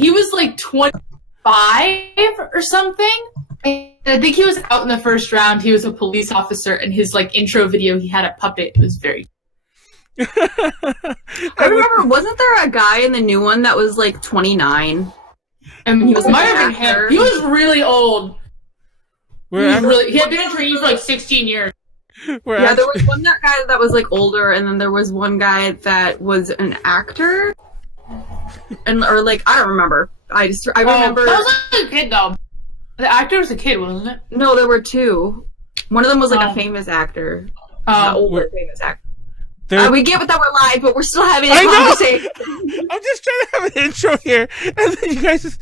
he was like 25 or something. And I think he was out in the first round. He was a police officer, and his like intro video, he had a puppet. It was very. I remember, wasn't there a guy in the new one that was like 29? And he was might have been him. He was really old. He had been a trainee for like 16 years. Yeah, there was one guy that was like older, and then there was one guy that was an actor, or like I don't remember. I remember. That was like a kid though. The actor was a kid, wasn't it? No, there were two. One of them was like a famous actor, older famous actor. We get that we're live, but we're still having a conversation. I'm just trying to have an intro here, and then you guys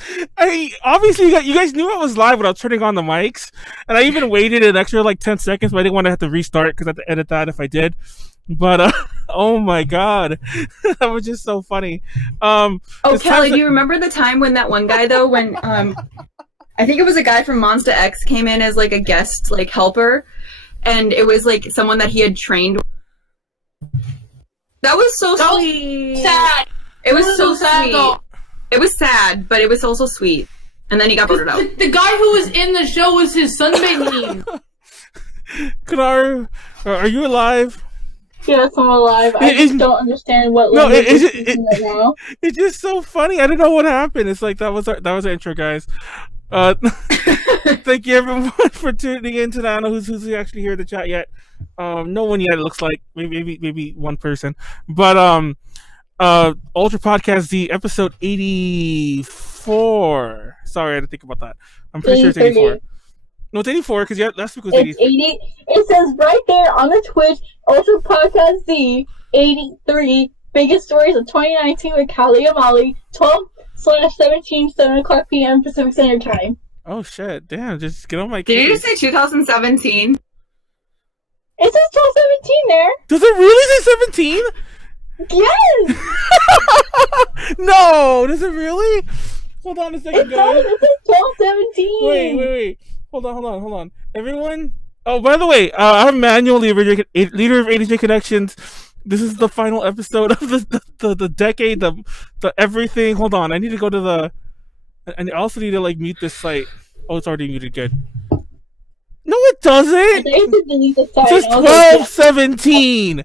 obviously you guys knew I was live without turning on the mics, and I even waited an extra like 10 seconds, but I didn't want to have to restart because I had to edit that if I did. But oh my god, that was just so funny. Callie, do you remember the time when that one guy though, when I think it was a guy from Monsta X came in as like a guest like helper, and it was like someone that he had trained. That was so sweet. Sad. It was so sad. Though. It was sad, but it was also sweet. And then he got voted out. The guy who was in the show was his sunbathing. Konaru, are you alive? Yes, I'm alive. I just don't understand what language is speaking right now. It's just so funny. I don't know what happened. It's like that was our intro, guys. Thank you everyone for tuning in tonight. I don't know who's actually here in the chat yet. No one yet. It looks like maybe one person. But Ultra Podcast Z episode 84. Sorry, I had to think about that. I'm pretty sure it's 84. No, it's 84 because last week was 83. 80. It says right there on the Twitch, Ultra Podcast Z 83 biggest stories of 2019 with Callie and Molly 12/17 7:00 p.m. Pacific Standard Time. Oh shit! Damn, just get on my. Did you just say 2017? It says 12/17 there. Does it really say 17? Yes. No, does it really? Hold on a second, guys. It says 12/17. Wait. Hold on. Everyone. Oh, by the way, I'm Manuel, leader of H3H3 Connections. This is the final episode of the decade, the everything. Hold on, I need to go to the. And I also need to like mute this site. Oh, it's already muted. Good. No, it doesn't. I need to delete the site. It says 12/17.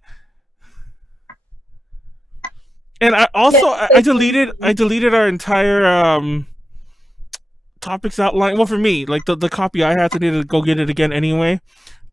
And I also I deleted our entire topics outline. Well, for me, like the copy I had to need to go get it again anyway.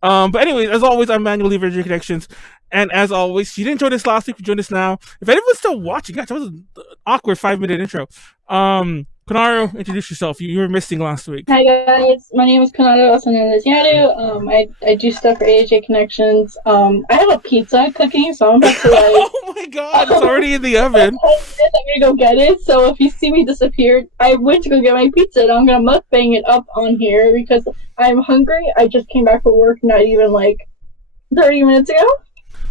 But anyways, as always, I'm Manuel, leader of H3H3 Connections. And as always, you didn't join us last week, you joined us now. If anyone's still watching, guys, that was an awkward 5-minute intro. Konaru, introduce yourself. You were missing last week. Hi guys, my name is Konaru, also known as Yadu. I do stuff for H3H3 Connections. I have a pizza cooking, so I'm about to like. Oh my god, it's already in the oven. I'm gonna go get it. So if you see me disappear, I went to go get my pizza, and I'm gonna mukbang it up on here because I'm hungry. I just came back from work, not even like 30 minutes ago.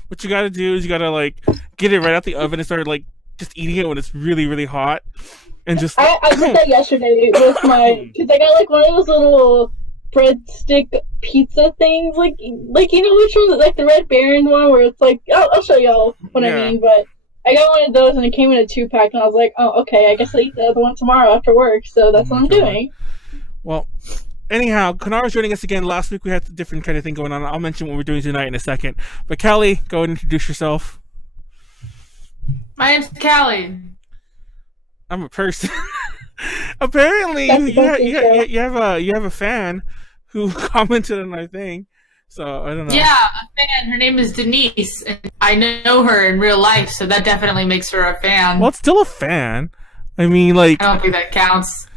What you gotta do is you gotta like get it right out the oven and start like just eating it when it's really, really hot. And just I did that yesterday with my, because I got like one of those little breadstick pizza things, like you know which one, like the Red Baron one where it's like, I'll show y'all what I mean, but I got one of those and it came in a 2-pack and I was like, oh okay, I guess I'll eat the other one tomorrow after work, so that's what I'm doing. Well, anyhow, Konaru's joining us again. Last week we had a different kind of thing going on. I'll mention what we're doing tonight in a second. But Callie, go ahead and introduce yourself. My name's Callie. I'm a person. Apparently, you have a fan who commented on our thing. So I don't know. Yeah, a fan. Her name is Denise, and I know her in real life, so that definitely makes her a fan. Well, it's still a fan. I mean, like. I don't think that counts.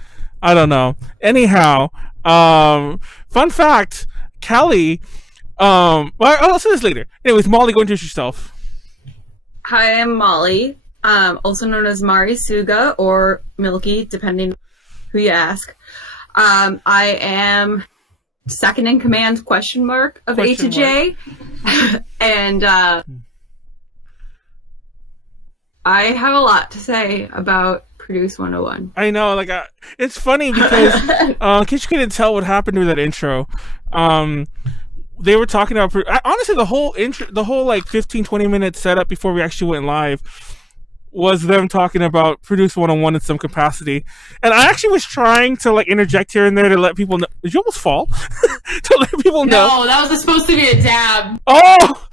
I don't know. Anyhow, fun fact, Callie. Well, I'll say this later. Anyways, Molly, go introduce yourself. Hi, I'm Molly. Also known as Mari Suga or Milky, depending who you ask. I am second in command ? Of A to J, and I have a lot to say about Produce 101. I know, like it's funny because in case you couldn't tell what happened with that intro, they were talking about honestly the whole intro, the whole like 15-20 minute setup before we actually went live was them talking about Produce 101 in some capacity. And I actually was trying to like interject here and there to let people know. Did you almost fall? To let people know. No, that was supposed to be a dab. Oh!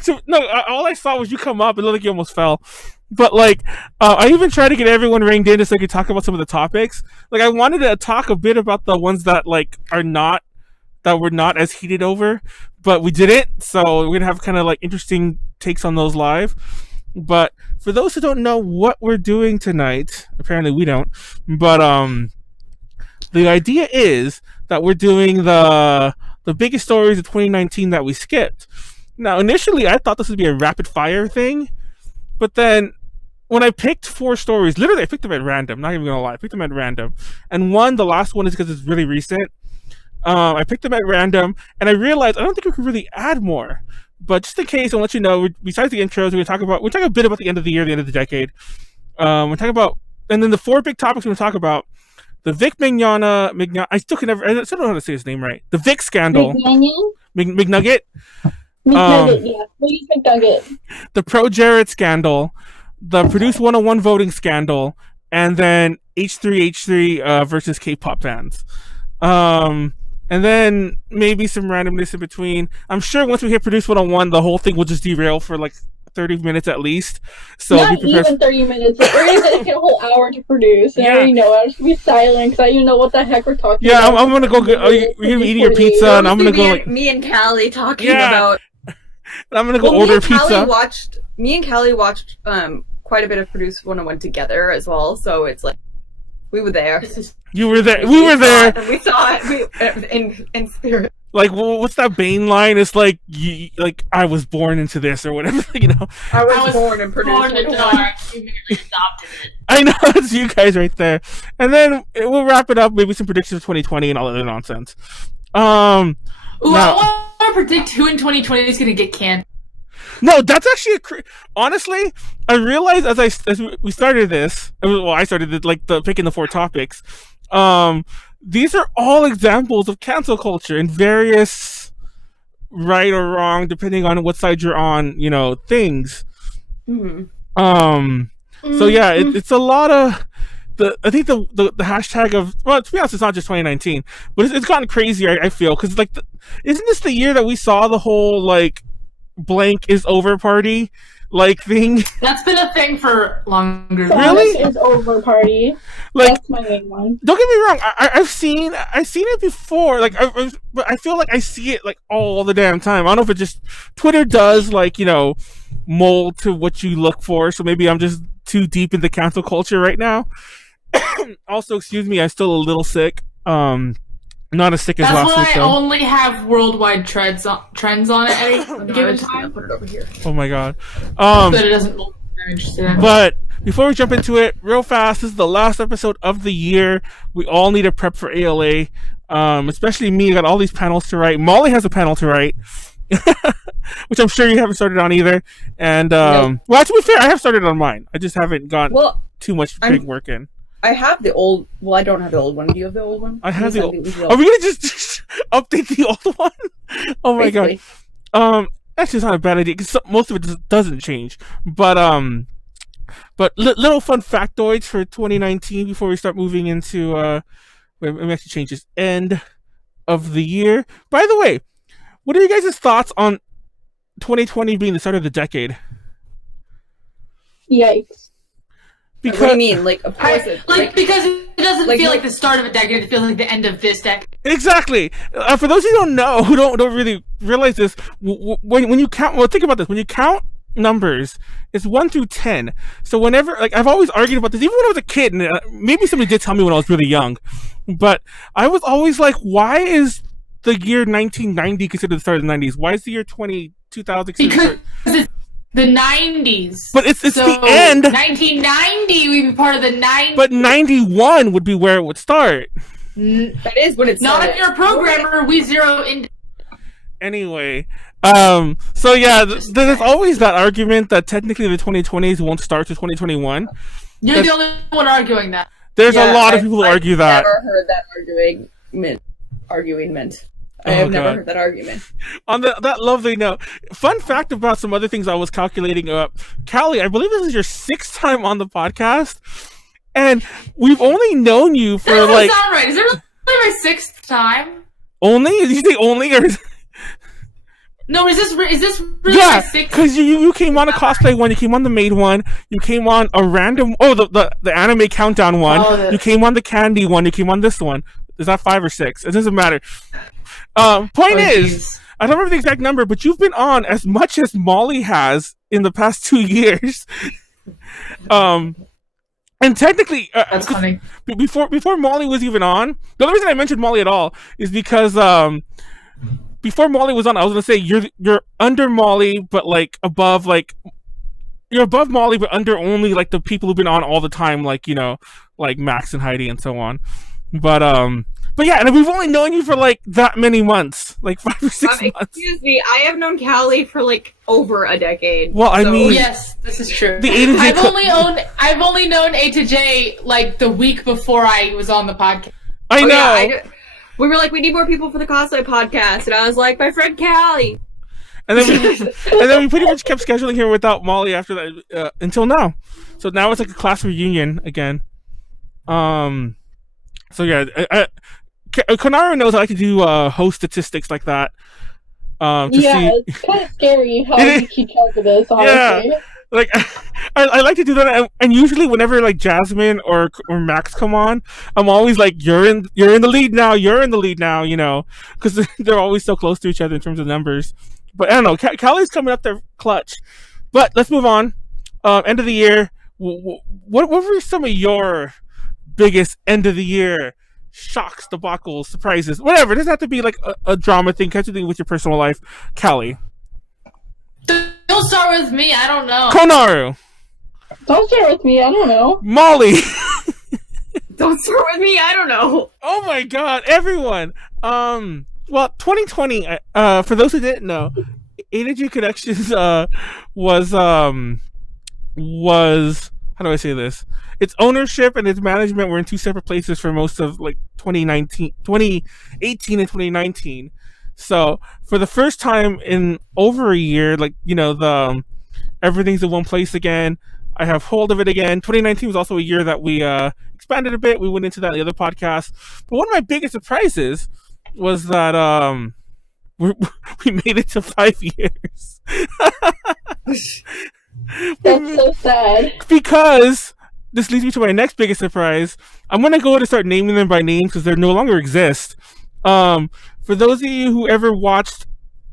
So, no, all I saw was you come up. It looked like you almost fell. But like, I even tried to get everyone reined in so I could talk about some of the topics. Like, I wanted to talk a bit about the ones that like are not, that we're not as heated over, but we didn't. So we're gonna have kind of like interesting takes on those live. But for those who don't know what we're doing tonight, apparently we don't. But the idea is that we're doing the biggest stories of 2019 that we skipped. Now, initially, I thought this would be a rapid fire thing, but then when I picked 4 stories, literally I picked them at random. Not even gonna lie, I picked them at random. And the last one is because it's really recent. I picked them at random, and I realized I don't think we could really add more. But just in case, I'll let you know, besides the intros, we're talking a bit about the end of the year, the end of the decade. We're talking about, and then the 4 big topics we're going to talk about: the Vic Mignogna, I still don't know how to say his name right. The Vic Scandal. Mignogna? McNugget, yeah. Please McNugget. The ProJared Scandal, the Produce 101 voting scandal, and then H3H3 versus KPop fans. And then maybe some randomness in between. I'm sure once we hit Produce 101, the whole thing will just derail for like 30 minutes at least. So not even 30 minutes. We're going to take a whole hour to produce. And I already know. I'm just going to be silent because I don't know what the heck we're talking about. Yeah, I'm going to go get... You're going to be eating your pizza and I'm going to go like... Me and Callie talking about... I'm going to go order pizza. Me and Callie watched quite a bit of Produce 101 together as well. So it's like... We were there. You were there. We were there. We saw it in spirit. Like, what's that Bane line? It's like, I was born into this or whatever, you know. I was born in Produce 101. I know, it's you guys right there. And then we'll wrap it up, maybe some predictions of 2020 and all other nonsense. Ooh, I want to predict who in 2020 is going to get canned. No, that's actually honestly, I realized as we started this, I started picking the 4 topics. These are all examples of cancel culture in various right or wrong, depending on what side you're on, you know, things. Mm-hmm. So yeah, it's a lot of I think the hashtag of, well, to be honest, it's not just 2019, but it's gotten crazier. I feel because like, isn't this the year that we saw the whole like blank is over party like thing? That's been a thing for longer. Really? Is over party. Like, that's my main one. Don't get me wrong. I've seen it before. Like, but I feel like I see it like all the damn time. I don't know if it just Twitter does like, you know, mold to what you look for. So maybe I'm just too deep into cancel culture right now. Also, excuse me, I'm still a little sick. Not as sick as last week. That's why I only have worldwide trends on it at any given time. Put it over here. Oh my god. But it doesn't look very interesting. But before we jump into it, real fast, this is the last episode of the year. We all need to prep for ALA. Especially me. I got all these panels to write. Molly has a panel to write. Which I'm sure you haven't started on either. And nope. Well, to be fair, I have started on mine. I just haven't gotten too much big work in. I have the old... Well, I don't have the old one. Do you have the old one? I have the old... Are we going to just update the old one? Oh my god. Actually, it's not a bad idea because most of it doesn't change. But little fun factoids for 2019 before we start moving into... let me actually change this. End of the year. By the way, what are you guys' thoughts on 2020 being the start of the decade? Yikes. Because, what do you mean? Like, of course because it doesn't feel like the start of a decade, it feels like the end of this decade. Exactly. For those who don't know, who don't really realize this, when you count, well, think about this. When you count numbers, it's 1 through 10. So whenever, like, I've always argued about this, even when I was a kid, and maybe somebody did tell me when I was really young, but I was always like, why is the year 1990 considered the start of the 90s? Why is the year 2000 because it's the 90s. But it's the end. 1990 would be part of the 90s. But 91 would be where it would start. That is when it's not if you're a programmer. We zero in. Anyway, so yeah, there's always that argument that technically the 2020s won't start to 2021. You're the only one arguing that. There's a lot of people who argue that. I've never heard that arguing meant. I have never heard that argument. On that lovely note, fun fact about some other things I was calculating up. Callie, I believe this is your 6th time on the podcast, and we've only known you for that doesn't sound right. Is it really my 6th time? Only? Did you say only, or? No, is this really yeah, my 6th? Because you came on a cosplay one, you came on the maid one, you came on a random the anime countdown one, you came on the candy one, you came on this one. Is that 5 or 6? It doesn't matter. Point is, I don't remember the exact number, but you've been on as much as Molly has in the past 2 years. And technically, that's funny. Before Molly was even on, the only reason I mentioned Molly at all is because before Molly was on, I was gonna say you're under Molly, but like above, like you're above Molly, but under only like the people who've been on all the time, like like Max and Heidi and so on. But yeah, and we've only known you for like that many months, like 5 or 6 months. Excuse me, I have known Callie for like over a decade. Well, I mean, yes, this is true. The A to J I've only known A to J like the week before I was on the podcast. I know. Yeah, we were like, we need more people for the cosplay podcast, and I was like, my friend Callie. And then we pretty much kept scheduling here without Molly after that until now. So now it's like a class reunion again. So yeah, Konaru knows I like to do host statistics like that. It's kind of scary how you keep track of this, honestly. Yeah, like I like to do that, and usually whenever like Jasmine or Max come on, I'm always like, you're in the lead now, because they're always so close to each other in terms of numbers. But I don't know, Callie's coming up there clutch. But let's move on. End of the year. What were some of your biggest end of the year shocks, debacles, surprises, whatever? It doesn't have to be like a drama thing. Catch a thing with your personal life. Callie. Don't start with me. I don't know. Konaru. Don't start with me. I don't know. Molly. Don't start with me. I don't know. Oh my god, everyone. Well, 2020. For those who didn't know, A2G Connections was how do I say this? Its ownership and its management were in 2 separate places for most of like 2018 and 2019. So for the first time in over a year, like the everything's in one place again. I have hold of it again. 2019 was also a year that we expanded a bit. We went into that in the other podcast. But one of my biggest surprises was that we made it to 5 years. That's so sad. Because this leads me to my next biggest surprise. I'm gonna go ahead and start naming them by name because they no longer exist. For those of you who ever watched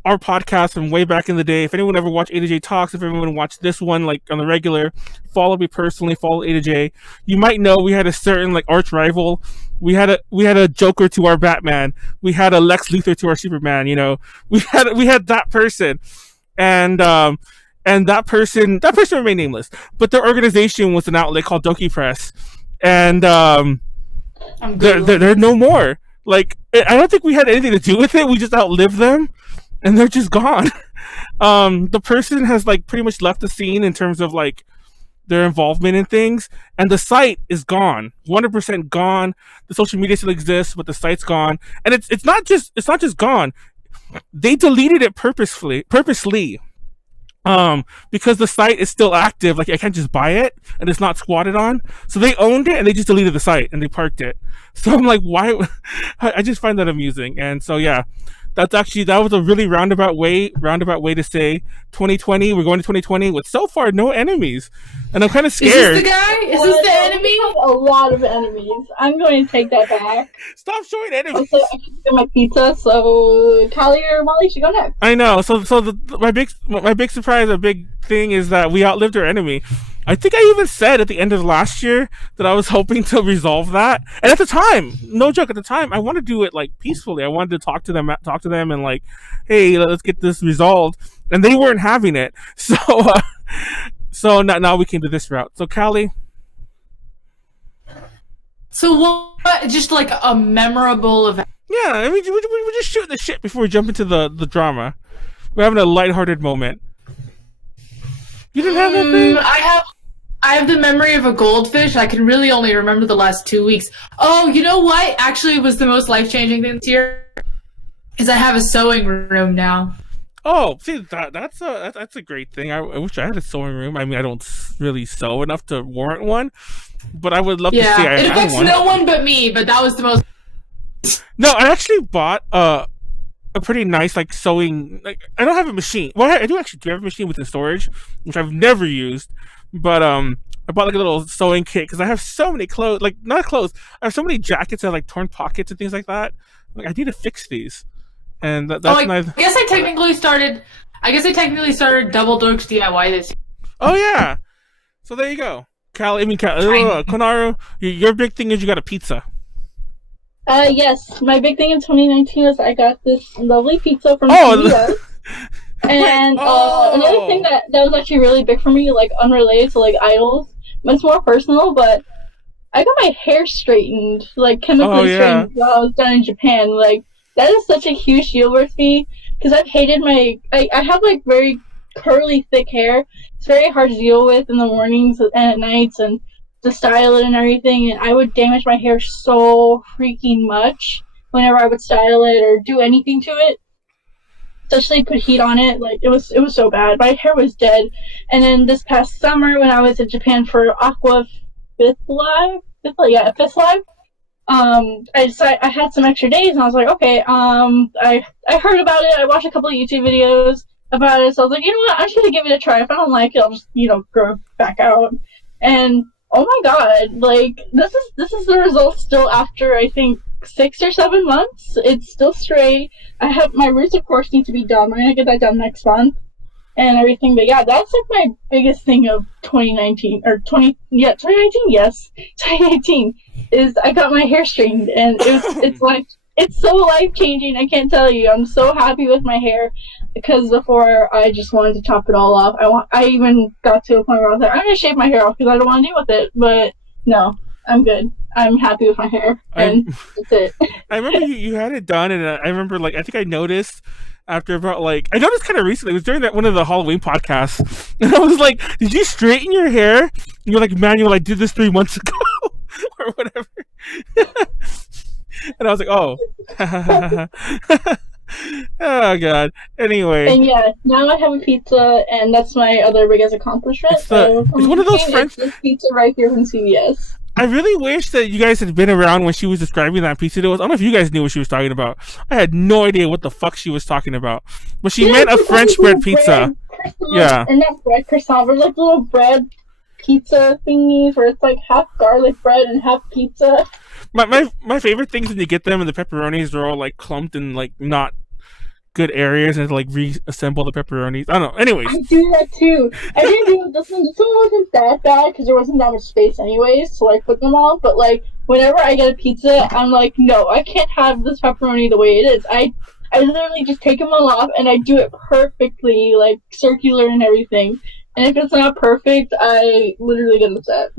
our podcast from way back in the day, if anyone ever watched A2J Talks, if anyone watched this one like on the regular, follow me personally, follow A2J, you might know we had a certain like arch rival. We had a Joker to our Batman. We had a Lex Luthor to our Superman. We had that person, and that person remained nameless, but their organization was an outlet called Doki Press, and they're no more. Like, I don't think we had anything to do with it. We just outlived them, and they're just gone. The person has like pretty much left the scene in terms of like their involvement in things, and the site is gone, 100% gone. The social media still exists, but the site's gone, and it's not just gone. They deleted it purposely. Because the site is still active, like I can't just buy it and it's not squatted on. So they owned it and they just deleted the site and they parked it. So I'm like, why? I just find that amusing. And so yeah, that was a really roundabout way to say 2020. We're going to 2020 with so far no enemies, and I'm kind of scared. Is this the guy? Is this the enemy? We have a lot of enemies. I'm going to take that back. Stop showing enemies. Also, I can get my pizza, so Callie or Molly should go next. I know. So my big surprise, a big thing is that we outlived our enemy. I think I even said at the end of last year that I was hoping to resolve that. And at the time, no joke, at the time, I wanted to do it like peacefully. I wanted to talk to them and like, hey, let's get this resolved. And they weren't having it. So now we came to this route. So Callie. So what? Just like a memorable event. Yeah, I mean, we're just shooting the shit before we jump into the drama. We're having a lighthearted moment. You didn't have that thing? I have the memory of a goldfish. I can really only remember the last 2 weeks. Oh, you know what? Actually, it was the most life-changing thing this year. Is I have a sewing room now. Oh, see, that's a great thing. I wish I had a sewing room. I mean, I don't really sew enough to warrant one, but I would love to say I It had affects one. no one but me, but that was the most. No, I actually bought a pretty nice like sewing. Like, I don't have a machine. Well, I do actually. Do have a machine within storage, which I've never used. But I bought like a little sewing kit because I have so many clothes. Like not clothes. I have so many jackets that have like torn pockets and things like that. Like I need to fix these. And that's I guess I technically started. Double Dorks DIY this year. Oh yeah. So there you go, Callie. Konaru. Your big thing is you got a pizza. Yes, my big thing in 2019 is I got this lovely pizza from CVS. And another thing that was actually really big for me, like unrelated to like idols, but it's more personal, but I got my hair straightened, like chemically straightened while I was done in Japan. Like, that is such a huge deal with me, because I've hated I have like very curly, thick hair. It's very hard to deal with in the mornings and at nights, and to style it and everything, and I would damage my hair so freaking much whenever I would style it or do anything to it. Especially put heat on it, like it was so bad. My hair was dead. And then this past summer when I was in Japan for Aqua Fifth Live, I had some extra days and I was like, okay, I heard about it, I watched a couple of YouTube videos about it, so I was like, you know what, I'm just gonna give it a try. If I don't like it, I'll just, grow back out. And oh my god, like this is the result still after I think 6 or 7 months. It's still straight. I have my roots, of course, need to be done. I'm gonna get that done next month and everything. But yeah, that's like my biggest thing of 2019 or 2019. Yes, 2019 is I got my hair straightened, and it's so life changing. I can't tell you. I'm so happy with my hair, because before I just wanted to chop it all off. I even got to a point where I was like, I'm gonna shave my hair off because I don't want to deal with it. But no, I'm good. I'm happy with my hair, and that's it. I remember you had it done, and I remember like I think I noticed after about like I noticed kind of recently. It was during one of the Halloween podcasts, and I was like, "Did you straighten your hair?" And you're like, "Manuel, I did this 3 months ago, or whatever." And I was like, "Oh, oh god." Anyway, and yeah, now I have a pizza, and that's my other biggest accomplishment. It's one of those French. It's this pizza right here from CVS. I really wish that you guys had been around when she was describing that pizza to us. I don't know if you guys knew what she was talking about. I had no idea what the fuck she was talking about. But she meant a French bread pizza. Yeah. And not bread croissant, but like little bread pizza thingies where it's like half garlic bread and half pizza. My favorite things when you get them and the pepperonis are all like clumped in like not good areas and like reassemble the pepperonis. I don't know. Anyways. I do that too. I didn't do this one. This one wasn't that bad because there wasn't that much space anyways to like put them all. But like whenever I get a pizza, I'm like, no, I can't have this pepperoni the way it is. I literally just take them all off and I do it perfectly, like circular and everything. And if it's not perfect, I literally get upset.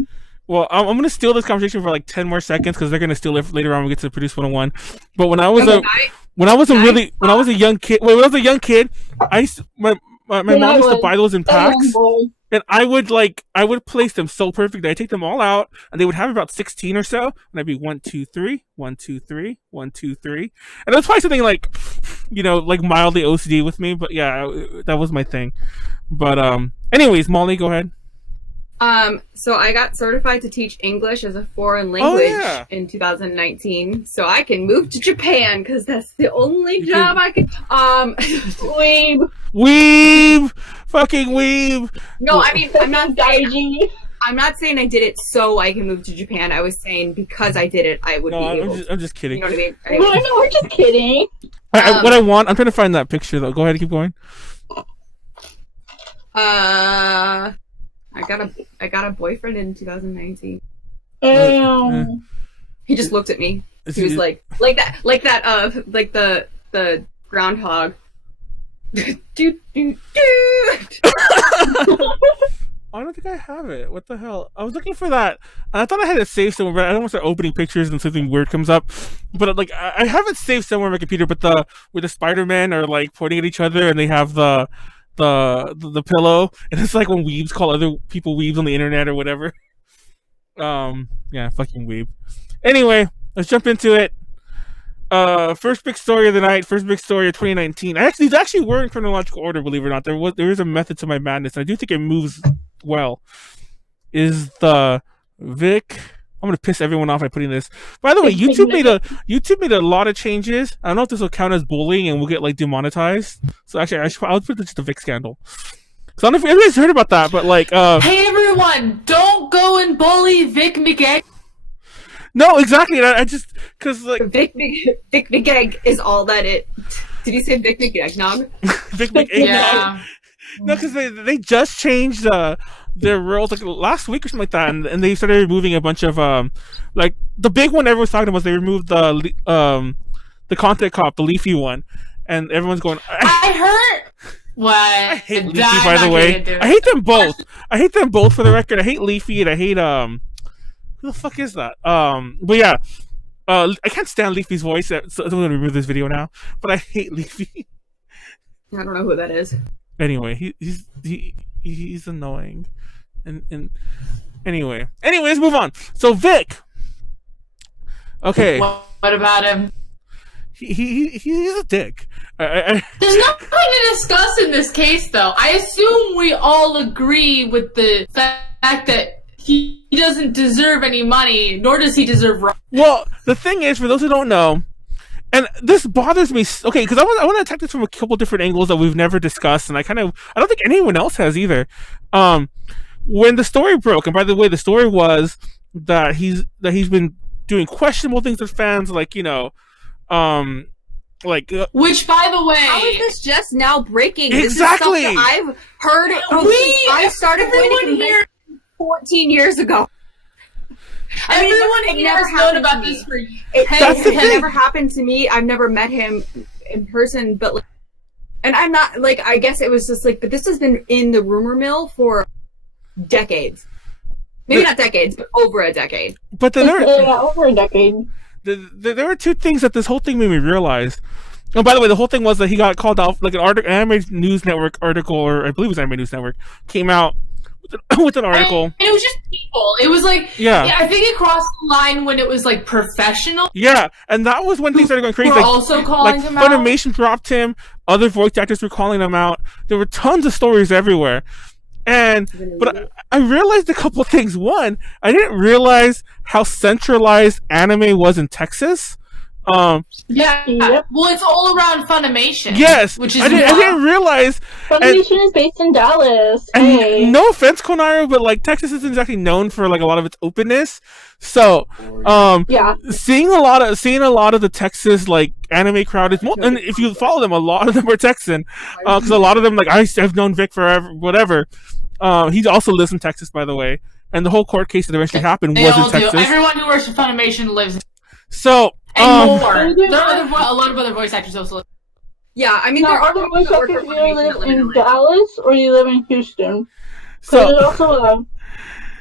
Well, I'm going to steal this conversation for like 10 more seconds because they're going to steal it later on when we get to Produce 101. But when I was a young kid, my mom used to buy those in packs, and I would place them so perfect. I'd take them all out, and they would have about 16 or so, and I'd be 1, 2, 3, 1, 2, 3, 1, 2, 3, and it was probably something like, like mildly OCD with me, but yeah, that was my thing. But anyways, Molly, go ahead. So I got certified to teach English as a foreign language in 2019, so I can move to Japan because that's the only job I can. Fucking weeb. No, I mean I'm not saying I did it so I can move to Japan. I was saying because I did it, I would be able. I'm just kidding. You know what I mean? No, we're just kidding. What I want, I'm trying to find that picture though. Go ahead, keep going. I got a boyfriend in 2019. He just looked at me. He was like the groundhog. I don't think I have it. What the hell? I was looking for that. I thought I had it saved somewhere, but I don't want to start opening pictures and something weird comes up. But like, I have it saved somewhere on my computer. But where the Spider-Man are like pointing at each other and they have the pillow, and it's like when weebs call other people weebs on the internet or whatever. Yeah, fucking weeb. Anyway, let's jump into it. first big story of the night, first big story of 2019. These actually were in chronological order, believe it or not. There is a method to my madness, and I do think it moves well. Is the Vic? I'm gonna piss everyone off by putting this. By the way, YouTube made a lot of changes. I don't know if this will count as bullying and we'll get like demonetized. So actually, I'll put this just the Vic scandal. So I don't know if everybody's heard about that, but like, hey everyone, don't go and bully Vic Mignogna. No, exactly. I just because like Vic Mignogna is all that it. Did you say Vic Mignogna? Vic Mignogna. Yeah. No, because they just changed their rules like last week or something like that, and they started removing a bunch of like the big one everyone's talking about was they removed the content cop, the Leafy one, and everyone's going. I heard. What? I hate Leafy, by the way. I hate them both. I hate them both for the record. I hate Leafy and I hate who the fuck is that? But yeah, I can't stand Leafy's voice. So I'm gonna remove this video now. But I hate Leafy. I don't know who that is. Anyway, he's annoying, and anyway, let's move on. So Vic. Okay. What about him? He's a dick. There's nothing to discuss in this case, though. I assume we all agree with the fact that he doesn't deserve any money, nor does he deserve. Well, the thing is, for those who don't know, and this bothers me. Okay, because I want to attack this from a couple different angles that we've never discussed, and I don't think anyone else has either. When the story broke, and by the way, the story was that he's been doing questionable things with fans, like which, by the way, how is this just now breaking? Exactly. This is stuff that I've heard. I started going here 14 years ago. Everyone here has known about this for years. It never happened to me. I've never met him in person, but and I'm not I guess it was just but this has been in the rumor mill for decades. Maybe not decades, but over a decade. But then over a decade. There were two things that this whole thing made me realize. Oh, by the way, the whole thing was that he got called out, like an Anime News Network article, or I believe it was Anime News Network, came out with an article. And it was just people. It was yeah, I think it crossed the line when it was professional. Yeah, and that was when things started going crazy. Were also calling him out. Funimation dropped him. Other voice actors were calling him out. There were tons of stories everywhere. But I realized a couple of things. One, I didn't realize how centralized anime was in Texas. Yeah. Well, it's all around Funimation. Yes, which is I didn't realize. Funimation is based in Dallas. And no offense, Konaru, but Texas isn't exactly known for a lot of its openness. So, seeing a lot of the Texas anime crowd is more, and if you follow them, a lot of them are Texan, because a lot of them I've known Vic forever, whatever. He also lives in Texas, by the way, and the whole court case that eventually happened was in Texas. Everyone who works for Funimation lives. So. And more. There are a lot of other voice actors also. Yeah, I mean, there are other voice actors who live in Dallas or you live in Houston. So there's also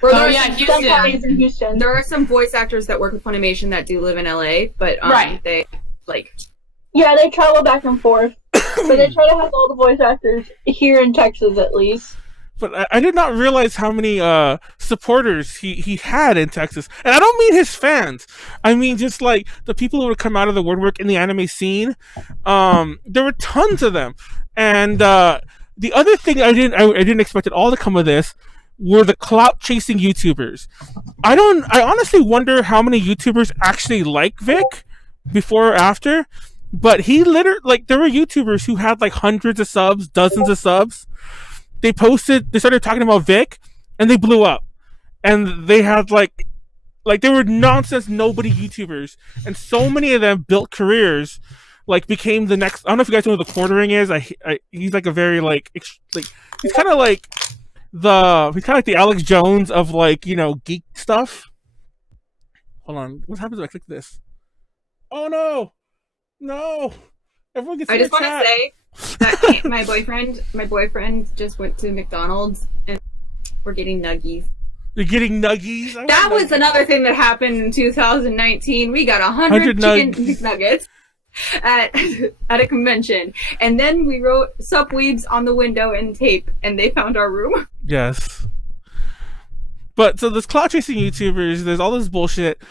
Houston. In Houston. There are some voice actors that work with Funimation that do live in LA, but they yeah, they travel back and forth. But they try to have all the voice actors here in Texas at least. But I did not realize how many supporters he had in Texas. And I don't mean his fans. I mean just the people who would come out of the woodwork in the anime scene. There were tons of them. And the other thing I didn't expect it all to come of this were the clout chasing YouTubers. I honestly wonder how many YouTubers actually like Vic before or after. But he literally there were YouTubers who had hundreds of subs, dozens of subs. They started talking about Vic, and they blew up. And they had they were nonsense nobody YouTubers, and so many of them built careers, became the next. I don't know if you guys know what the quartering is. He's a very he's kind of like the Alex Jones of geek stuff. Hold on, what happens if I click this? Oh no! Everyone gets. I just want to say that my boyfriend just went to McDonald's and we're getting nuggies. You're getting nuggies? That was another thing that happened in 2019. We got 100 chicken McNuggets at a convention. And then we wrote "Sup Weebs" on the window in tape, and they found our room. Yes. But so there's clout chasing YouTubers, there's all this bullshit.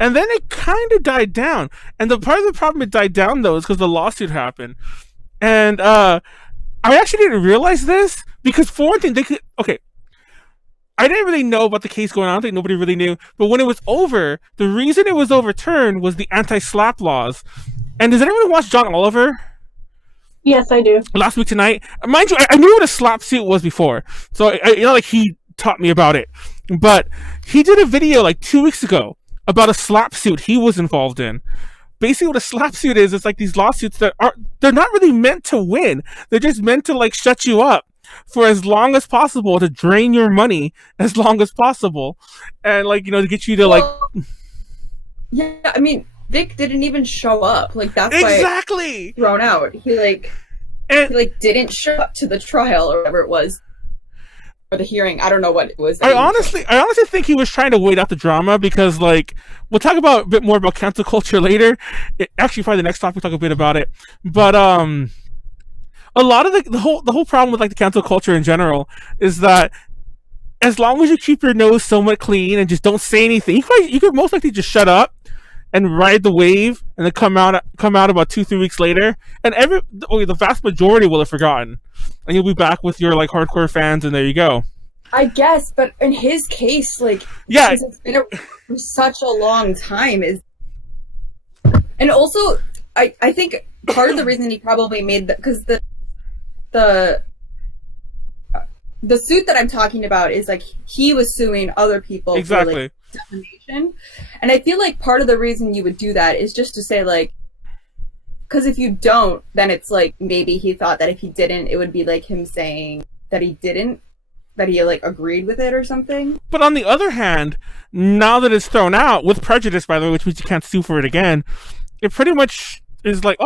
And then it kind of died down. And the part of the problem it died down, though, is because the lawsuit happened. And I actually didn't realize this, because for one thing, they could... Okay, I didn't really know about the case going on. I don't think nobody really knew. But when it was over, the reason it was overturned was the anti-slap laws. And does anyone watch John Oliver? Yes, I do. Last Week Tonight. Mind you, I knew what a slap suit was before. So, like, he taught me about it. But he did a video, like, 2 weeks ago about a slap suit he was involved in. Basically, what a slap suit is, it's like these lawsuits they're not really meant to win. They're just meant to, like, shut you up for as long as possible, to drain your money as long as possible. And, like, to get you to, like... Yeah, I mean... Vic didn't even show up. Like, that's exactly why thrown out. He didn't show up to the trial or whatever it was, or the hearing. I don't know what it was. I honestly think he was trying to wait out the drama, because, like, we'll talk about a bit more about cancel culture later. Actually, probably the next topic we'll talk a bit about it. But a lot of the whole problem with, like, the cancel culture in general is that as long as you keep your nose somewhat clean and just don't say anything, you could most likely just shut up and ride the wave, and then come out about 2-3 weeks later, and the vast majority will have forgotten, and you'll be back with your, like, hardcore fans, and there you go. I guess, but in his case, like, yeah, it's been for such a long time, and also I think part of the reason he probably made that, because the suit that I'm talking about is, like, he was suing other people exactly for, like, defamation, and I feel like part of the reason you would do that is just to say, like, because if you don't, then it's like maybe he thought that if he didn't, it would be like him saying that he didn't, that he, like, agreed with it or something. But on the other hand, now that it's thrown out with prejudice, by the way, which means you can't sue for it again, it pretty much is like,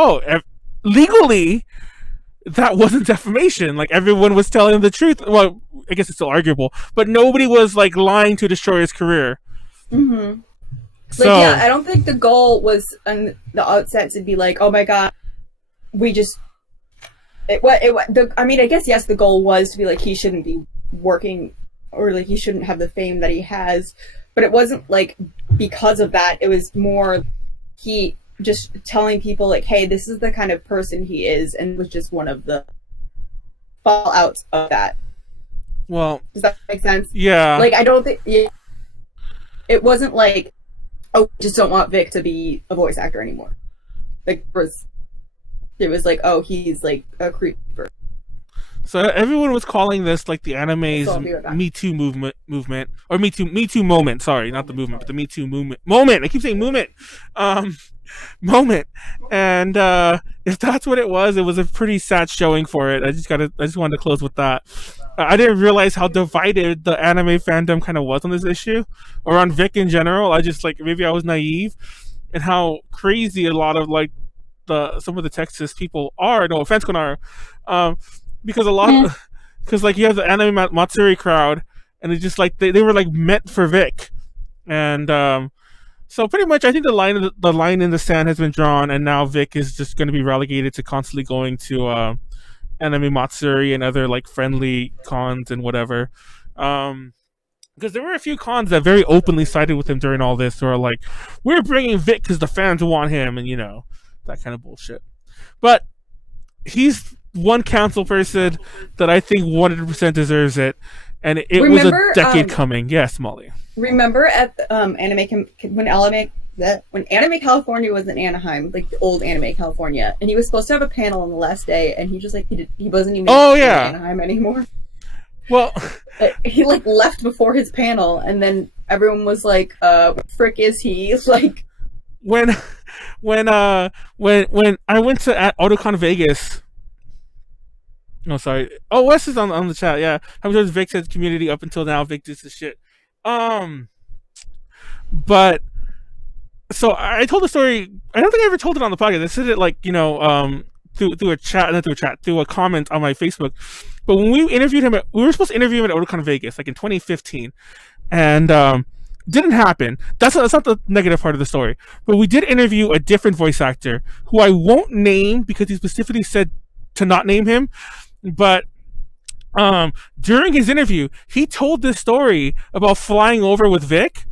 legally that wasn't defamation. Like, everyone was telling the truth. Well, I guess it's still arguable, but nobody was, like, lying to destroy his career. Mm-hmm. So, like, yeah, I don't think the goal was on the outset to be like, oh my god, we just... I mean, I guess, yes, the goal was to be like, he shouldn't be working, or, like, he shouldn't have the fame that he has, but it wasn't, like, because of that. It was more he just telling people, like, hey, this is the kind of person he is, and was just one of the fallouts of that. Well, does that make sense? Yeah. Like, I don't think... It wasn't like, oh, we just don't want Vic to be a voice actor anymore. Like, it was like, oh, he's, like, a creeper. So everyone was calling this, like, the anime's Me Too movement, or Me Too moment. Sorry, not the movement, but the Me Too moment. I keep saying movement. Moment. And if that's what it was a pretty sad showing for it. I just wanted to close with that. I didn't realize how divided the anime fandom kind of was on this issue, or on Vic in general. I just, like, maybe I was naive, and how crazy a lot of, like, some of the Texas people are. No offense, Konaru. Because because, like, you have the anime Matsuri crowd, and it's just, like, they were, like, meant for Vic. And so pretty much, I think the line in the sand has been drawn, and now Vic is just going to be relegated to constantly going to anime Matsuri and other, like, friendly cons and whatever. Because there were a few cons that very openly sided with him during all this, who are like, we're bringing Vic because the fans want him, and, that kind of bullshit. But he's one council person that I think 100% deserves it, and it was a decade coming. Yes, Molly. Remember at when Anime California was in Anaheim, like the old Anime California, and he was supposed to have a panel on the last day, and he just, like, he wasn't even in Anaheim anymore. Well, he, like, left before his panel, and then everyone was like, what frick is he? Like, when I went to AutoCon Vegas. No, sorry. Oh, Wes is on the chat. Yeah, how many times Vic said community up until now? Vic did this shit. But so I told the story. I don't think I ever told it on the podcast. I said it, like, through a chat, not through a chat, through a comment on my Facebook. But when we interviewed him, we were supposed to interview him at AutoCon Vegas, like, in 2015, and didn't happen. That's not the negative part of the story. But we did interview a different voice actor who I won't name because he specifically said to not name him. But during his interview, he told this story about flying over with Vic,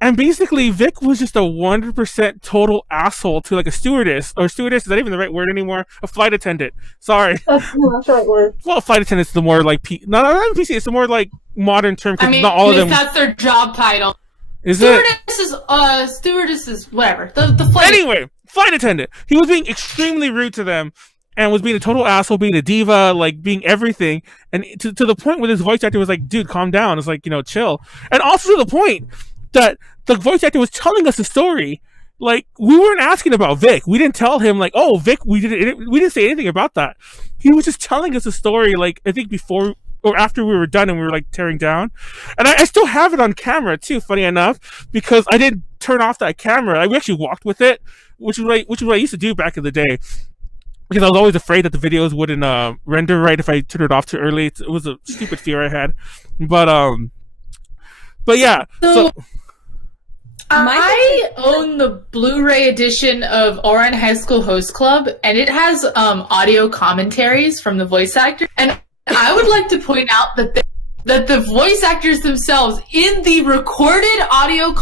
And basically, Vic was just a 100% total asshole to like a stewardess, or stewardess, is that even the right word anymore? A flight attendant. Sorry. That's the right word. Well, flight attendant's the more like, not PC, it's the more like modern term, because not all of them. That's their job title. Is Stewardess is whatever. The flight. Anyway, flight attendant. He was being extremely rude to them, and was being a total asshole, being a diva, like being everything, and to the point where this voice actor was like, "Dude, calm down." It's like, chill. And also to the point that the voice actor was telling us a story. Like, we weren't asking about Vic. We didn't tell him like, "Oh, Vic." We didn't say anything about that. He was just telling us a story. Like, I think before or after we were done and we were like tearing down, and I still have it on camera too. Funny enough, because I didn't turn off that camera. We actually walked with it, which is what I used to do back in the day. Because I was always afraid that the videos wouldn't render right if I turned it off too early. It was a stupid fear I had, but yeah. So I own the Blu-ray edition of Ouran High School Host Club, and it has audio commentaries from the voice actor. And I would like to point out that the voice actors themselves in the recorded audio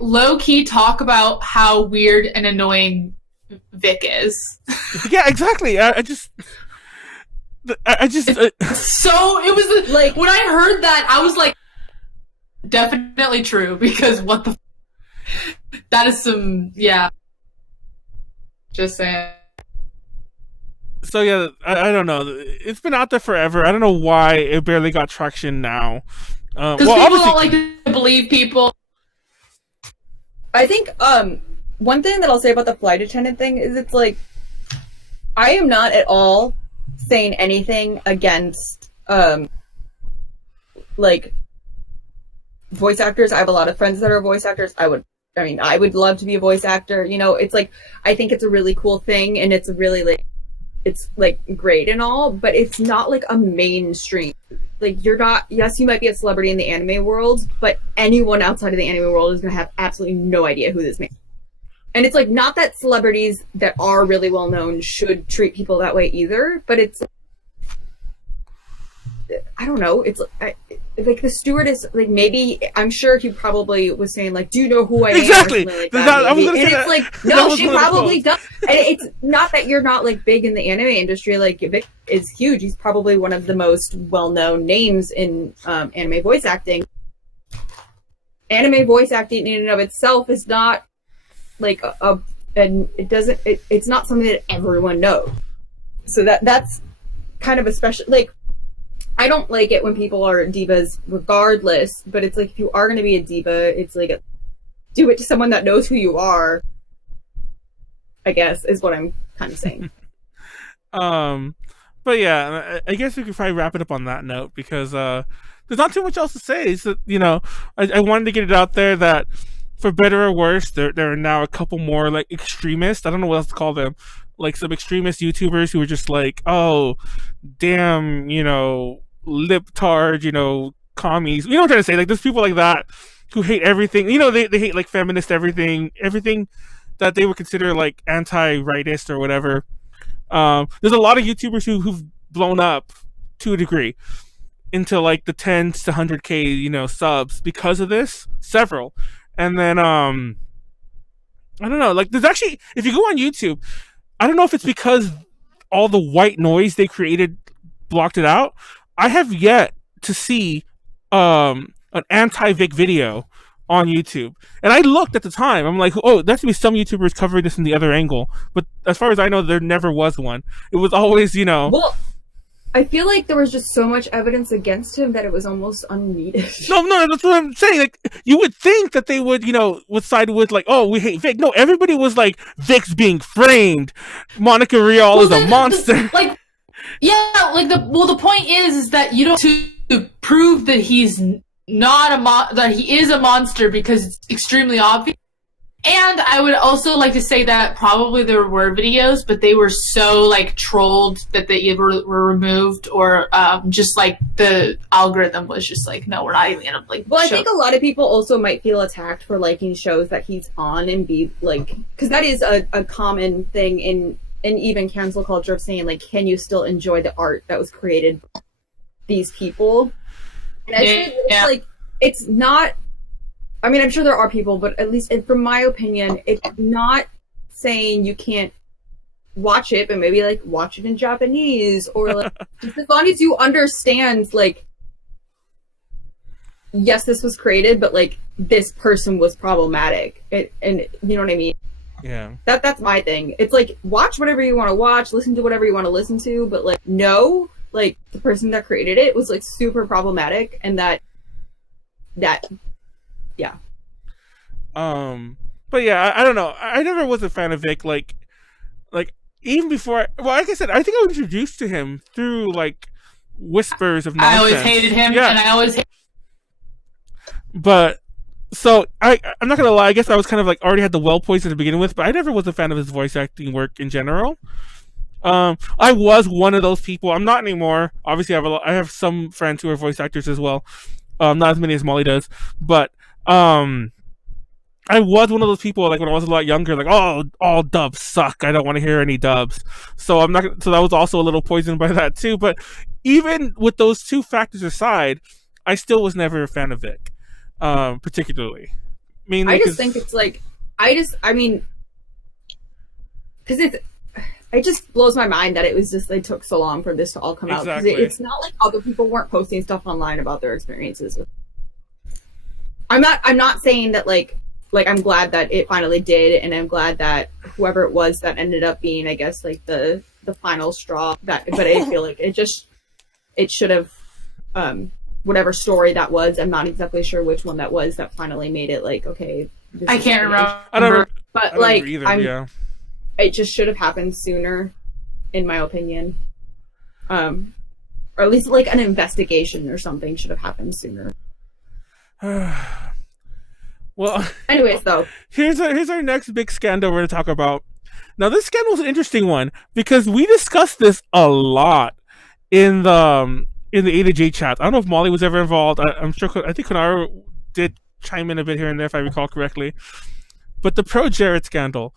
low-key talk about how weird and annoying Vic is. Yeah, exactly. I just so it was like when I heard that, I was like, definitely true, because what the that is some just saying. So yeah, I don't know. It's been out there forever. I don't know why it barely got traction now. Because people don't like to believe people. I think one thing that I'll say about the flight attendant thing is it's like, I am not at all saying anything against like voice actors. I have a lot of friends that are voice actors. I would love to be a voice actor. It's like, I think it's a really cool thing, and it's really it's like great and all, but it's not like a mainstream. Like, you're not, yes, you might be a celebrity in the anime world, but anyone outside of the anime world is going to have absolutely no idea who this man is. And it's like, not that celebrities that are really well known should treat people that way either, but it's, I don't know, it's like the stewardess, like, maybe, I'm sure he probably was saying like, do you know who I am? Exactly. Like that, I was gonna and say it's that. like, no, she probably does. And it's not that you're not like big in the anime industry. Like, Vic is huge. He's probably one of the most well-known names in anime voice acting. Anime voice acting in and of itself is not like it's not something that everyone knows. So that's kind of a special, like, I don't like it when people are divas regardless, but it's like, if you are going to be a diva, it's like, do it to someone that knows who you are, I guess, is what I'm kind of saying. But yeah, I guess we could probably wrap it up on that note, because there's not too much else to say. So, I wanted to get it out there that, for better or worse, there are now a couple more like extremists. I don't know what else to call them. Like some extremist YouTubers who are just like, oh, damn, libtard, commies. You know what I'm trying to say? Like, there's people like that who hate everything. They hate like feminist everything that they would consider like anti-rightist or whatever. There's a lot of YouTubers who've blown up to a degree into like the 10s to 100K, subs because of this. Several. And then, I don't know, like, there's actually, if you go on YouTube, I don't know if it's because all the white noise they created blocked it out. I have yet to see an anti-Vic video on YouTube. And I looked at the time. I'm like, oh, that's going to be some YouTubers covering this from the other angle. But as far as I know, there never was one. It was always, Well, I feel like there was just so much evidence against him that it was almost unneeded. No, that's what I'm saying. Like, you would think that they would, would side with like, oh, we hate Vic. No, everybody was like, Vic's being framed. Monica Rial is a monster. Like, yeah, like the point is that you don't to prove that he's not that he is a monster, because it's extremely obvious. And I would also like to say that probably there were videos, but they were so like trolled that they were removed, or just like the algorithm was just like, no, we're not even gonna like. Well, I think a lot of people also might feel attacked for liking shows that he's on and be like, because that is a common thing in even cancel culture of saying like, can you still enjoy the art that was created by these people? And I think it's like, it's not I mean, I'm sure there are people, but at least from my opinion, it's not saying you can't watch it, but maybe like watch it in Japanese, or like just as long as you understand, like, yes, this was created, but like this person was problematic, and you know what I mean. Yeah. That's my thing. It's like, watch whatever you want to watch, listen to whatever you want to listen to, but like, no, like the person that created it was like super problematic, and that yeah. But yeah, I don't know. I never was a fan of Vic. Like even before. Like I said, I think I was introduced to him through like whispers of nonsense. I always hated him, and I always. But so I'm not gonna lie. I guess I was kind of like already had the well poised to begin with, but I never was a fan of his voice acting work in general. I was one of those people. I'm not anymore. Obviously, I have some friends who are voice actors as well. Not as many as Molly does, but I was one of those people, like when I was a lot younger, like, oh, all dubs suck. I don't want to hear any dubs. So so that was also a little poisoned by that too. But even with those two factors aside, I still was never a fan of Vic, particularly. Mainly I just think it's like, I mean, because it just blows my mind that it was just, they took so long for this to all come out. Exactly. It's not like other people weren't posting stuff online about their experiences. I'm not saying that like I'm glad that it finally did, and I'm glad that whoever it was that ended up being, I guess, like the final straw, but I feel like it should have, whatever story that was, I'm not exactly sure which one that was that finally made it like, okay. I can't remember. I don't but like, either, it just should have happened sooner, in my opinion. Or at least like an investigation or something should have happened sooner. Well, anyways, though, here's our next big scandal we're going to talk about. Now, this scandal is an interesting one because we discussed this a lot in the A2J chat. I don't know if Molly was ever involved. I'm sure. I think Konaru did chime in a bit here and there, if I recall correctly. But the ProJared scandal,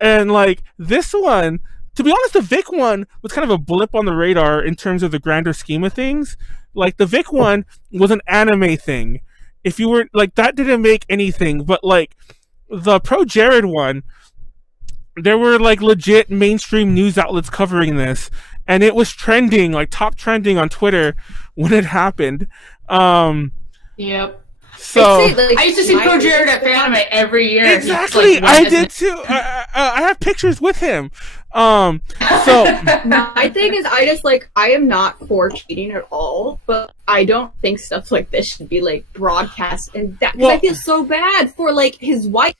and like this one, to be honest, the Vic one was kind of a blip on the radar in terms of the grander scheme of things. Like the Vic one was an anime thing. If you were like, that didn't make anything, but like the ProJared one, there were like legit mainstream news outlets covering this, and it was trending, like top trending on Twitter when it happened. Yep. So I used to see ProJared at Fandom every year. Exactly, like, I did too. I have pictures with him. So my thing is, I am not for cheating at all, but I don't think stuff like this should be like broadcast, and that because I feel so bad for like his wife.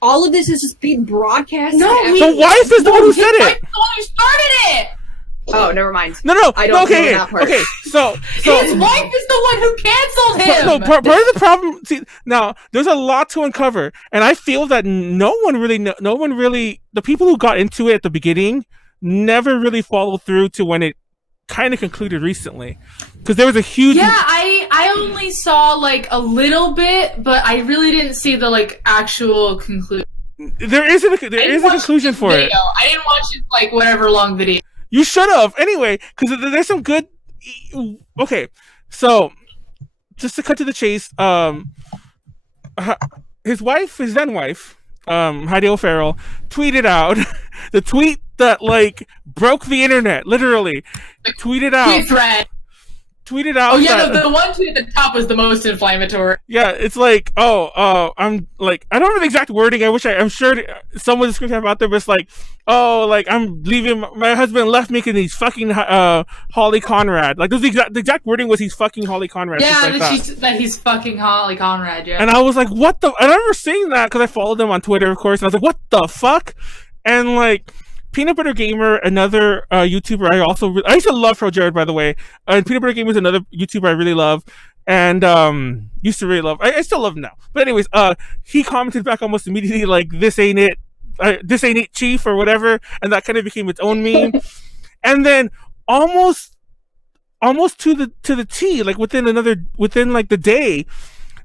All of this is just being broadcast. No, the wife is the one who said it. The one who started it. Oh, never mind. No, I don't know that part. Okay, so his wife is the one who canceled him. No, part of the problem. See, now there's a lot to uncover, and I feel that no one really, the people who got into it at the beginning never really followed through to when it kind of concluded recently, because there was a huge. Yeah, I only saw like a little bit, but I really didn't see the like actual conclusion. There is a conclusion for it. I didn't watch it like whatever long video. You should have. Anyway, because there's some good... Okay, so, just to cut to the chase, his then wife, Heidi O'Farrell, tweeted out the tweet that, like, broke the internet, literally. Tweeted out... Tweeted out. Oh yeah, the one tweet at the top was the most inflammatory. Yeah, it's like, I'm like, I don't remember the exact wording. I'm sure someone's description out there, but it's like, like I'm leaving. My husband left me because he's fucking Holly Conrad. Like, the exact wording was he's fucking Holly Conrad. Yeah, that he's fucking Holly Conrad. Yeah. And I was like, what the? I remember seeing that because I followed them on Twitter, of course, and I was like, what the fuck? And like. Peanut Butter Gamer, another YouTuber I used to love ProJared, by the way. Peanut Butter Gamer is another YouTuber I really love, and used to really love. I still love him now. But anyways, he commented back almost immediately like, "This ain't it, Chief," or whatever, and that kind of became its own meme. And then almost to the T, like within like the day,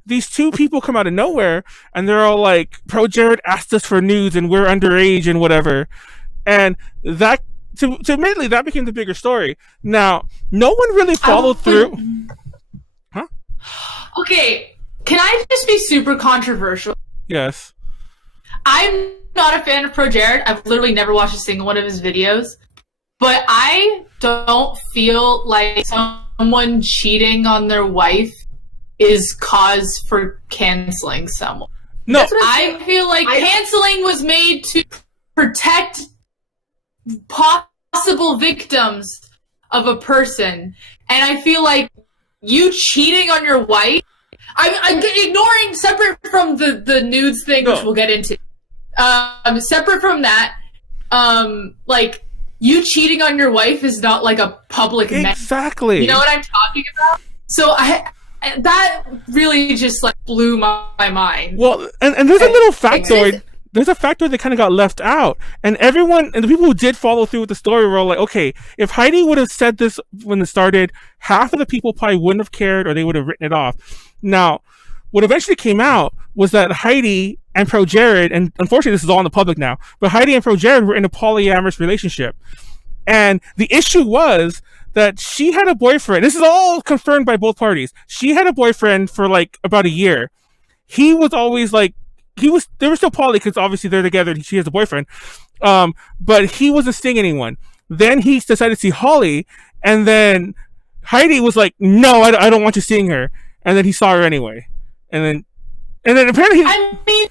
these two people come out of nowhere, and they're all like, "ProJared asked us for news, and we're underage and whatever." And that, to admittedly, that became the bigger story. Now, no one really followed through. Huh? Okay, Can I just be super controversial? Yes. I'm not a fan of ProJared. I've literally never watched a single one of his videos. But I don't feel like someone cheating on their wife is cause for canceling someone. No. I feel like canceling was made to protect possible victims of a person. And I feel like you cheating on your wife, I'm ignoring, separate from the nudes thing, which we'll get into. Separate from that, like, you cheating on your wife is not like a public exactly. You know what I'm talking about? So that really just like blew my mind. Well, and there's a little factoid. There's a factor that kind of got left out, and everyone and the people who did follow through with the story were all like, okay, if Heidi would have said this when it started, half of the people probably wouldn't have cared, or they would have written it off. Now, what eventually came out was that Heidi and ProJared, and unfortunately this is all in the public now, but Heidi and ProJared were in a polyamorous relationship. And the issue was that she had a boyfriend. This is all confirmed by both parties. She had a boyfriend for like about a year. He was always like, they were still poly because obviously they're together and she has a boyfriend. But he wasn't seeing anyone. Then he decided to see Holly, and then Heidi was like, no, I don't want you seeing her. And then he saw her anyway. And then apparently I mean,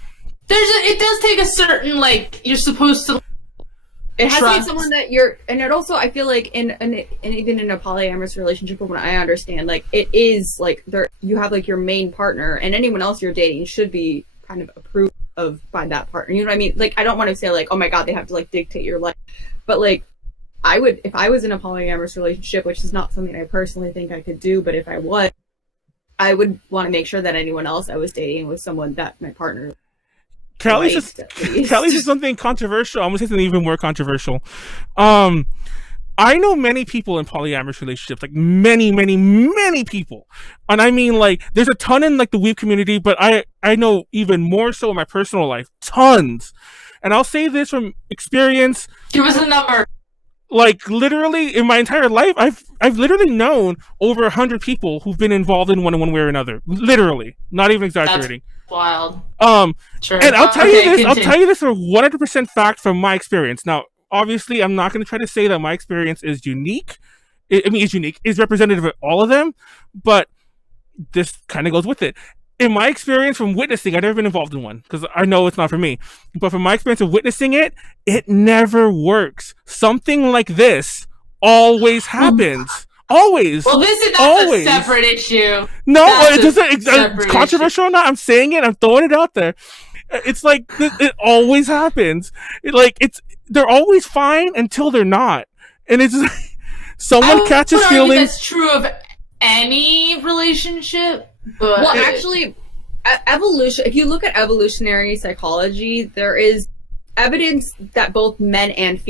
it does take a certain, like, you're supposed to it has trust. to be someone that you're, and it also, I feel like in even in a polyamorous relationship, from what I understand, like, it is like you have like your main partner, and anyone else you're dating should be kind of approved of by that partner. You know what I mean? Like, I don't want to say like, oh my god, they have to like dictate your life, but like, I would, if I was in a polyamorous relationship, which is not something I personally think I could do, but if I was, I would want to make sure that anyone else I was dating was someone that my partner. Callie says something controversial. I'm gonna say something even more controversial. I know many people in polyamorous relationships, like many people, and I mean, like, there's a ton in like the weeb community, but I know even more so in my personal life, tons. And I'll say this from experience. Give us a number. Like, literally in my entire life, I've literally known over 100 people who've been involved in one way or another. Literally, not even exaggerating. That's wild. Sure. And I'll tell you this. Continue. I'll tell you this for 100% fact from my experience. Now, obviously, I'm not going to try to say that my experience is unique. It's unique. It's representative of all of them, but this kind of goes with it. In my experience from witnessing, I've never been involved in one because I know it's not for me. But from my experience of witnessing it, it never works. Something like this always happens. Always. Well, that's always. A separate issue. No, it's controversial or not. I'm saying it. I'm throwing it out there. It's like it always happens. They're always fine until they're not, and it's like, someone catches feelings. That's true of any relationship. But well, actually, evolution. If you look at evolutionary psychology, there is evidence that both men and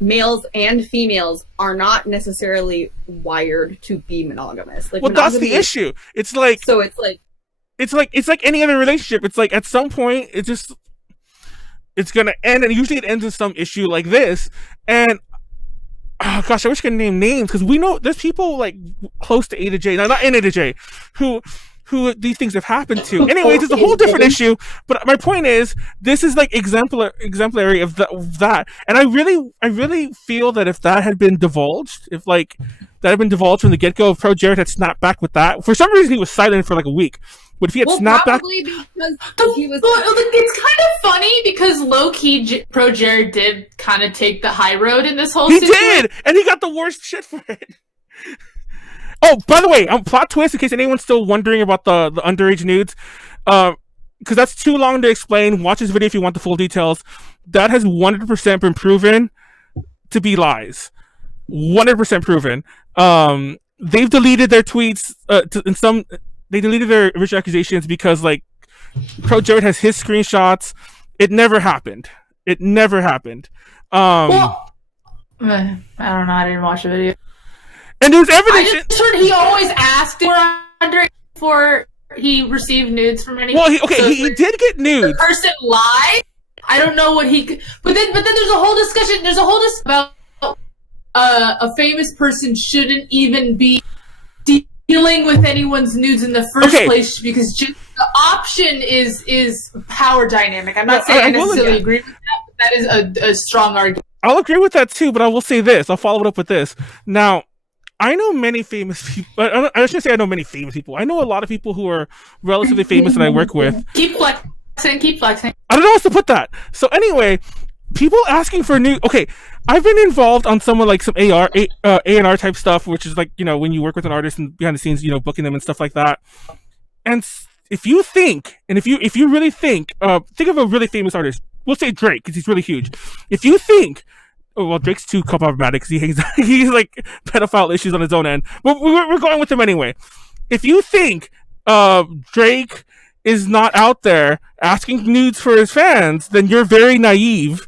males and females are not necessarily wired to be monogamous. Like, well, that's the issue. It's like it's like any other relationship. It's like at some point it's gonna end, and usually it ends in some issue like this. And oh gosh, I wish I could name names because we know there's people like close to A to J, not in A to J, who these things have happened to. Anyways, it's a whole different issue. But my point is, this is like exemplary of that. And I really feel that if that had been divulged, if like that had been divulged from the get go, if ProJared had snapped back with that. For some reason, he was silent for like a week. But if he had snapped back, because he was. It's kind of funny because low key ProJared did kind of take the high road in this whole. He did, and he got the worst shit for it. Oh, by the way, plot twist in case anyone's still wondering about the underage nudes, because that's too long to explain. Watch this video if you want the full details. That has 100% been proven to be lies. 100% proven. They've deleted their tweets. They deleted their original accusations because, like, ProJared has his screenshots. It never happened. Well, I don't know. I didn't watch the video. And there's evidence. I just heard he always asked for underage before he received nudes from anyone. Well, he did get nudes. The person lied. I don't know what he could. But then there's a whole discussion. There's a whole discussion about a famous person shouldn't even be dealing with anyone's nudes in the first Okay. place, because just the option is power dynamic. I'm not saying I will necessarily agree with that, but that is a strong argument. I'll agree with that too, but I will say this. I'll follow it up with this. Now, I know many famous people. I shouldn't say I know many famous people. I know a lot of people who are relatively famous that I work with. Keep flexing, keep flexing. I don't know how else to put that. So anyway, people asking for new. Okay, I've been involved on some A&R type stuff, which is like, you know, when you work with an artist and behind the scenes, you know, booking them and stuff like that. And if you think, and if you really think of a really famous artist, we'll say Drake because he's really huge. If you think, oh, well, Drake's too problematic because he's like pedophile issues on his own end, but we're going with him anyway. If you think Drake is not out there asking nudes for his fans, then you're very naive.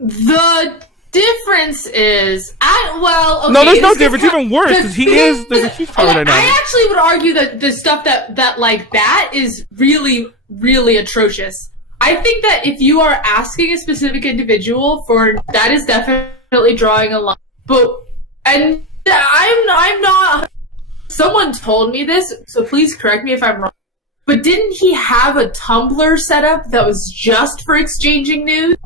The difference is, okay, no, there's no difference. Even worse, because there's a huge power dynamic. I actually would argue that the stuff that like that is really, really atrocious. I think that if you are asking a specific individual for, that is definitely drawing a line. And I'm not. Someone told me this, so please correct me if I'm wrong. But didn't he have a Tumblr setup that was just for exchanging nudes?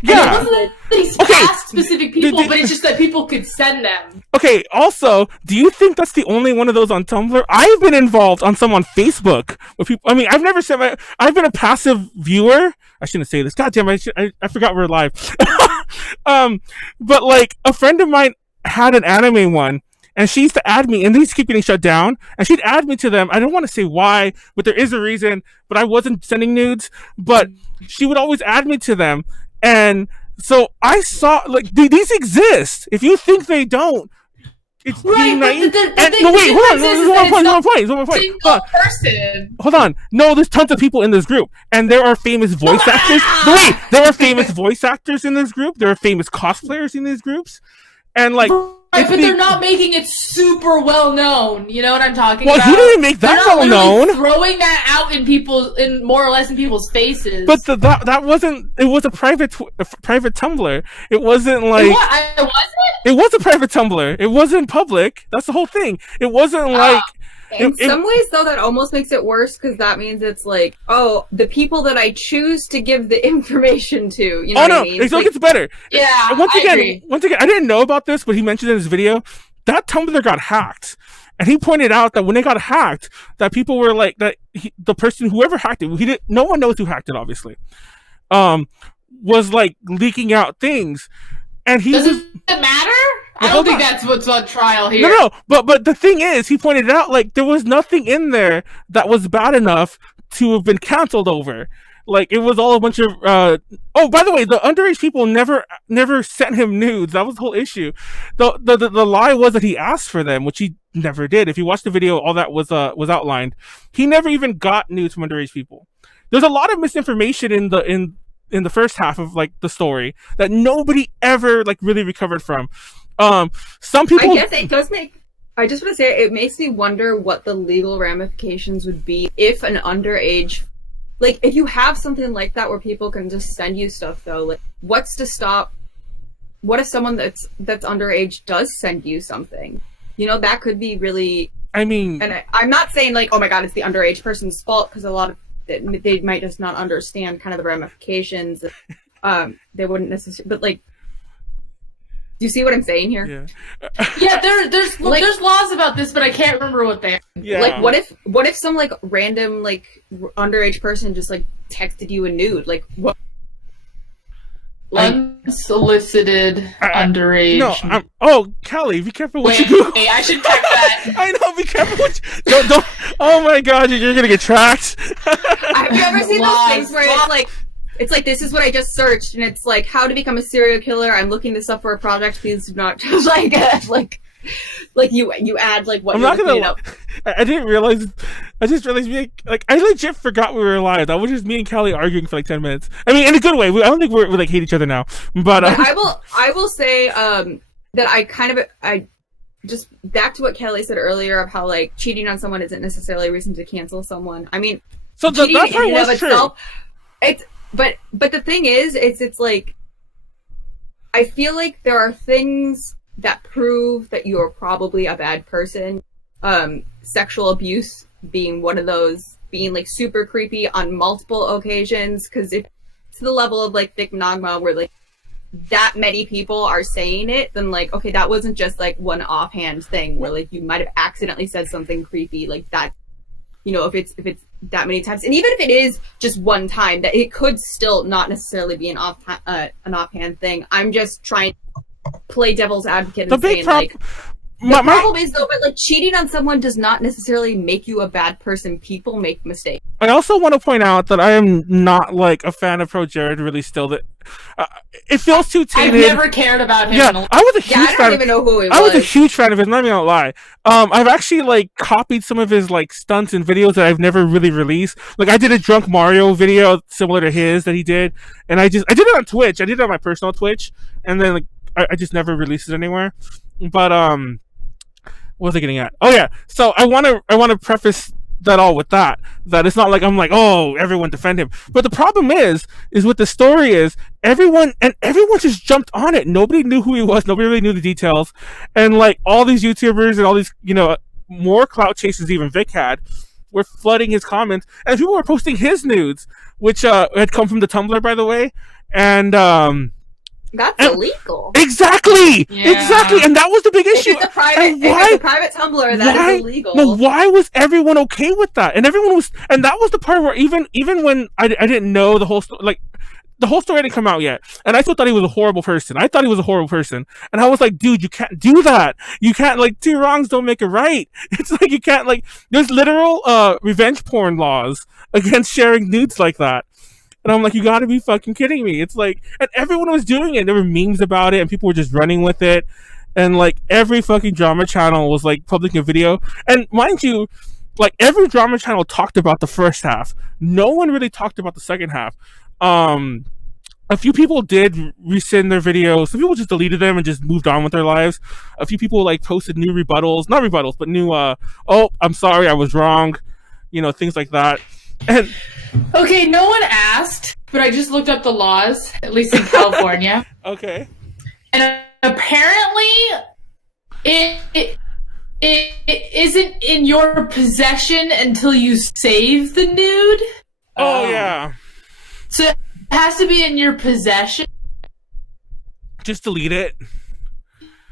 Yeah. And it wasn't that he asked specific people, but it's just that people could send them. Okay, also, do you think that's the only one of those on Tumblr? I've been involved on some on Facebook with people. I mean, I've never said I've been a passive viewer. I shouldn't say this. God damn, I forgot we're live. But like, a friend of mine had an anime one, and she used to add me, and these keep getting shut down, and she'd add me to them. I don't want to say why, but there is a reason, but I wasn't sending nudes, but she would always add me to them. And so I saw, like, these exist. If you think they don't, it's being naive. No, wait, hold on. Hold on. No, there's tons of people in this group, and there are famous voice actors. No, wait, there are famous voice actors in this group. There are famous cosplayers in these groups, and like. Right, but they're not making it super well known. You know what I'm talking about? Well, he didn't make that well known. Throwing that out in more or less in people's faces. But that wasn't. It was a private Tumblr. It wasn't like. It was a private Tumblr. It wasn't public. That's the whole thing. It wasn't like. In some ways, though, that almost makes it worse because that means it's like, oh, the people that I choose to give the information to. You know what I mean? It gets better. Yeah. Once again, I didn't know about this, but he mentioned in his video that Tumblr got hacked, and he pointed out that when it got hacked, that people were like the person, whoever hacked it, no one knows who hacked it, obviously, was like leaking out things, and he doesn't it matter? I don't think that's what's on trial here. No, but the thing is, he pointed out, like, there was nothing in there that was bad enough to have been canceled over. Like, it was all a bunch of, by the way, the underage people never sent him nudes. That was the whole issue. The lie was that he asked for them, which he never did. If you watch the video, all that was outlined. He never even got nudes from underage people. There's a lot of misinformation in the first half of, like, the story that nobody ever, like, really recovered from. Some people. I guess it does make. I just want to say it makes me wonder what the legal ramifications would be if an underage, like, if you have something like that where people can just send you stuff, though. Like, what's to stop? What if someone that's underage does send you something? You know, that could be really. I mean, and I'm not saying like, oh my god, it's the underage person's fault, because a lot of they might just not understand kind of the ramifications. They wouldn't necessarily, but like. Do you see what I'm saying here? Yeah, there's laws about this, but I can't remember what they are. Yeah. Like, what if some, like, random, like, underage person just, like, texted you a nude? Like, what? Unsolicited underage. No, Callie, be careful what you Google. Wait, I should check that. I know, be careful what you... Don't... Oh my god, you're gonna get tracked. Have you ever seen those things where it's like, this is what I just searched, and it's like, how to become a serial killer. I'm looking this up for a project. Please do not just like you add like what I'm you're not looking gonna. up. I didn't realize. I just realized I legit forgot we were live. That was just me and Callie arguing for like 10 minutes. I mean, in a good way. I don't think we like hate each other now. But I will say that I just back to what Kelly said earlier of how like cheating on someone isn't necessarily a reason to cancel someone. I mean, so that part was true. But the thing is, it's like, I feel like there are things that prove that you are probably a bad person sexual abuse being one of those, being like super creepy on multiple occasions, because if to the level of like Vic Mignogna where like that many people are saying it, then like, okay, that wasn't just like one offhand thing where like you might have accidentally said something creepy like that. You know, if it's that many times, and even if it is just one time, that it could still not necessarily be an offhand thing. I'm just trying to play devil's advocate and saying like, the problem is though, but like cheating on someone does not necessarily make you a bad person. People make mistakes. I also want to point out that I am not like a fan of ProJared. Really, still that it feels too tainted. I've never cared about him. Yeah, I was a huge fan. I don't even know who he was. I was a huge fan of his. Let me not lie. I've actually like copied some of his like stunts and videos that I've never really released. Like I did a drunk Mario video similar to his that he did, and I did it on Twitch. I did it on my personal Twitch, and then like I just never released it anywhere. But what was I getting at? Oh yeah. So I want to preface that all with that it's not like I'm like, oh, everyone defend him. But the problem is with the story is everyone just jumped on it. Nobody knew who he was. Nobody really knew the details. And like all these YouTubers and all these, you know, more clout chasers even Vic had were flooding his comments, and people were posting his nudes, which had come from the Tumblr, by the way. And that's illegal. Exactly, and that was the big issue. If it's a private Tumblr, that is illegal. No, why was everyone okay with that? And everyone was, and that was the part where even when I didn't know the whole story, like the whole story hadn't come out yet, and I still thought he was a horrible person. I thought he was a horrible person, and I was like, dude, you can't do that. You can't, like, two wrongs don't make it right. It's like you can't, like, there's literal revenge porn laws against sharing nudes like that. And I'm like, you gotta be fucking kidding me. It's like, and everyone was doing it. There were memes about it, and people were just running with it. And like, every fucking drama channel was like publishing a video. And mind you, like, every drama channel talked about the first half. No one really talked about the second half. A few people did rescind their videos. Some people just deleted them and just moved on with their lives. A few people like posted new rebuttals, not rebuttals, but new, oh, I'm sorry, I was wrong. You know, things like that. And okay, no one asked, but I just looked up the laws, at least in California. Okay. And apparently, it isn't in your possession until you save the nude. Oh, yeah. So it has to be in your possession. Just delete it.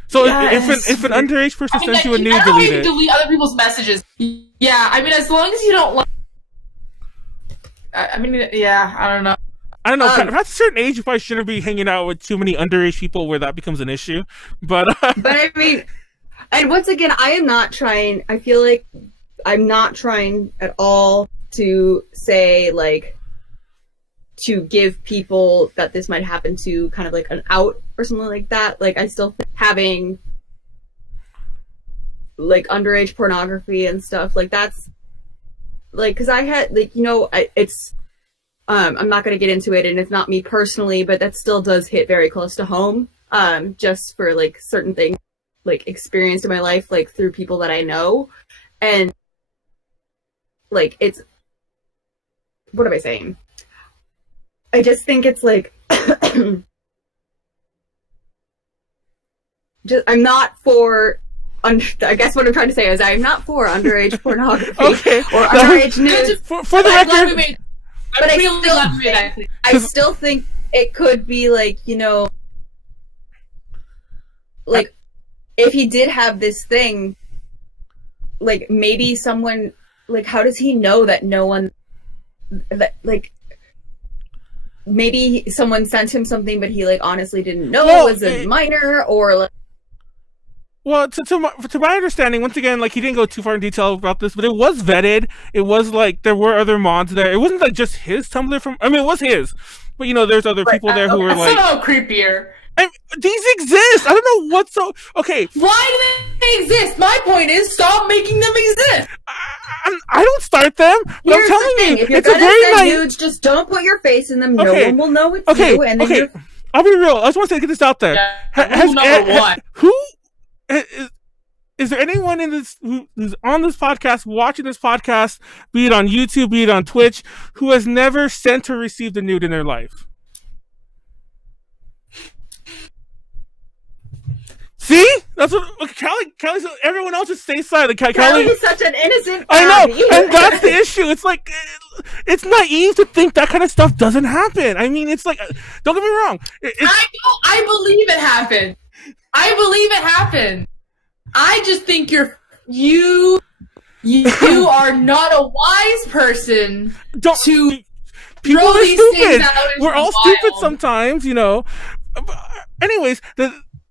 So if an underage person sends you a nude, delete it. I don't know if you it. can delete other people's messages. Yeah, I mean, as long as you don't like. I mean, yeah, I don't know. I don't know. Past a certain age, you probably shouldn't be hanging out with too many underage people where that becomes an issue. But I mean, and once again, I am not trying. I feel like I'm not trying at all to say like to give people that this might happen to kind of like an out or something like that. Like I still think having like underage pornography and stuff like that's. Like, because I had, like, you know, it's, I'm not going to get into it, and it's not me personally, but that still does hit very close to home, just for, like, certain things, like, experienced in my life, like, through people that I know, and, like, it's, what am I saying? I just think it's, like, I'm not for... I guess what I'm trying to say is I'm not for underage pornography or underage news. For the record, I still think it could be like, you know, like if he did have this thing, like maybe someone, like how does he know that no one, that like maybe someone sent him something, but he like honestly didn't know it was a minor or like. Well, to my understanding, once again, like he didn't go too far in detail about this, but it was vetted. It was like there were other mods there. It wasn't like just his Tumblr it was his, but you know, there's other people there who were like somehow creepier. These exist. I don't know what's so okay. Why do they exist? My point is, stop making them exist. I don't start them, but I'm telling you, if you're it's gonna a very send nudes, just don't put your face in them. Okay. No one will know it's you. And then I'll be real. I just want to get this out there. Yeah, who is there anyone in this who's on this podcast, watching this podcast, be it on YouTube, be it on Twitch, who has never sent or received a nude in their life? See, that's what Callie. Everyone else just stays silent. Callie is such an innocent. I know, and that's the issue. It's like it's naive to think that kind of stuff doesn't happen. I mean, it's like, don't get me wrong. I believe it happened. I believe it happened. I just think you are not a wise person to people throw are these stupid. things out into We're all the wild. stupid sometimes, you know. Anyways,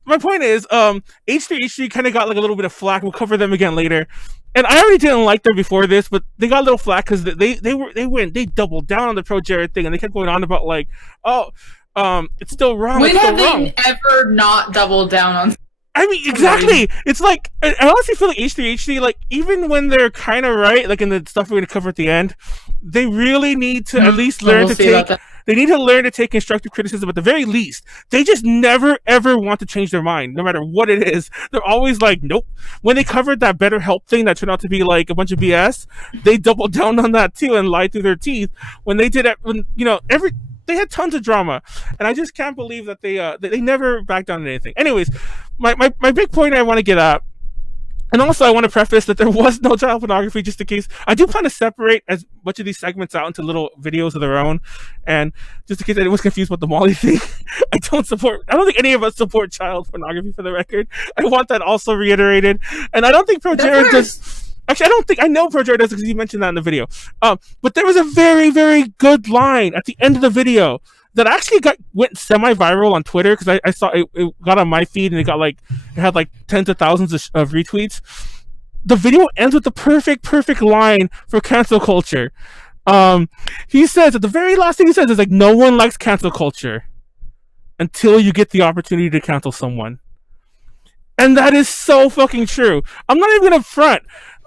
my point is, H3H3 kind of got like a little bit of flack. We'll cover them again later. And I already didn't like them before this, but they got a little flack because they doubled down on the ProJared thing, and they kept going on about like, it's still wrong. When have wrong. they ever not doubled down on? I mean, exactly. It's like, I honestly feel like H3H3, like, even when they're kind of right, like in the stuff we're going to cover at the end, they really need to at least learn to take, they need to learn to take constructive criticism at the very least. They just never, ever want to change their mind, no matter what it is. They're always like, nope. When they covered that BetterHelp thing that turned out to be like a bunch of BS, they doubled down on that too and lied through their teeth. When they did it, they had tons of drama, and I just can't believe that they never backed down on anything. Anyways, my big point I want to get at, and also I want to preface that there was no child pornography, just in case. I do plan to separate as much of these segments out into little videos of their own, and just in case anyone's confused about the Molly thing, I don't think any of us support child pornography, for the record. I want that also reiterated, and I don't think ProJared does. Actually, I know ProJared does because you mentioned that in the video. But there was a very, very good line at the end of the video that actually went semi-viral on Twitter, because I saw it got on my feed, and it had like tens of thousands of retweets. The video ends with the perfect line for cancel culture. He says, at the very last thing he says is like, no one likes cancel culture until you get the opportunity to cancel someone. And that is so fucking true. I'm not even gonna front.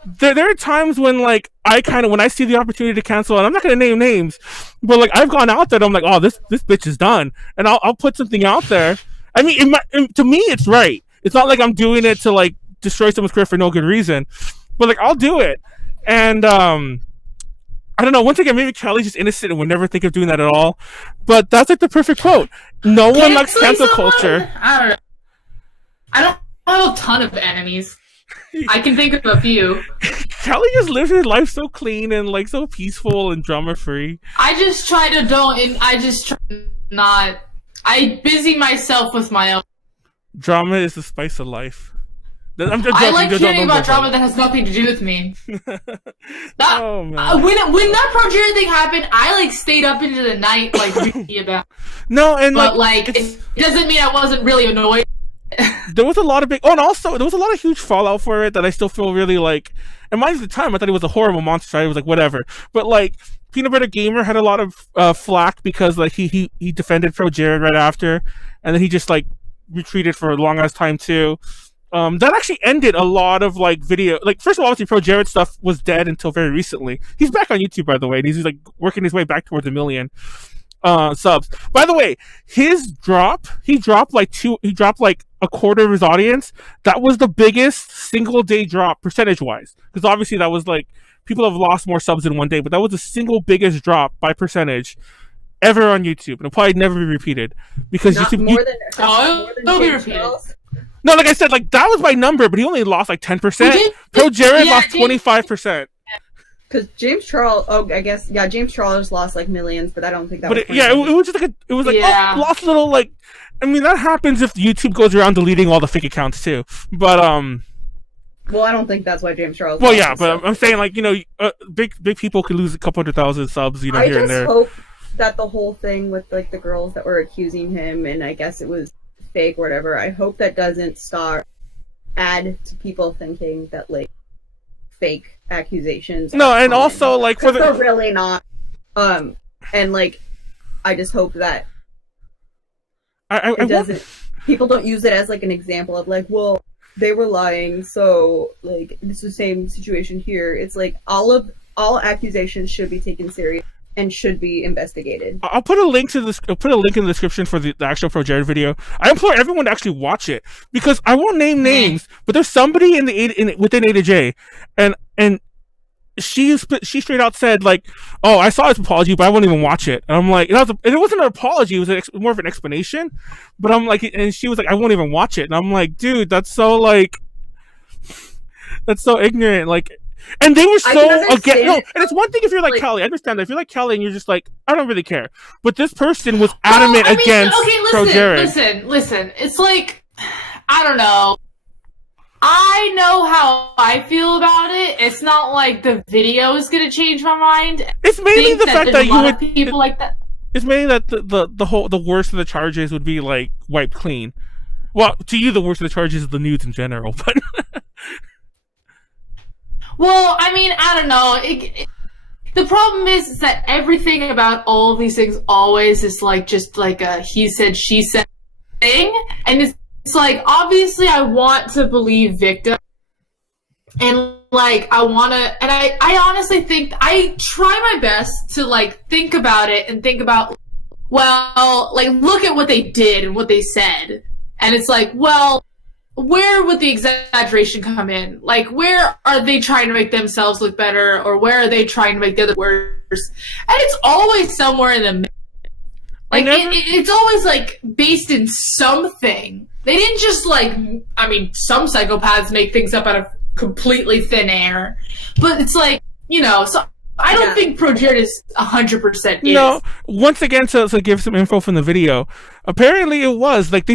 There are times when, like, when I see the opportunity to cancel, and I'm not going to name names, but, like, I've gone out there and I'm like, oh, this bitch is done. And I'll put something out there. I mean, to me, it's right. It's not like I'm doing it to, like, destroy someone's career for no good reason. But, like, I'll do it. And, I don't know. Once again, maybe Callie's just innocent and would never think of doing that at all. But that's, like, the perfect quote. No one likes cancel culture. I don't have a ton of enemies. I can think of a few. Callie just lives her life so clean and like so peaceful and drama free. I just try I busy myself with my own. Drama is the spice of life. I like hearing about drama that has nothing to do with me. Oh man! When that ProJared thing happened, I like stayed up into the night like reading about. No, and but like it doesn't mean I wasn't really annoyed. There was a lot of and also there was a lot of huge fallout for it that I still feel really like. And mind you, at the time I thought it was a horrible monster. I was like, whatever. But like, Peanut Butter Gamer had a lot of flack because like he defended ProJared right after, and then he just like retreated for a long ass time too. That actually ended a lot of like video. Like, first of all, obviously ProJared stuff was dead until very recently. He's back on YouTube, by the way, and he's like working his way back towards 1 million subs. By the way, he dropped like a quarter of his audience. That was the biggest single day drop percentage wise, because obviously that was like, people have lost more subs in one day, but that was the single biggest drop by percentage ever on YouTube, and it'll probably never be repeated because Not YouTube. More than it'll be repeated. No, like I said, like that was my number, but he only lost like 10%. ProJared lost 25%. Because James Charles, James Charles lost like millions, but I don't think that. But it was just like lost a little like. I mean, that happens if YouTube goes around deleting all the fake accounts too. But well, I don't think that's why James Charles. Well, yeah, but I'm saying like, big people could lose a couple 100,000 subs, here and there. I just hope that the whole thing with like the girls that were accusing him, and I guess it was fake or whatever. I hope that doesn't add to people thinking that like fake accusations. No, and also like they're really not. And like, I just hope that people don't use it as like an example of like, well, they were lying, so like it's the same situation here. It's like all accusations should be taken serious and should be investigated. I'll put a link to this. I'll put a link in the description for the actual ProJared video. I implore everyone to actually watch it, because I won't name names, but there's somebody within A to J, and she straight out said like, "Oh, I saw his apology, but I won't even watch it." And I'm like, and it wasn't an apology; it was more of an explanation. But I'm like, and she was like, "I won't even watch it," and I'm like, "Dude, that's so ignorant." Like, and they were so again. No, and it's one thing if you're like Callie, I understand that. If you're like Callie and you're just like, I don't really care. But this person was adamant against ProJared. Listen. It's like, I don't know. I know how I feel about it. It's not like the video is going to change my mind. It's mainly the fact that you would people like that. It's mainly that the worst of the charges would be like wiped clean. Well, to you, the worst of the charges is the nudes in general, but. Well, I mean, I don't know. The problem is that everything about all of these things always is like just like a he said, she said thing, and it's like obviously I want to believe victim, and like I want to, and I honestly think I try my best to like think about it and think about, well, like look at what they did and what they said, and it's like, well, where would the exaggeration come in? Like, where are they trying to make themselves look better, or where are they trying to make the other worse? And it's always somewhere in the middle. Like, it's always, like, based in something. They didn't just, like, I mean, some psychopaths make things up out of completely thin air. But it's like, you know, so I don't think ProJared is 100% No, once again, to give some info from the video, apparently it was, like, they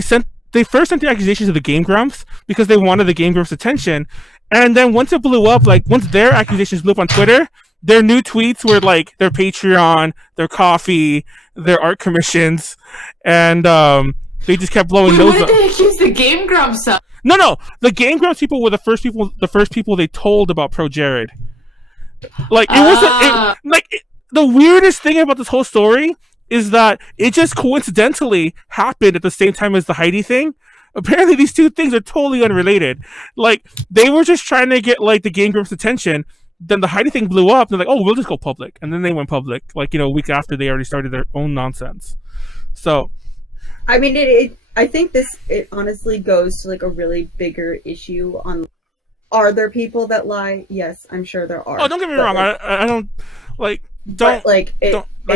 first sent the accusations to the Game Grumps because they wanted the Game Grumps' attention. And then once it blew up, like, once their accusations blew up on Twitter, their new tweets were, like, their Patreon, their coffee, their art commissions, and they just kept blowing those up. What did they accuse the Game Grumps of? No. The Game Grumps people were the first people they told about ProJared. Like, the weirdest thing about this whole story is that it just coincidentally happened at the same time as the Heidi thing. Apparently, these two things are totally unrelated. Like, they were just trying to get, like, the Game Grumps' attention. Then the Heidi thing blew up. They're like, oh, we'll just go public. And then they went public, like, you know, a week after they already started their own nonsense. So. I mean, I think it honestly goes to, like, a really bigger issue on, are there people that lie? Yes, I'm sure there are. Oh, don't get me wrong. Like, I don't, like, don't. But, like, it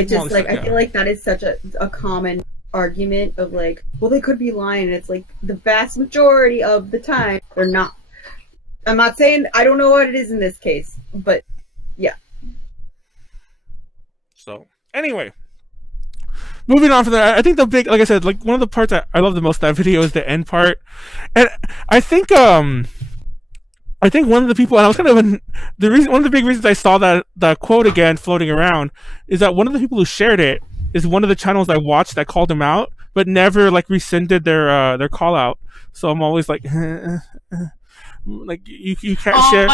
just, like, yeah. I feel like that is such a common argument of, like, well, they could be lying. And it's, like, the vast majority of the time, they're not. I'm not saying, I don't know what it is in this case, but, yeah. So, anyway. Moving on from that, I think like I said, like, one of the parts I love the most of that video is the end part. And I think one of the people, and I was kind of one of the big reasons I saw that quote again floating around is that one of the people who shared it is one of the channels I watched that called him out, but never like rescinded their call out. So I'm always like, like you can't share.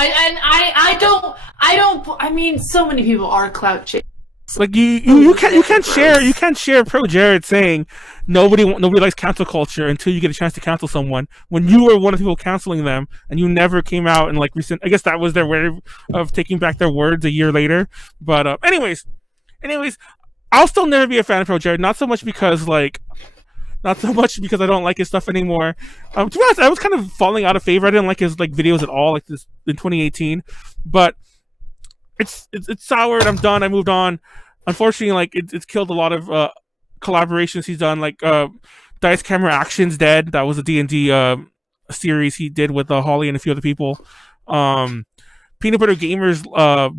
I mean, so many people are clout chasing. Like you can't share ProJared saying nobody likes cancel culture until you get a chance to cancel someone when you were one of the people canceling them and you never came out and like I guess that was their way of taking back their words a year later. But anyways, I'll still never be a fan of ProJared. Not so much because I don't like his stuff anymore. To be honest, I was kind of falling out of favor. I didn't like his like videos at all, like this in 2018. But it's soured. I'm done. I moved on. Unfortunately, like it's killed a lot of collaborations he's done. Like Dice Camera Action's dead. That was a D&D series he did with Holly and a few other people. Peanut Butter Gamer's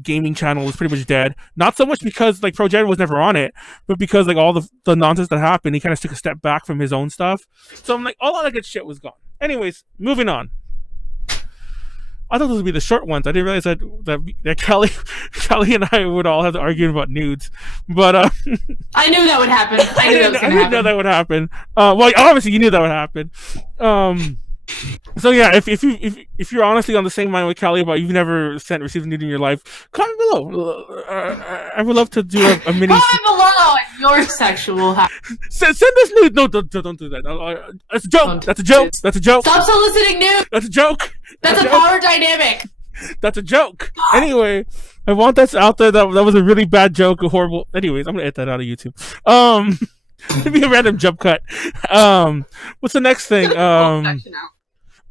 gaming channel is pretty much dead. Not so much because like ProJared was never on it, but because like all the nonsense that happened, he kind of took a step back from his own stuff. So I'm like, all that good shit was gone. Anyways, moving on. I thought those would be the short ones. I didn't realize that Callie and I would all have to argue about nudes. But I knew that would happen. I knew that would happen. Well, obviously you knew that would happen. So yeah, if you're honestly on the same mind with Callie about you've never received a nude in your life, comment below. I would love to do a mini. Comment below your sexual. Send us nude. No, don't do that. That's a joke. That's a joke. That's a joke. Stop soliciting nude. That's a joke. That's a power dynamic. That's a joke. Anyway, I want that out there. That was a really bad joke. A horrible. Anyways, I'm gonna edit that out of YouTube. It'd be a random jump cut. What's the next thing?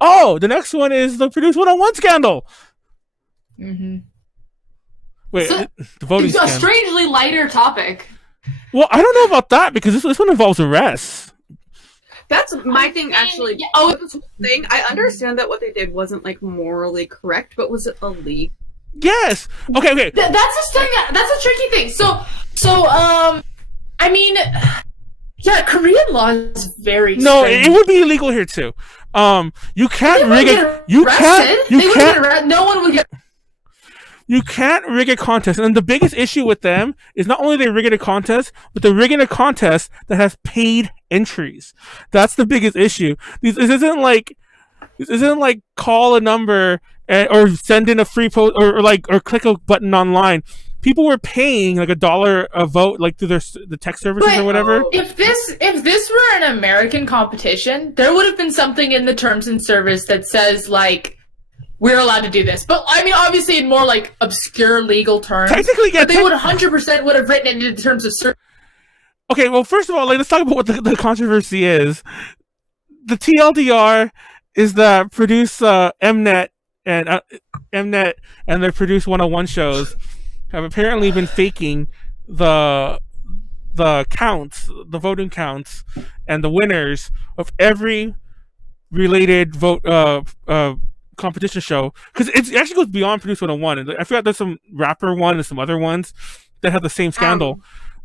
Oh, the next one is the Produce 101 scandal. Mm-hmm. Wait, So- the voting It's a scandal. strangely lighter topic. Well, I don't know about that because this one involves arrests. That's my thing, actually. Yeah, oh, This whole thing, I understand that what they did wasn't like morally correct, but was it illegal? Yes. Okay. that's a thing. That's a tricky thing. So, I mean, yeah, Korean law is very No, strange. it would be illegal here too. You can't They rig wouldn't it. get You arrested. can't. They wouldn't get arrested. No one would get. You can't rig a contest. And the biggest issue with them is not only they rigging a contest, but they're rigging a contest that has paid entries. That's the biggest issue. This isn't like call a number or send in a free post or click a button online. People were paying like $1 a vote, like through the text services But- or whatever. If this were an American competition, there would have been something in the terms and service that says like we're allowed to do this. But I mean, obviously, in more like obscure legal terms. Technically, yeah. But they would 100% would have written it in terms of service. Okay, well, first of all, let's talk about what the controversy is. The TLDR is that produce Mnet and their Produce 101 shows have apparently been faking the counts, the voting counts, and the winners of every related competition show, because it actually goes beyond Produce 101. And I forgot there's some rapper one and some other ones that have the same scandal.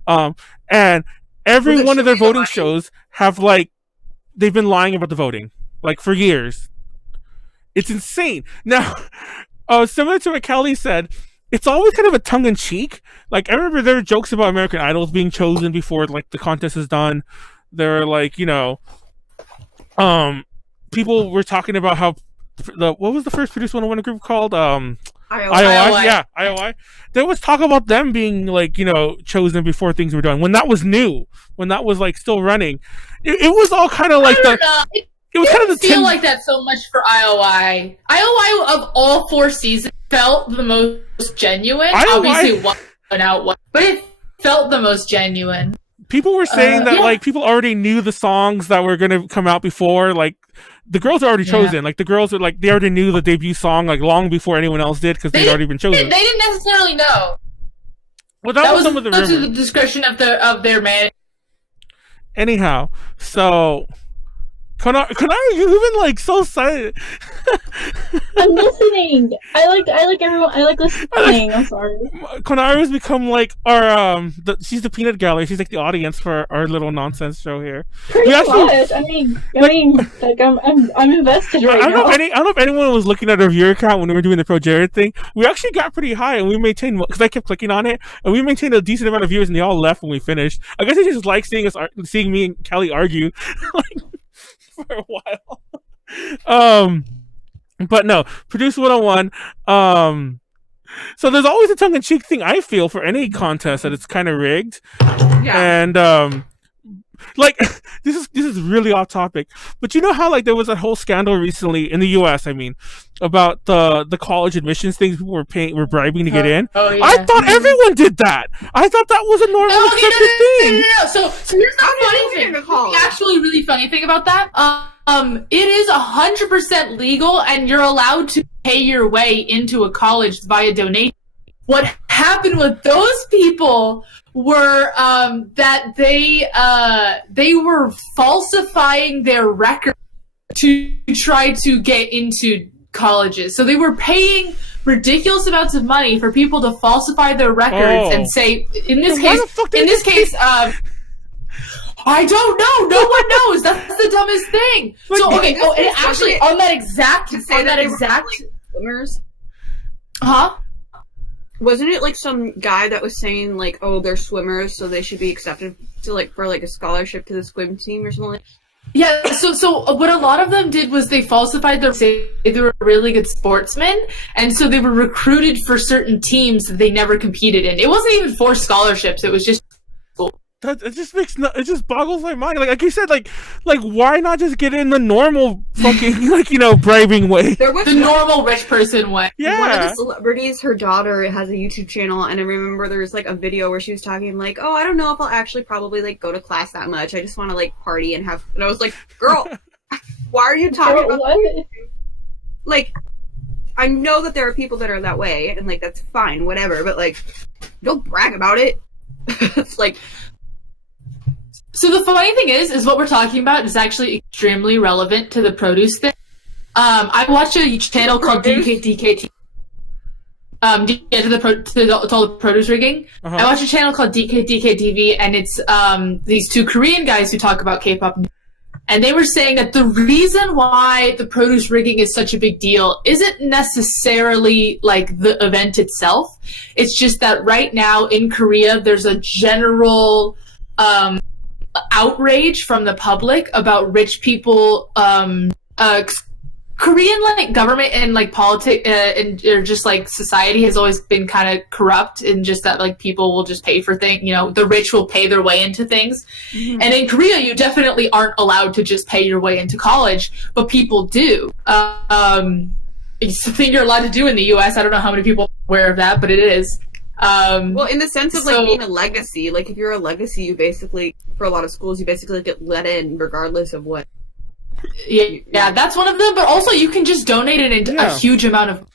And every Was it one of their Shirley voting Lane? shows have they've been lying about the voting for years. It's insane. Now, similar to what Callie said, it's always kind of a tongue in cheek. Like, I remember there were jokes about American Idols being chosen before the contest is done. There were people were talking about how what was the first Produce 101 group called? I.O.I. I.O.I. Yeah, I.O.I. There was talk about them being chosen before things were done. When that was new, when that was still running, it was all kind of like I don't know. it was kind of the feel like that so much for I.O.I. I.O.I. of all 4 seasons felt the most genuine. I.O.I. Obviously, one went out, but it felt the most genuine. People were saying that yeah. people already knew the songs that were going to come out before. The girls are already chosen. The girls are they already knew the debut song long before anyone else did because they'd already been chosen. They didn't necessarily know. Well, that was some of the up to rumors. the discretion of their man. Anyhow, so Konaru, you've been so silent. I'm listening. I like everyone. I like listening. I'm sorry. Konaru has become our she's the peanut gallery. She's the audience for our little nonsense show here. Pretty We actually- much. I mean, I'm invested right I now. don't know if anyone was looking at our viewer count when we were doing the ProJared thing. We actually got pretty high, and we maintained because I kept clicking on it, and we maintained a decent amount of viewers, and they all left when we finished. I guess they just like seeing me and Callie argue for a while. But no, Produce 101. So there's always a tongue-in-cheek thing I feel for any contest that it's kind of rigged. Yeah. And this is really off topic, but you know how there was a whole scandal recently in the US, I mean, about the college admissions things. People were bribing to get in. Oh yeah. I thought everyone did that. I thought that was a normal accepted thing. No. So here's the How did funny you thing. get a call? The actually really funny thing about that. It is 100% legal, and you're allowed to pay your way into a college via donation. What happened with those people were that they were falsifying their record to try to get into colleges. So they were paying ridiculous amounts of money for people to falsify their records and say, in this case, I don't know. No one knows. That's the dumbest thing. So okay. Oh, and actually, on that exact, swimmers. huh? Wasn't it some guy that was saying they're swimmers, so they should be accepted to for a scholarship to the swim team or something? Yeah. So what a lot of them did was they falsified their say they were really good sportsmen, and so they were recruited for certain teams that they never competed in. It wasn't even for scholarships. It was just. It just boggles my mind. Like you said, why not just get in the normal fucking bribing way? There was The normal rich person way. Yeah. One of the celebrities, her daughter has a YouTube channel, and I remember there was a video where she was talking oh, I don't know if I'll actually probably go to class that much. I just want to party and have. And I was like, girl, why are you talking about? What? I know that there are people that are that way, and like that's fine, whatever. But like, don't brag about it. It's like. So the funny thing is what we're talking about is actually extremely relevant to the produce thing. I watch a channel called DKT. To all the produce rigging. I watch a channel called DKTV, and it's these two Korean guys who talk about K-pop. And they were saying that the reason why the produce rigging is such a big deal isn't necessarily like the event itself. It's just that right now in Korea, there's a general outrage from the public about rich people, Korean like government and like politics and or just like society has always been kind of corrupt, and just that like people will just pay for things. You know, the rich will pay their way into things. Mm-hmm. And in Korea, you definitely aren't allowed to just pay your way into college, but people do. It's a thing you're allowed to do in the U.S. I don't know how many people are aware of that, but it is. Well, in the sense of like being a legacy, like if you're a legacy, you basically, for a lot of schools, you basically get let in regardless of what. Yeah, that's one of them. But also, you can just donate a huge amount of.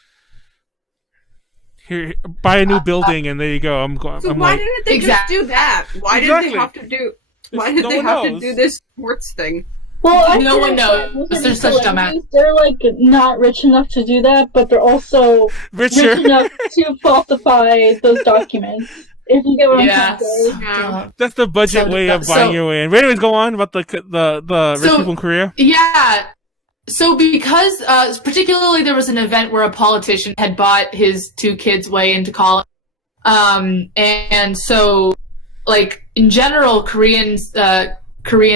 Here, buy a new building, and there you go. Why didn't they just do that? Why did they have to do? Why did they have to do this sports thing? Well, no one knows. They're such dumbasses. They're like not rich enough to do that, but they're also rich enough to falsify those documents. If you get what I'm trying to say. Yeah. That's the budget way of buying your way in. But anyways, go on about the rich people in Korea. Yeah. So because particularly there was an event where a politician had bought his two kids' way into college. And so like in general Korean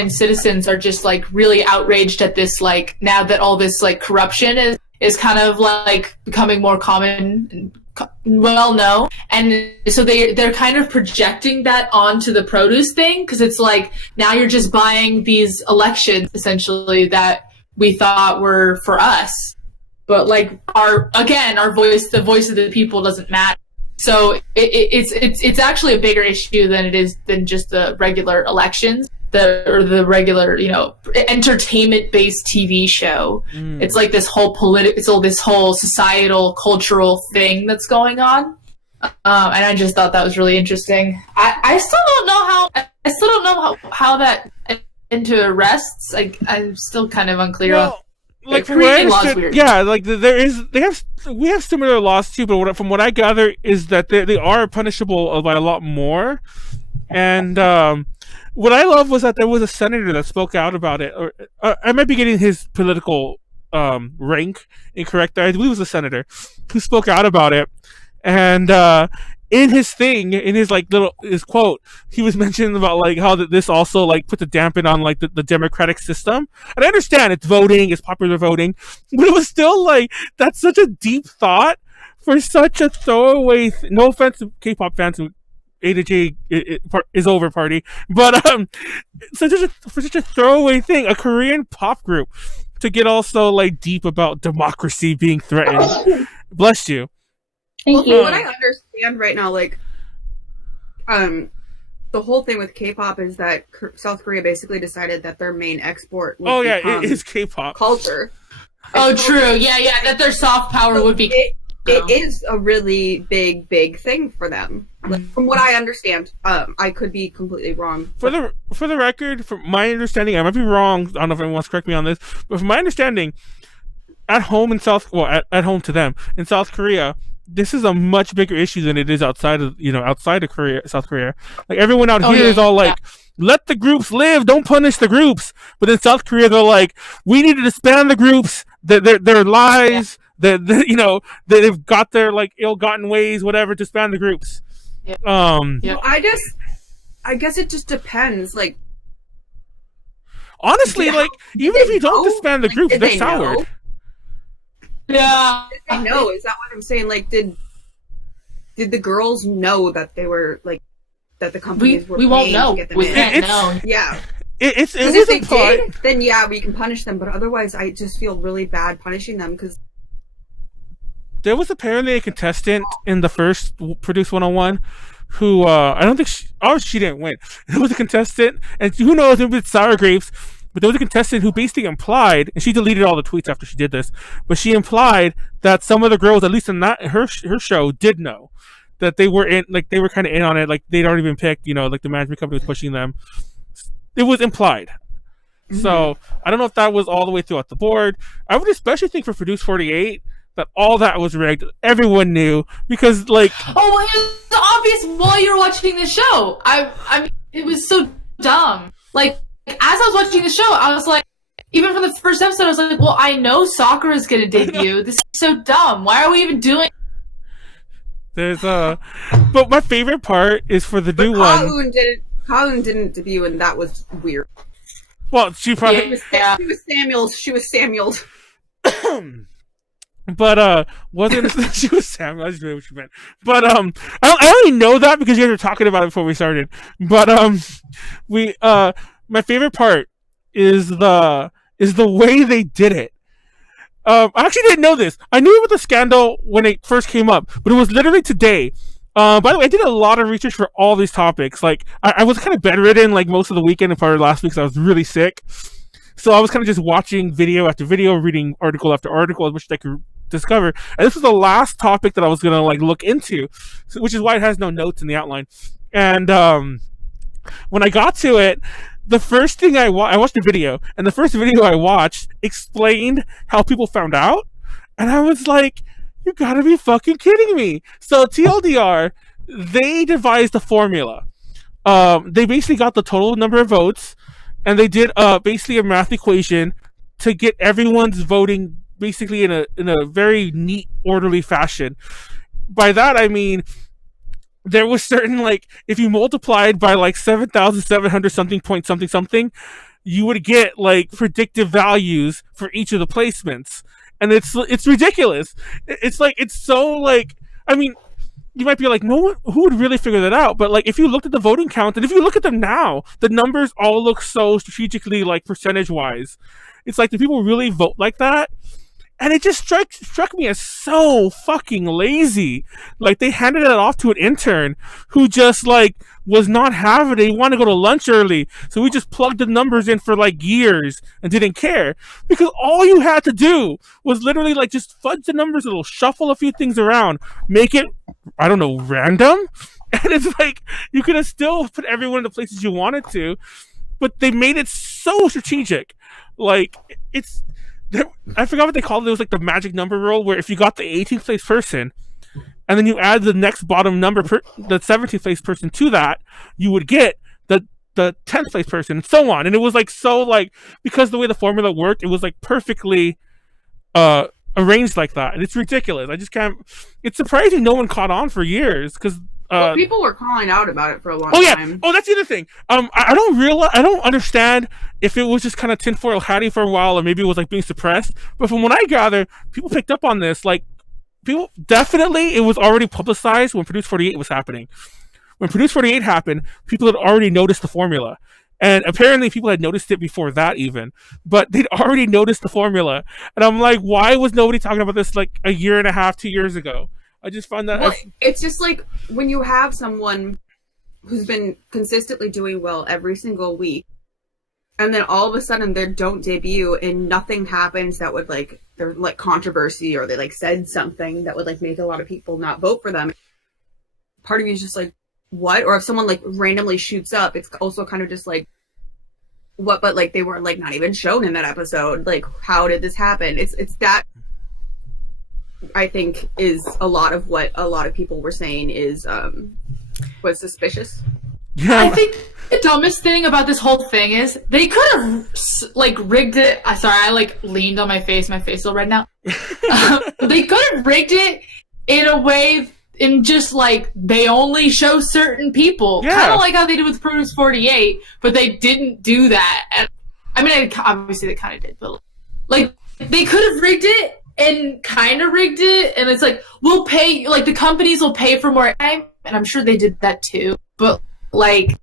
citizens are just like really outraged at this, like now that all this like corruption is kind of like becoming more common and well known, and so they're kind of projecting that onto the produce thing, because it's like now you're just buying these elections essentially that we thought were for us, but like our voice, the voice of the people, doesn't matter. So it's actually a bigger issue than just the regular elections. The regular, entertainment-based TV show. It's like this whole this whole societal, cultural thing that's going on, and I just thought that was really interesting. I still don't know how that rests. I'm still kind of unclear on. Like Korean laws weird. Yeah, like we have similar laws too, but from what I gather is that they are punishable by a lot more, and. What I love was that there was a senator that spoke out about it. Or I might be getting his political rank incorrect. I believe it was a senator who spoke out about it. And in his quote, he was mentioning about like how this also like put the dampen on like the democratic system. And I understand it's voting, it's popular voting, but it was still like that's such a deep thought for such a throwaway. No offense to K-pop fans who. H3H3 Is Over Party, but for such a throwaway thing, a Korean pop group to get also like deep about democracy being threatened. Bless you. Thank you. What I understand right now, like, the whole thing with K-pop is that South Korea basically decided that their main export would it is K-pop culture. Oh, true. Yeah, that their soft power would be. It is a really big thing for them. Like, from what I understand, I could be completely wrong. For the record, from my understanding, I might be wrong. I don't know if anyone wants to correct me on this, but from my understanding, at home at home to them in South Korea, this is a much bigger issue than it is outside of Korea, South Korea. Like everyone out here is all like, let the groups live, don't punish the groups. But in South Korea, they're like, we need to disband the groups. They're lies. Yeah. They've got their like ill-gotten ways, whatever. Disband the groups. Yeah. Well, I guess it just depends. Like, honestly, like even if you don't disband the groups, they're soured. Yeah, I know. Is that what I'm saying? Like, did the girls know that they were like that the companies were? We won't know. We can't know. Yeah. If they did, then yeah, we can punish them. But otherwise, I just feel really bad punishing them because. There was apparently a contestant in the first Produce 101 who I don't think she didn't win. It was a contestant, and who knows, maybe it's sour grapes, but there was a contestant who basically implied, and she deleted all the tweets after she did this, but she implied that some of the girls, at least in that her show, did know that they were kind of in on it, like they'd already been picked, like the management company was pushing them. It was implied. Mm-hmm. So I don't know if that was all the way throughout the board. I would especially think for Produce 48 that all that was rigged. Everyone knew because it was obvious while you were watching the show. I mean, it was so dumb. Like as I was watching the show, I was like, even from the first episode, I was like, well, I know Sakura is going to debut. This is so dumb. Why are we even doing? There's but my favorite part is for the new one. Colin didn't debut, and that was weird. Well, she probably She was Samuel's. But wasn't she was Samuel? I just knew what she meant. But I only know that because you guys were talking about it before we started. But my favorite part is the way they did it. I actually didn't know this. I knew about the scandal when it first came up, but it was literally today. By the way, I did a lot of research for all these topics. Like, I was kind of bedridden, like, most of the weekend and part of last week, so I was really sick. So I was kind of just watching video after video, reading article after article, which I could discover. And this was the last topic that I was going to, like, look into, which is why it has no notes in the outline. And when I got to it, the first thing I watched a video, and the first video I watched explained how people found out. And I was like, you gotta be fucking kidding me. So TLDR, they devised a formula. They basically got the total number of votes, and they did basically a math equation to get everyone's voting basically in a very neat, orderly fashion. By that I mean there was certain, like, if you multiplied by like 7,700 something, you would get like predictive values for each of the placements. And it's ridiculous. It's like, it's so like, I mean, you might be like, no one, who would really figure that out? But like, if you looked at the voting count, and if you look at them now, the numbers all look so strategically, like, percentage wise. It's like, do people really vote like that? And it just struck me as so fucking lazy. Like, they handed it off to an intern who just, like, was not having it. He wanted to go to lunch early. So we just plugged the numbers in for, like, years and didn't care. Because all you had to do was literally, like, just fudge the numbers a little, shuffle a few things around, make it, I don't know, random. And it's like, you could have still put everyone in the places you wanted to, but they made it so strategic. Like, it's... I forgot what they called it. It was like the magic number rule, where if you got the 18th place person and then you add the next bottom number, the 17th place person to that, you would get the 10th place person, and so on. And it was like, so, like, because the way the formula worked, it was like perfectly arranged like that. And it's ridiculous. I just can't. It's surprising no one caught on for years, because people were calling out about it for a long time. Oh, that's the other thing. I don't understand if it was just kind of tinfoil hatty for a while, or maybe it was like being suppressed. But from what I gather, people picked up on this. Like, people definitely, it was already publicized when Produce 48 was happening. When Produce 48 happened, people had already noticed the formula. And apparently people had noticed it before that even. But they'd already noticed the formula. And I'm like, why was nobody talking about this like a year and a half, 2 years ago? I just found that... Well, it's just like when you have someone who's been consistently doing well every single week, and then all of a sudden they don't debut and nothing happens that would, like, they're like controversy, or they like said something that would like make a lot of people not vote for them. Part of you is just like, what? Or if someone like randomly shoots up, it's also kind of just like, what? But like they were like not even shown in that episode. Like, how did this happen? It's that, I think, is a lot of what a lot of people were saying is was suspicious. Yeah. I think the dumbest thing about this whole thing is they could have like rigged it. Sorry, I like leaned on my face. My face is all red now. They could have rigged it in a way, in just like they only show certain people. Yeah. Kind of like how they did with Produce 48, but they didn't do that. And, I mean, obviously they kind of did, but like they could have rigged it and kind of rigged it, and it's like, we'll pay, like the companies will pay for more time, and I'm sure they did that too. But like,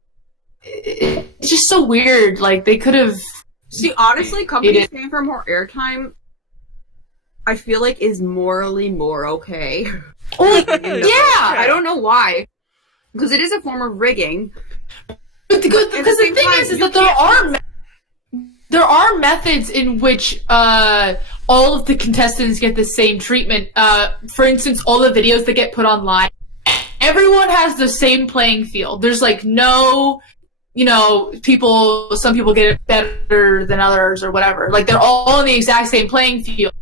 it's just so weird. Like, they could have. See, honestly, companies paying for more airtime, I feel like, is morally more okay. Yeah, I don't know why, because it is a form of rigging. Because the thing is that there are there are methods in which all of the contestants get the same treatment. For instance, all the videos that get put online, everyone has the same playing field. There's like no, some people get it better than others or whatever. Like they're all in the exact same playing field.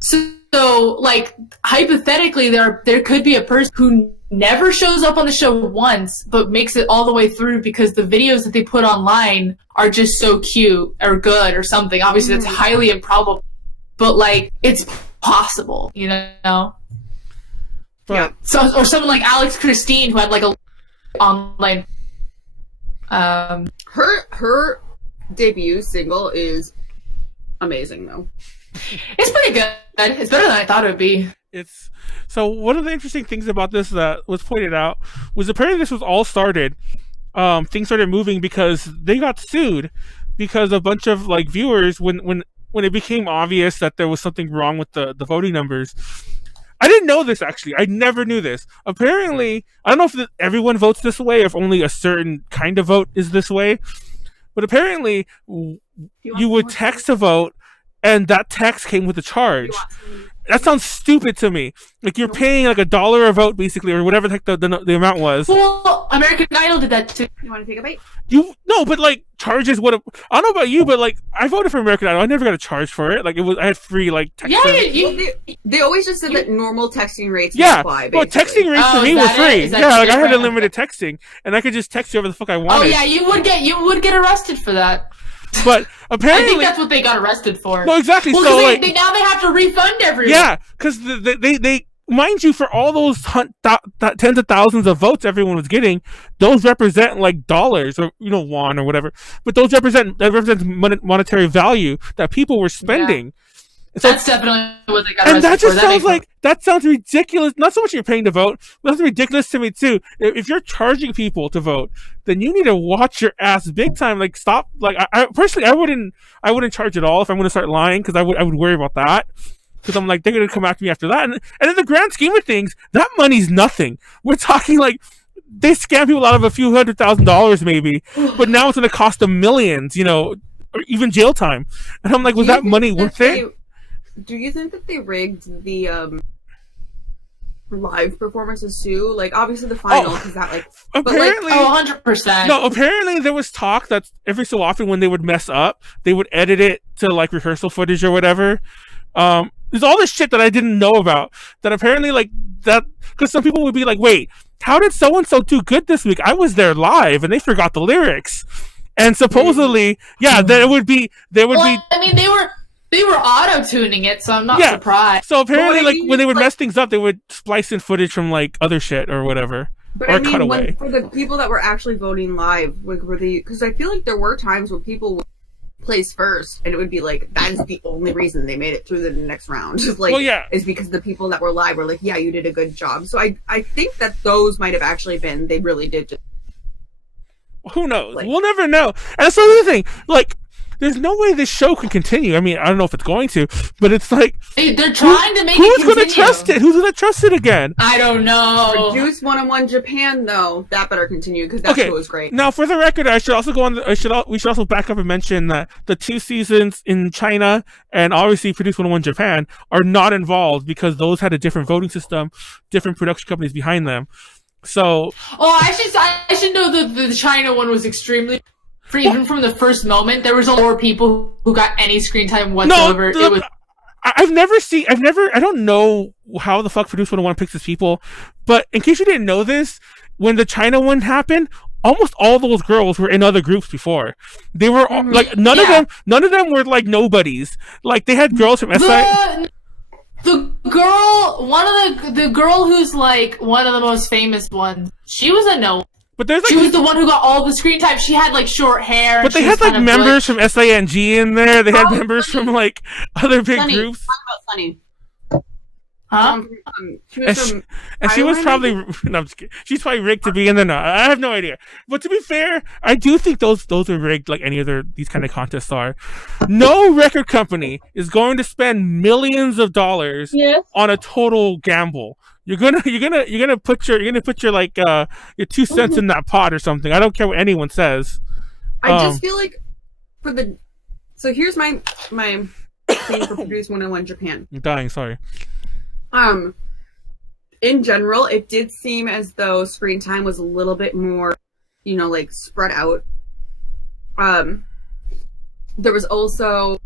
So like hypothetically, there could be a person who never shows up on the show once, but makes it all the way through because the videos that they put online are just so cute or good or something. Obviously, that's highly improbable, but like it's possible, But, yeah. So, or someone like Alex Christine who had like a online. Her debut single is amazing, though. It's pretty good. It's better than I thought it would be. So one of the interesting things about this that was pointed out was apparently this was all started. Things started moving because they got sued because a bunch of like viewers when it became obvious that there was something wrong with the voting numbers. I didn't know this actually. I never knew this. Apparently, I don't know if everyone votes this way, or if only a certain kind of vote is this way. But apparently, you would text a vote, and that text came with a charge. That sounds stupid to me. Like you're paying like $1 a vote, basically, or whatever the heck the amount was. Well, American Idol did that too. You want to take a bite? No, but like charges would have. I don't know about you, but like I voted for American Idol. I never got a charge for it. Like I had free like text. Yeah, they always just said that normal texting rates apply. Well, texting rates for me was free. Yeah, like I had unlimited texting, and I could just text whoever the fuck I wanted. Oh yeah, you would get arrested for that. But apparently, I think that's what they got arrested for. No, exactly. Well, so now they have to refund everyone. Yeah, because they mind you, for all those tens of thousands of votes everyone was getting, those represent like dollars or won or whatever. But those represent monetary value that people were spending. Yeah. So, that's definitely what they got arrested for. And that just sounds that sounds ridiculous. Not so much you're paying to vote, but that's ridiculous to me too. If you're charging people to vote, then you need to watch your ass big time. Like stop. Like I personally, I wouldn't charge at all if I'm going to start lying, because I would worry about that. Because I'm like, they're going to come after me after that. And in the grand scheme of things, that money's nothing. We're talking like they scam people out of a few $100,000 maybe, but now it's going to cost them millions, or even jail time. And I'm like, was that money worth it? Do you think that they rigged the live performances too? Like obviously the final, because that like apparently 100%. No, apparently there was talk that every so often when they would mess up, they would edit it to like rehearsal footage or whatever. There's all this shit that I didn't know about that apparently like that, because some people would be like, wait, how did so and so do good this week? I was there live and they forgot the lyrics, and supposedly there would be. I mean, they were auto-tuning it, so I'm not surprised. So apparently, when they would mess things up, they would splice in footage from like other shit or whatever, or cut away. For the people that were actually voting live, like, were they? Because I feel like there were times where people would place first, and it would be like that is the only reason they made it through the next round. Is because the people that were live were like, yeah, you did a good job. So I think that those might have actually been they really did. Who knows? We'll never know. And that's the other thing. Like, there's no way this show can continue. I mean, I don't know if it's going to, but it's like they're trying to make it continue. Who's going to trust it? Who's going to trust it again? I don't know. Produce 101 Japan, though, that better continue because that show was great. Now, for the record, I should also go on. We should also back up and mention that the 2 seasons in China and obviously Produce 101 Japan are not involved because those had a different voting system, different production companies behind them. So, I should know that the China one was extremely. Even from the first moment, there was more people who got any screen time whatsoever. I don't know how the fuck Produce 101 picks its people, but in case you didn't know this, when the China one happened, almost all those girls were in other groups before. They were like none of them were like nobodies. Like they had girls from SI. The girl who's like one of the most famous ones, she was a no. But there's she was the one who got all the screen time. She had like short hair. But they had like members from SING in there. They had members from like other big groups. Talk about Sunny. Huh? She was probably. No, I'm just kidding. She's probably rigged to be in there. No, I have no idea. But to be fair, I do think those are rigged, like any other these kind of contests are. No record company is going to spend millions of dollars on a total gamble. You're gonna put your like your 2 cents in that pot or something. I don't care what anyone says. I just feel like for the So here's my thing for Produce 101 Japan. I'm dying, sorry. In general, it did seem as though screen time was a little bit more, like spread out. There was also,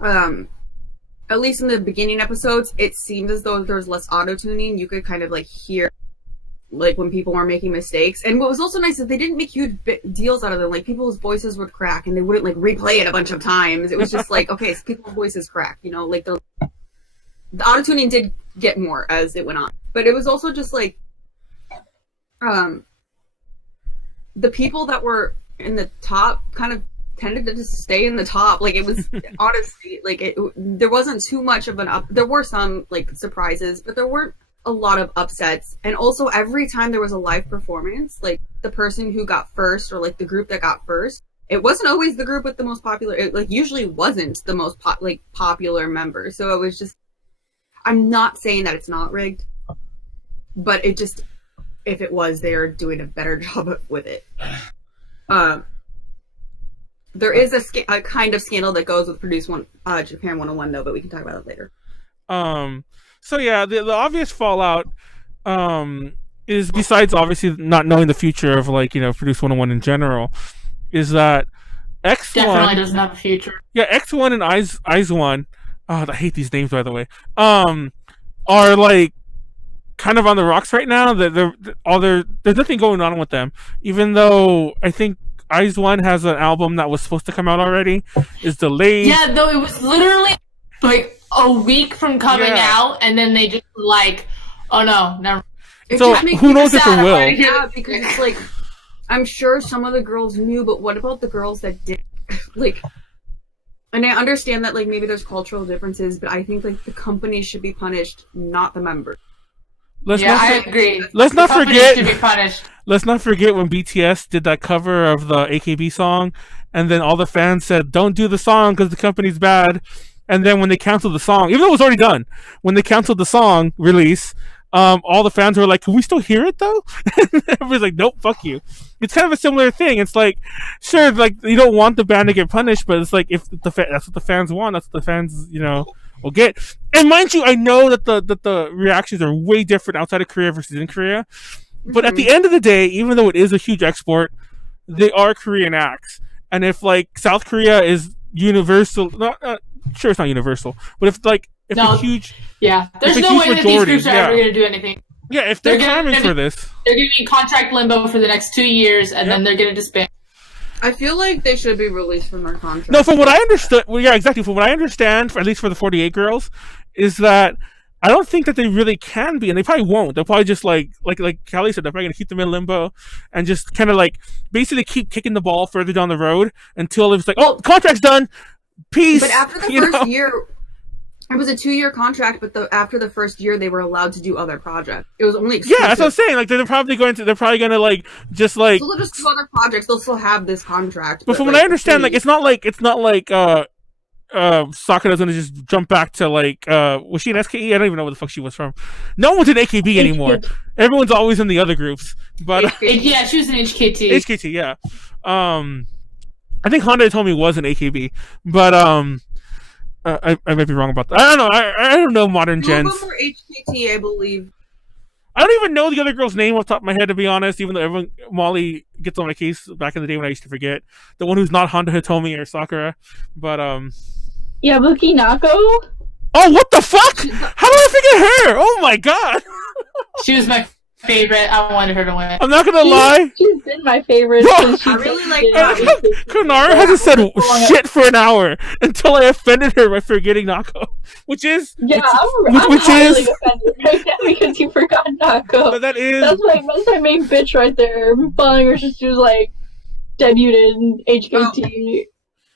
at least in the beginning episodes, it seemed as though there was less auto-tuning. You could kind of like hear like when people were making mistakes. And what was also nice is they didn't make huge deals out of them. Like people's voices would crack and they wouldn't like replay it a bunch of times. It was just like, okay, so people's voices crack, like the auto-tuning did get more as it went on. But it was also just like, the people that were in the top kind of tended to just stay in the top. Like it was honestly like there wasn't too much of an up. There were some like surprises, but there weren't a lot of upsets. And also every time there was a live performance, like the person who got first or like the group that got first, it wasn't always the group with the most popular. It like usually wasn't the most popular member. So it was just. I'm not saying that it's not rigged, but it just if it was, they are doing a better job with it. There is a kind of scandal that goes with Produce Japan 101 though, but we can talk about it later. So yeah, the obvious fallout is, besides obviously not knowing the future of like Produce 101 in general, is that X1 definitely doesn't have a future. Yeah, X1 and I.O.I. Oh, I hate these names, by the way. Are like kind of on the rocks right now. There's nothing going on with them, even though I think I.O.I. has an album that was supposed to come out already, is delayed. Yeah, though it was literally like a week from coming out, and then they just like, oh no, never. So who knows if it will? Yeah, because it's like, I'm sure some of the girls knew, but what about the girls that did? Like, and I understand that like maybe there's cultural differences, but I think like the company should be punished, not the members. I agree. Let's not forget. Should be punished. Let's not forget when BTS did that cover of the AKB song, and then all the fans said, "Don't do the song because the company's bad." And then when they canceled the song, even though it was already done, when they canceled the song release, all the fans were like, "Can we still hear it though?" Everybody's like, "Nope, fuck you." It's kind of a similar thing. It's like, sure, like you don't want the band to get punished, but it's like if that's what the fans want, that's what the fans, will get. And mind you, I know that the reactions are way different outside of Korea versus in Korea. But at the end of the day, even though it is a huge export, they are Korean acts. And if like South Korea is universal, sure it's not universal, but if a huge, there's no way that these groups are ever going to do anything. Yeah, if they're clamoring for this, they're going to be in contract limbo for the next 2 years, and then they're going to disband. I feel like they should be released from their contract. No, from what I understood, exactly. From what I understand, at least for the 48 girls, is that I don't think that they really can be, and they probably won't. They'll probably just like Callie said, they're probably going to keep them in limbo and just kind of like basically keep kicking the ball further down the road until it's like, oh, contract's done, peace. But after the first year, it was a 2-year contract, but after the first year, they were allowed to do other projects. It was only exclusive. Yeah, that's what I'm saying. Like they're probably going to like just like. So they'll just do other projects. They'll still have this contract. But from what I understand, like it's not like Sakura's gonna just jump back to like was she an SKE? I don't even know where the fuck she was from. No one's in AKB anymore. Everyone's always in the other groups. But yeah, she was in HKT. HKT, yeah. I think Honda told me was an AKB, but I might be wrong about that. I don't know. I don't know modern gens. Two of them were HKT, I believe. I don't even know the other girl's name off the top of my head, to be honest, even though Molly gets on my case back in the day when I used to forget. The one who's not Honda Hitomi or Sakura. But, Yabuki Nako? Oh, what the fuck? How did I forget her? Oh my god! She was my favorite. I wanted her to win. I'm not gonna lie. She's been my favorite since I really like Konaru hasn't said shit for an hour until I offended her by forgetting Nako. Which is... Yeah, I'm highly offended right now because you forgot Nako. But that's my main bitch right there. I'm following her since she was like debuted in HKT.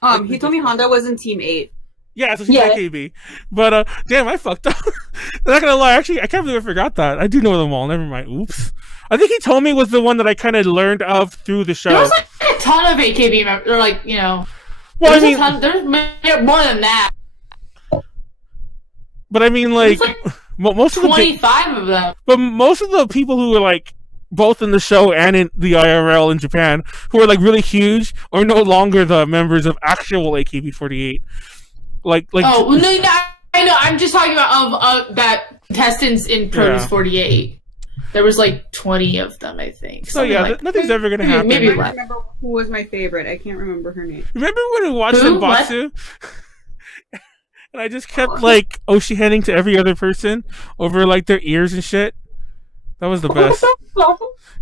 Hitomi Honda was in Team 8. Yeah, so she's AKB. But, damn, I fucked up. I'm not gonna lie, actually, I can't believe I forgot that. I do know them all, never mind. Oops. I think Hitomi was the one that I kind of learned of through the show. There was like a ton of AKB members, or like, Well, there's more than that. But I mean, like most of the 25 of them. But most of the people who were like both in the show and in the IRL in Japan, who are like really huge, are no longer the members of actual AKB48. Like. Oh no, I know. I'm just talking about that contestants in Produce 48. There was like 20 of them, I think. So yeah, like nothing's ever gonna happen. Maybe I remember who was my favorite. I can't remember her name. Remember when we watched Senbatsu? And I just kept like Oshi-handing to every other person over like their ears and shit. That was the best.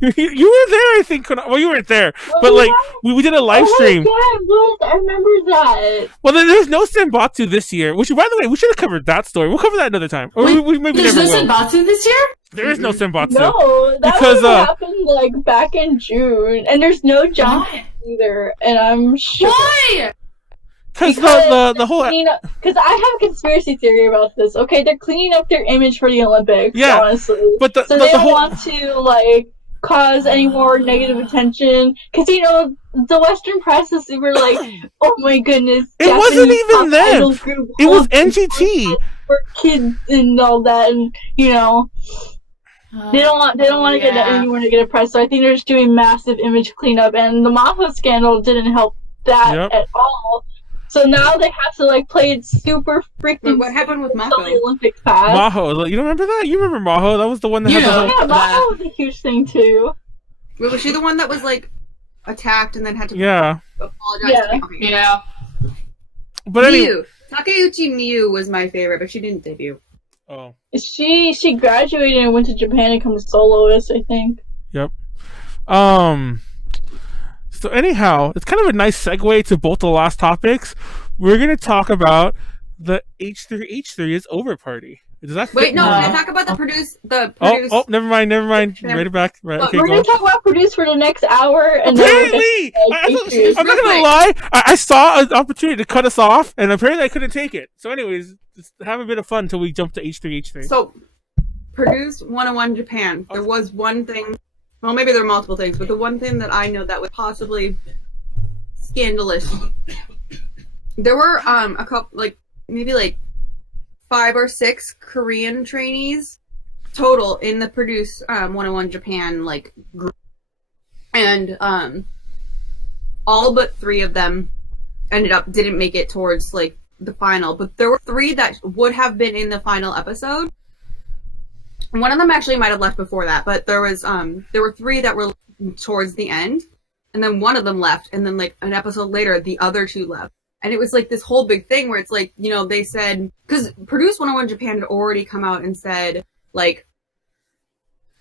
You were there, I think. Well, you weren't there, but like we did a live stream. Oh my God, I remember that. Well, there's no Senbatsu this year. Which, by the way, we should have covered that story. We'll cover that another time. Or wait, we maybe there's never no will. Senbatsu this year? There is no Senbatsu. No, that because happened like back in June, and there's no John either. And I'm sure. Why? Because the whole because I have a conspiracy theory about this. Okay, they're cleaning up their image for the Olympics. Yeah, honestly, but so they don't want to like cause any more negative attention. Because the Western press is super like, oh my goodness, it wasn't even them. It was NGT for kids and all that, and they don't want to get anyone to get press. So I think they're just doing massive image cleanup, and the Maho scandal didn't help that at all. So now they have to like play it super freaking. Wait, what happened with Maho? The Olympics pass. Maho, you don't remember that? You remember Maho? That was the one that had the whole... Maho was a huge thing too. Wait, was she the one that was like attacked and then had to apologize? Yeah. But anyway, Takeuchi Miyu was my favorite, but she didn't debut. Oh. She graduated and went to Japan to become a soloist, I think. Yep. So anyhow, it's kind of a nice segue to both the last topics. We're going to talk about the H3H3 Is Over Party. Does that Wait, no, can I talk about the produce? Oh, never mind. Write it back. Right, okay, we're going to talk about produce for the next hour. And apparently! I'm not going to lie. I saw an opportunity to cut us off, and apparently I couldn't take it. So anyways, just have a bit of fun until we jump to H3H3. So, Produce 101 Japan. There was one thing. Well, maybe there are multiple things, but the one thing that I know that was possibly scandalous. There were a couple, maybe 5 or 6 Korean trainees total in the Produce 101 Japan group, and all but 3 of them didn't make it towards the final. But there were 3 that would have been in the final episode. One of them actually might have left before that, but there were 3 that were towards the end, and then one of them left, and then an episode later, the other 2 left. And it was this whole big thing where it's they said, because Produce 101 Japan had already come out and said,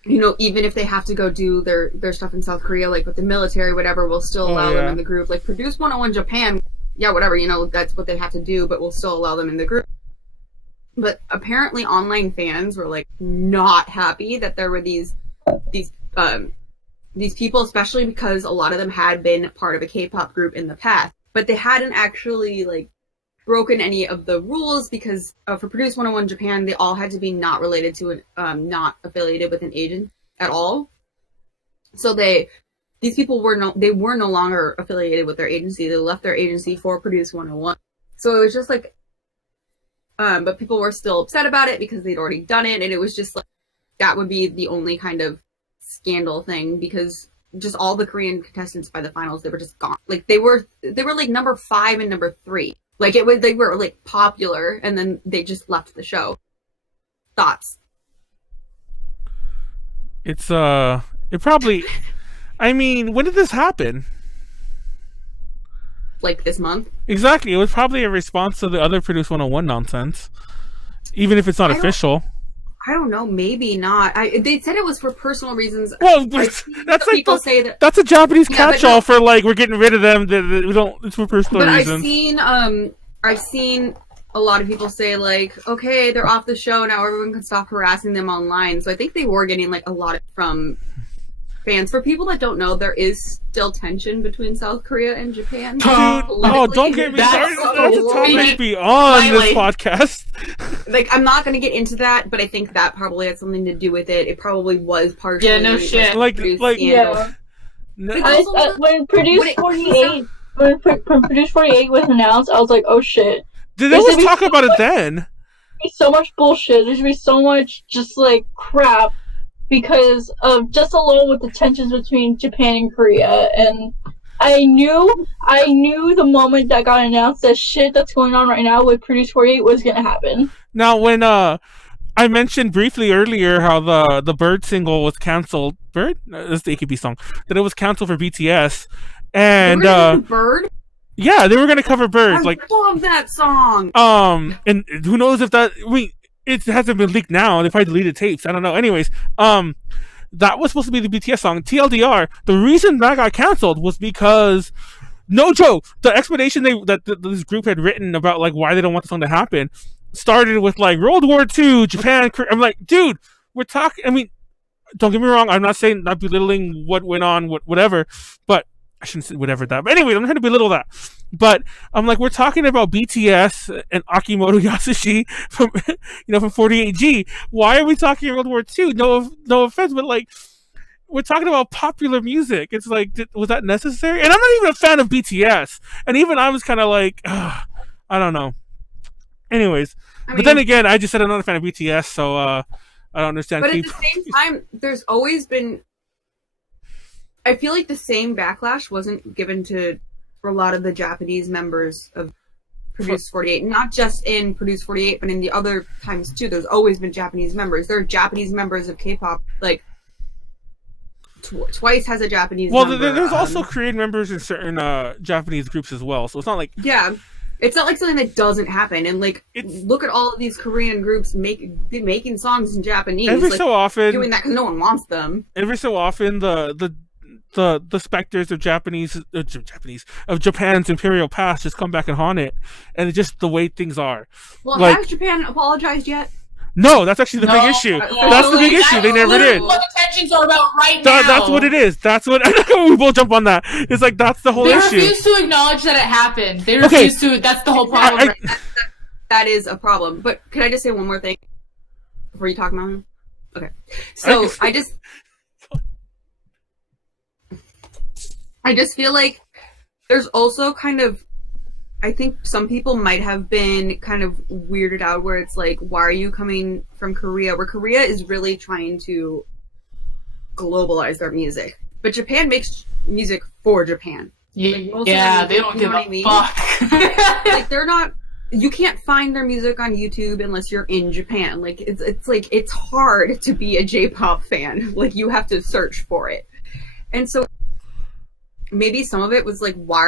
even if they have to go do their stuff in South Korea, with the military, whatever, we'll still allow them in the group. Produce 101 Japan, yeah, whatever, that's what they have to do, but we'll still allow them in the group. But apparently online fans were not happy that there were these people, especially because a lot of them had been part of a K-pop group in the past, but they hadn't actually broken any of the rules because for Produce 101 Japan, they all had to be not related to not affiliated with an agent at all. So these people were no longer affiliated with their agency. They left their agency for Produce 101. So it was just but people were still upset about it because they'd already done it, and it was just that would be the only kind of scandal thing, because just all the Korean contestants by the finals, they were just gone. They were number 5 and number 3. They were popular, and then they just left the show. Thoughts? It's it probably. I mean, when did this happen? This month? Exactly. It was probably a response to the other Produce 101 nonsense, even if it's not official. I don't know. Maybe not. They said it was for personal reasons. Well, that's people say that that's a Japanese catch-all for we're getting rid of them. We don't. It's for personal reasons. I've seen a lot of people say okay, they're off the show now. Everyone can stop harassing them online. So I think they were getting a lot from fans. For people that don't know, there is still tension between South Korea and Japan. Dude, don't get me started. That's a topic beyond this podcast. I'm not going to get into that, but I think that probably had something to do with it. It probably was partially. Yeah, no shit. Yeah. When Produce 48, when Produce 48 was announced, I was like, oh shit. Did they just talk about it then? There's so much bullshit. There's gonna be so much just crap. because of just alone with the tensions between Japan and Korea. And I knew the moment that got announced that shit that's going on right now with Produce 48 was gonna happen. Now, when I mentioned briefly earlier how the Bird single was canceled. Bird? That's the AKB song. That it was canceled for BTS. And Bird? yeah, they were gonna cover Bird. I love that song. And who knows if that? It hasn't been leaked now. They probably deleted tapes. I don't know. Anyways, that was supposed to be the BTS song. TLDR. The reason that got canceled was because, no joke, the explanation that this group had written about like why they don't want the song to happen started with like World War II, Japan. I'm like, dude, we're talking. I mean, don't get me wrong. I'm not saying, not belittling what went on, whatever. But I shouldn't say whatever that. But anyway, I'm not trying to belittle that. But I'm like, we're talking about BTS and Akimoto Yasushi from 48G. Why are we talking World War II? No offense, but like, we're talking about popular music. It's like, was that necessary? And I'm not even a fan of BTS. And even I was kind of like, I don't know. Anyways, but then again, I just said I'm not a fan of BTS, so I don't understand. But at the same time, there's always been. I feel like the same backlash wasn't given to a lot of the Japanese members of Produce 48, not just in Produce 48, but in the other times too. There's always been Japanese members. There are Japanese members of K-pop, like Twice has a Japanese. Well, member. There's also Korean members in certain Japanese groups as well, so it's not like It's not like something that doesn't happen. And like, look at all of these Korean groups making songs in Japanese. Every so often, doing that because no one wants them. Every so often, the specters of Japan's imperial past just come back and haunt it, and it's just the way things are. Well, has Japan apologized yet? No, that's actually the big issue. That's the big issue. They never did. What the tensions are about right now. That's what it is. That's what we both jump on that. It's like that's the whole issue. They refuse to acknowledge that it happened. They refuse to. That's the whole problem. That is a problem. But can I just say one more thing before you talk about him? Okay. So I just feel like there's also kind of, I think some people might have been kind of weirded out where it's like, why are you coming from Korea? Where Korea is really trying to globalize their music. But Japan makes music for Japan. They don't give a fuck. Like, they're not, you can't find their music on YouTube unless you're in Japan. Like, it's like, it's hard to be a J-pop fan. Like, you have to search for it. And so maybe some of it was like, why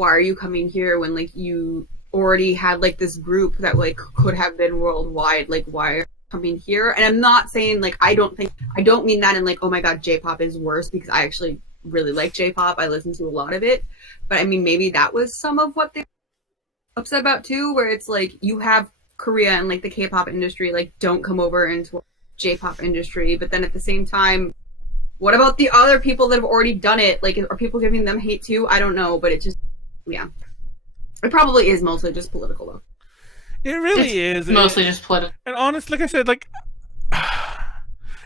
are you coming here when like you already had like this group that like could have been worldwide? Like, why are you coming here? And I'm not saying like, I don't mean that in like, oh my god, J-pop is worse, because I actually really like J-pop. I listen to a lot of it. But I mean, maybe that was some of what they were upset about too, where it's like, you have Korea and like the K-pop industry, like, don't come over into J-pop industry. But then at the same time, what about the other people that have already done it? Like, are people giving them hate too? I don't know, but it just, yeah. It probably is mostly just political, though. It really is. Mostly just political. And honestly, like I said, like,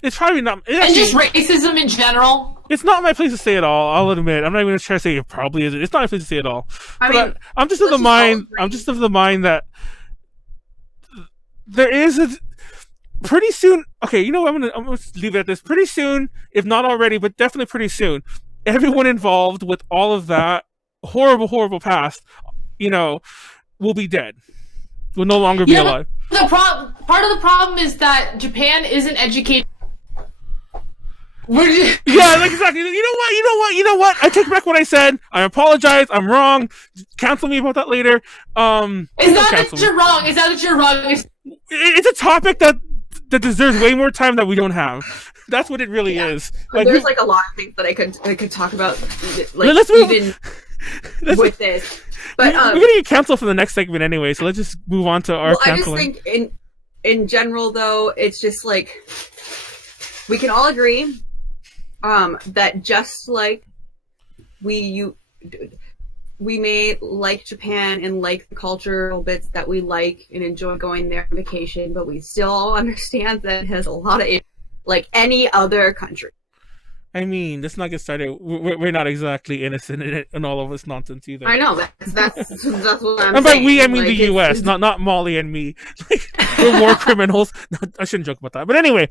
it's probably not... and just racism in general. It's not my place to say it all, I'll admit. I'm not even going to try to say it probably isn't. It's not my place to say it all. I'm just of the mind that there is a... Pretty soon... Okay, you know what? I'm gonna leave it at this. Pretty soon, if not already, but definitely pretty soon, everyone involved with all of that horrible, horrible past, will be dead. Will no longer be alive. Part of the problem is that Japan isn't educated. Yeah, exactly. You know what? I take back what I said. I apologize. I'm wrong. Cancel me about that later. It's not that you're wrong. It's not that you're wrong. It's a topic that deserves way more time that we don't have. That's what it really is. Like, there's like a lot of things that I could talk about, like, with this. But we're gonna get canceled for the next segment anyway, so let's just move on to our canceling. I just think in general, though, it's just like we can all agree that just like we may like Japan and like the cultural bits that we like and enjoy going there on vacation, but we still understand that it has a lot of issues, like any other country. I mean, let's not get started. We're not exactly innocent in it and all of this nonsense either. I know that's what I'm and by saying. we, I mean Like, the U.S., not Molly and me. Like, we're war criminals. No, I shouldn't joke about that. But anyway,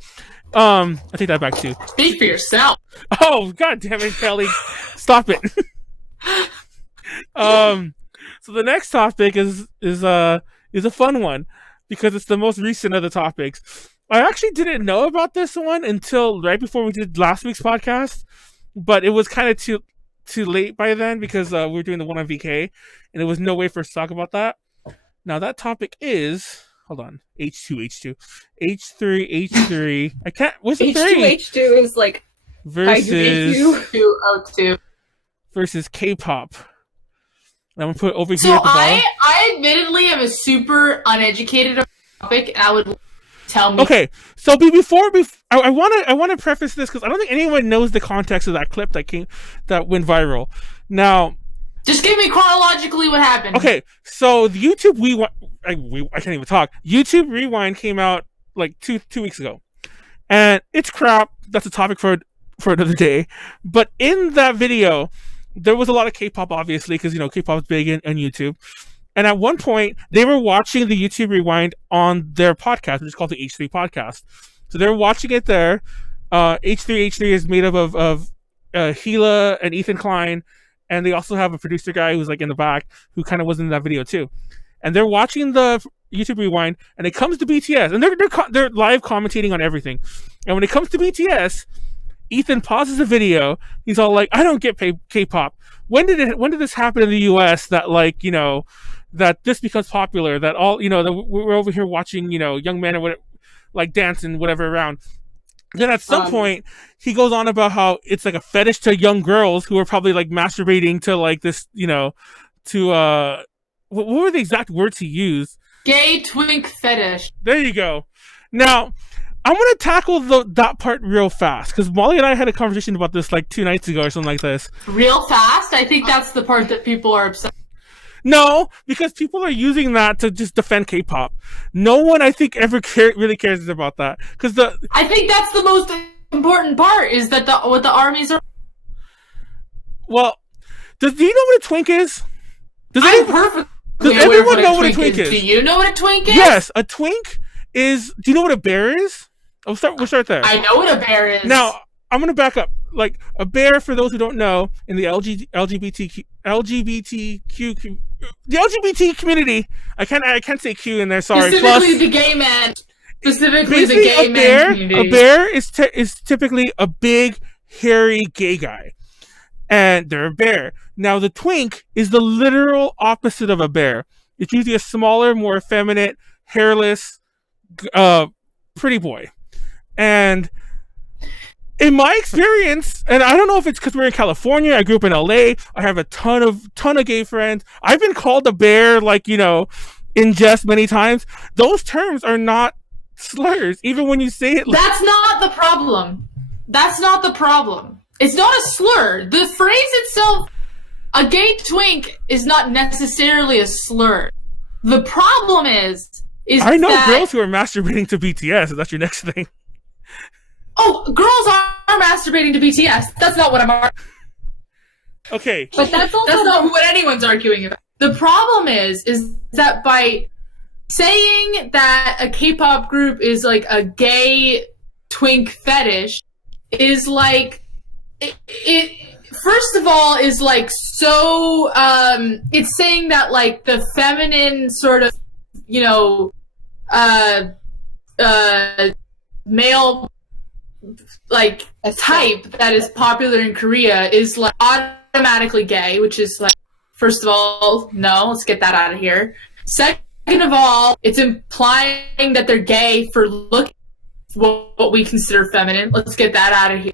I take that back too. Speak for yourself. Oh, god damn it, Kelly. Stop it. So the next topic is a fun one because it's the most recent of the topics. I actually didn't know about this one until right before we did last week's podcast, but it was kind of too late by then because we were doing the one on VK, and there was no way for us to talk about that. Now that topic is H3H3 I can't. What's the three? H2H2 is like versus 202. versus K-pop. I'm gonna put it over So here at the bottom. I admittedly am a super uneducated topic, and I would tell me. Okay, so before I want to preface this because I don't think anyone knows the context of that clip that went viral. Now, Just give me chronologically what happened. okay, so the YouTube I can't even talk. YouTube Rewind came out like two weeks ago, and it's crap. That's a topic for another day. But in that video, there was a lot of K-pop, obviously, because K-pop is big on YouTube. And at one point, they were watching the YouTube Rewind on their podcast, which is called the H3 Podcast. So they were watching it there. H3H3 is made up of Gila and Ethan Klein, and they also have a producer guy who's like in the back who kind of was in that video too. And they're watching the YouTube Rewind, and it comes to BTS, and they're live commentating on everything. And when it comes to BTS, Ethan pauses the video. He's all like, "I don't get K-pop. When did this happen in the U.S. that that this becomes popular? That all that we're over here watching young men or whatever, like dance and whatever around." Then at some point, he goes on about how it's like a fetish to young girls who are probably like masturbating to like this, to what were the exact words he used? Gay twink fetish. There you go. Now, I'm going to tackle that part real fast because Molly and I had a conversation about this like 2 nights ago or something like this. Real fast? I think that's the part that people are upset. No, because people are using that to just defend K-pop. No one, I think, ever really cares about that. I think that's the most important part is that what the armies are. Well, do you know what a twink is? Does everyone know what a twink is? Do you know what a twink is? Yes, a twink is. Do you know what a bear is? We'll start there. I know what a bear is. Now, I'm gonna back up. Like a bear, for those who don't know, in the LGBTQ community, I can't say Q in there. Sorry. Specifically the gay man. Specifically the gay man community. A bear is typically a big, hairy gay guy, and they're a bear. Now the twink is the literal opposite of a bear. It's usually a smaller, more effeminate, hairless, pretty boy, and in my experience, and I don't know if it's because we're in California, I grew up in LA, I have a ton of gay friends. I've been called a bear, in jest many times. Those terms are not slurs, even when you say it. That's not the problem. That's not the problem. It's not a slur. The phrase itself, a gay twink, is not necessarily a slur. The problem is I know girls who are masturbating to BTS. That's your next thing. Oh, girls are masturbating to BTS. That's not what I'm arguing. Okay. But that's not what anyone's arguing about. The problem is that by saying that a K-pop group is like a gay twink fetish is like it first of all is like so it's saying that like the feminine sort of male like type that is popular in Korea is like automatically gay, which is like, first of all, no, let's get that out of here. Second of all, it's implying that they're gay for looking what we consider feminine. Let's get that out of here.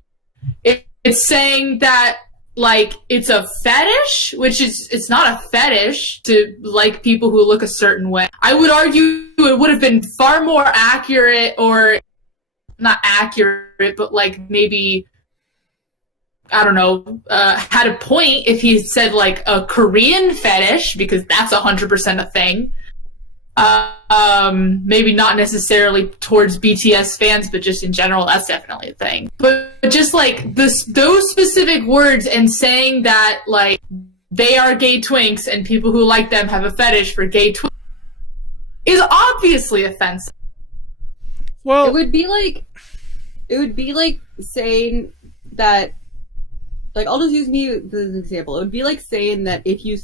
It's saying that like it's a fetish, which is it's not a fetish to like people who look a certain way. I would argue it would have been far more accurate, or not accurate, but like maybe, I don't know, had a point if he said like a Korean fetish, because that's 100% a thing. Maybe not necessarily towards BTS fans, but just in general, that's definitely a thing. But just like those specific words and saying that like they are gay twinks and people who like them have a fetish for gay twinks is obviously offensive. Well, it would be like saying that, like, I'll just use me as an example. It would be like saying that if you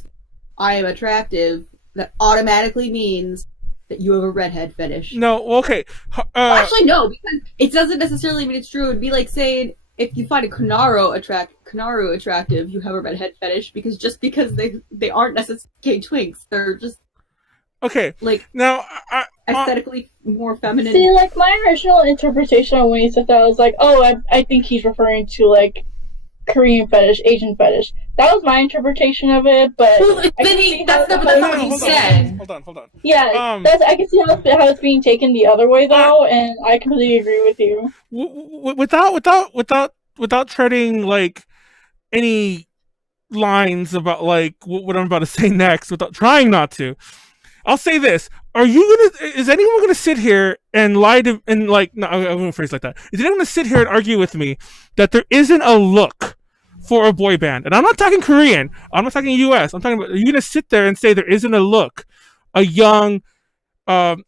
I am attractive, that automatically means that you have a redhead fetish. no, okay. Well, actually, no, because it doesn't necessarily mean it's true. It would be like saying if you find a Konaru attractive, you have a redhead fetish, because just because they aren't necessarily gay twinks, they're just Okay. like Now, aesthetically more feminine. See, like, my original interpretation of when he said that was like, oh, I think he's referring to, like, Korean fetish, Asian fetish. That was my interpretation of it, but Well, that's not what he said. Hold on. Yeah, I can see how it's being taken the other way though, and I completely agree with you. Without treading like any lines about like what I'm about to say next, without trying not to, I'll say this: is anyone gonna sit here and lie to and like? No, I won't phrase it like that. Is anyone gonna sit here and argue with me that there isn't a look for a boy band? And I'm not talking Korean. I'm not talking US. I'm talking about, are you gonna sit there and say there isn't a look, a young,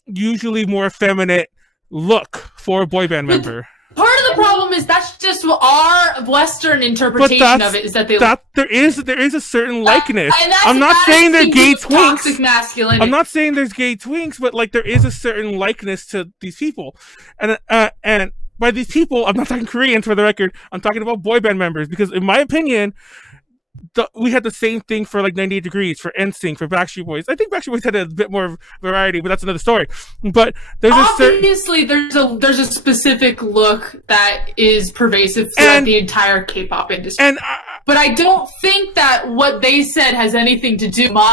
usually more effeminate look for a boy band member? Part of the problem is that's just our Western interpretation of it, is that there is a certain likeness. I'm not that saying they're gay twinks. Toxic masculinity. I'm not saying there's gay twinks, but like there is a certain likeness to these people, and by these people, I'm not talking Koreans for the record. I'm talking about boy band members, because in my opinion, we had the same thing for like 98 Degrees, for NSYNC, for Backstreet Boys. I think Backstreet Boys had a bit more variety, but that's another story. But there's obviously there's a specific look that is pervasive throughout the entire K-pop industry. But I don't think that what they said has anything to do with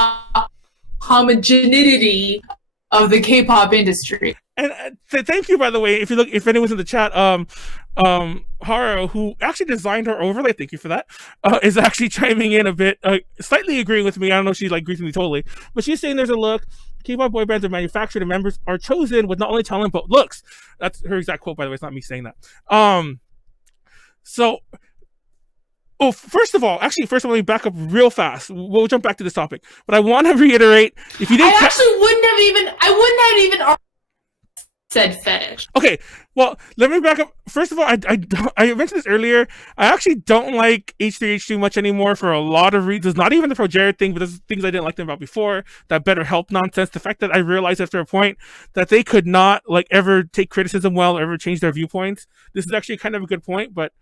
homogeneity of the K-pop industry. And thank you, by the way. If anyone's in the chat, Haru, who actually designed our overlay, thank you for that, is actually chiming in a bit, slightly agreeing with me. I don't know if she like agrees with me totally, but she's saying there's a look. K-pop boy bands are manufactured and members are chosen with not only talent but looks. That's her exact quote, by the way. It's not me saying that. First of all, let me back up real fast. We'll jump back to this topic, but I want to reiterate: if you didn't, I wouldn't have even said fetish. Okay, well, let me back up. First of all, I mentioned this earlier. I actually don't like H3H3 much anymore for a lot of reasons. Not even the ProJared thing, but there's things I didn't like them about before. That BetterHelp nonsense. The fact that I realized after a point that they could not like ever take criticism well, or ever change their viewpoints. This is actually kind of a good point, but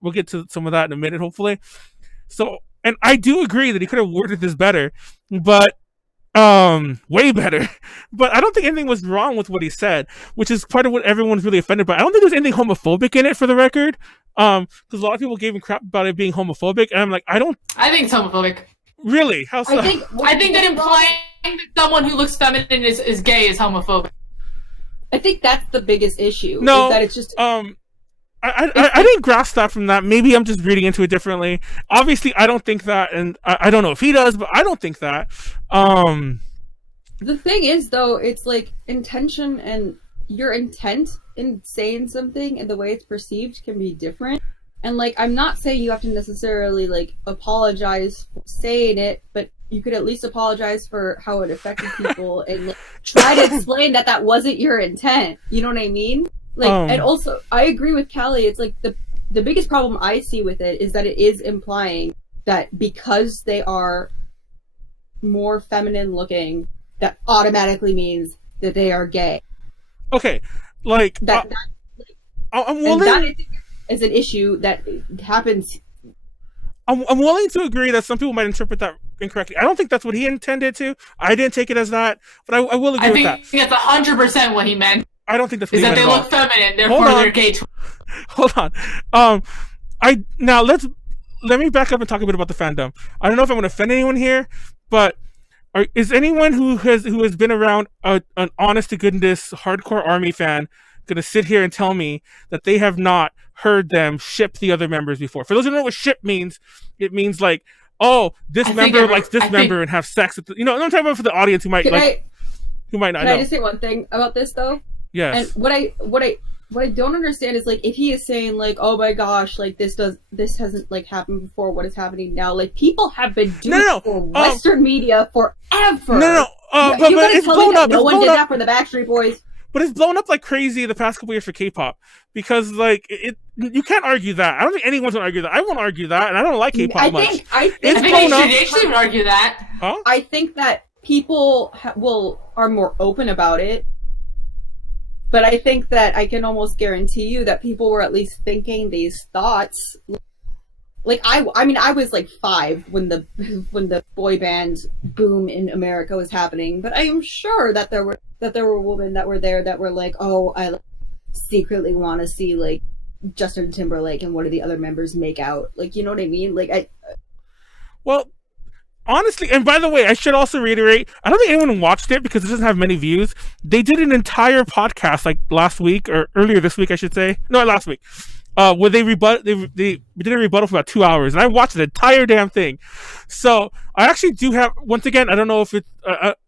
we'll get to some of that in a minute, hopefully. So, and I do agree that he could have worded this better, but way better. But I don't think anything was wrong with what he said, which is part of what everyone's really offended by. I don't think there's anything homophobic in it, for the record, because a lot of people gave him crap about it being homophobic, and I'm like, I think it's homophobic. Really? How so? I think that implying that someone who looks feminine is gay is homophobic. I think that's the biggest issue. No, is that it's just I didn't grasp that from that. Maybe I'm just reading into it differently. Obviously, I don't think that, and I don't know if he does, but I don't think that. The thing is, though, it's like intention, and your intent in saying something and the way it's perceived can be different. And like, I'm not saying you have to necessarily like apologize for saying it, but you could at least apologize for how it affected people and like, try to explain that wasn't your intent. You know what I mean? Like, and also, I agree with Callie. It's like the biggest problem I see with it is that it is implying that because they are more feminine looking, that automatically means that they are gay. Okay, like I'm willing. And that is an issue that happens. I'm willing to agree that some people might interpret that incorrectly. I don't think that's what he intended to. I didn't take it as that, but I will agree with that. I think that's 100% what he meant. I don't think that's what he meant at all. Is that they look feminine, therefore they're gay. Hold on. Now let me back up and talk a bit about the fandom. I don't know if I'm going to offend anyone here, but is anyone who has been around an honest to goodness hardcore ARMY fan going to sit here and tell me that they have not heard them ship the other members before? For those who don't know what ship means, it means like, oh, this member likes this member and have sex with I'm talking about for the audience who might who might not Can know. I just say one thing about this though? Yes. And what I don't understand is, like, if he is saying, like, oh my gosh, like, this hasn't, like, happened before, what is happening now? Like, people have been doing it for Western media forever. But it's blown up. No one did that for the Backstreet Boys. But it's blown up like crazy the past couple years for K-pop because, like, you can't argue that. I don't think anyone's gonna argue that. I won't argue that, and I don't like K-pop much. I think H3H3 would argue that. Huh? I think that people are more open about it. But I think that I can almost guarantee you that people were at least thinking these thoughts. Like, I mean, I was like 5 when the boy band boom in America was happening. But I am sure that there were women that were there that were like, oh, I secretly want to see, like, Justin Timberlake and one of the other members make out. Like, you know what I mean? Like, Well, honestly, and by the way, I should also reiterate, I don't think anyone watched it because it doesn't have many views. They did an entire podcast like last week, or earlier this week, I should say. No, last week. Where they did a rebuttal for about 2 hours, and I watched the entire damn thing. So I actually do have, once again, I don't know if it's,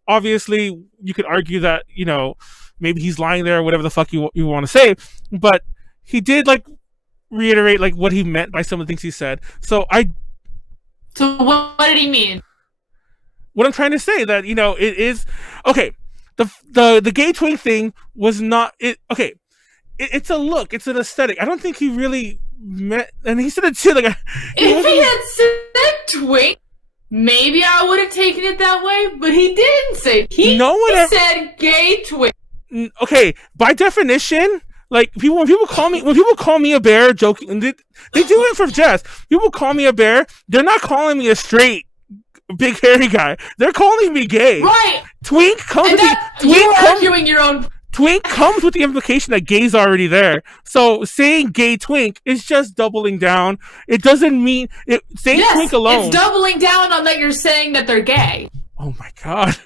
obviously you could argue that, you know, maybe he's lying there or whatever the fuck you want to say, but he did, like, reiterate, like, what he meant by some of the things he said. So what did he mean? What I'm trying to say, that, you know, it is okay. The gay twink thing was not it. Okay, it's a look. It's an aesthetic. I don't think he really meant, and he said it too. Like, if he had said twink, maybe I would have taken it that way. But he didn't say. He said gay twink. Okay, by definition. Like, when people call me a bear, joking, they do it for jest. People call me a bear, they're not calling me a straight, big hairy guy. They're calling me gay. Right. Twink comes with the implication that gay's already there. So saying gay twink is just doubling down. It doesn't mean saying twink alone. It's doubling down on that you're saying that they're gay. Oh my god.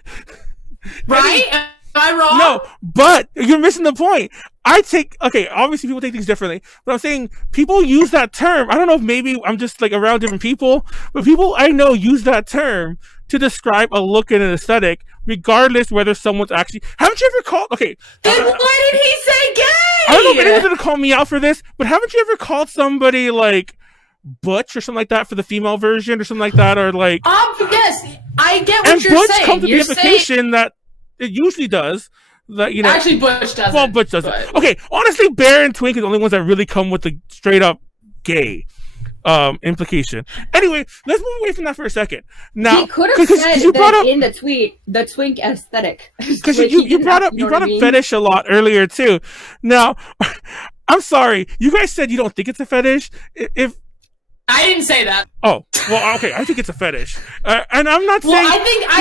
Right? Am I wrong? No, but you're missing the point. Obviously people take things differently, but I'm saying people use that term. I don't know if maybe I'm just, like, around different people, but people I know use that term to describe a look and an aesthetic, regardless whether someone's actually. Haven't you ever called? Okay. Then why did he say gay? I don't know if anyone's gonna call me out for this, but haven't you ever called somebody, like, butch or something like that for the female version or something like that, or like? Yes, I get what you're butch saying. Comes with the implication that it usually does. That, you know, actually, Butch doesn't. Well, Butch doesn't. But... Okay, honestly, Bear and Twink are the only ones that really come with the straight up gay implication. Anyway, let's move away from that for a second. Now, he could have said that in the tweet, the twink aesthetic. Because you brought up fetish a lot earlier too. Now, I'm sorry, you guys said you don't think it's a fetish. If I didn't say that. Oh, well, okay, I think it's a fetish, and I'm not saying. I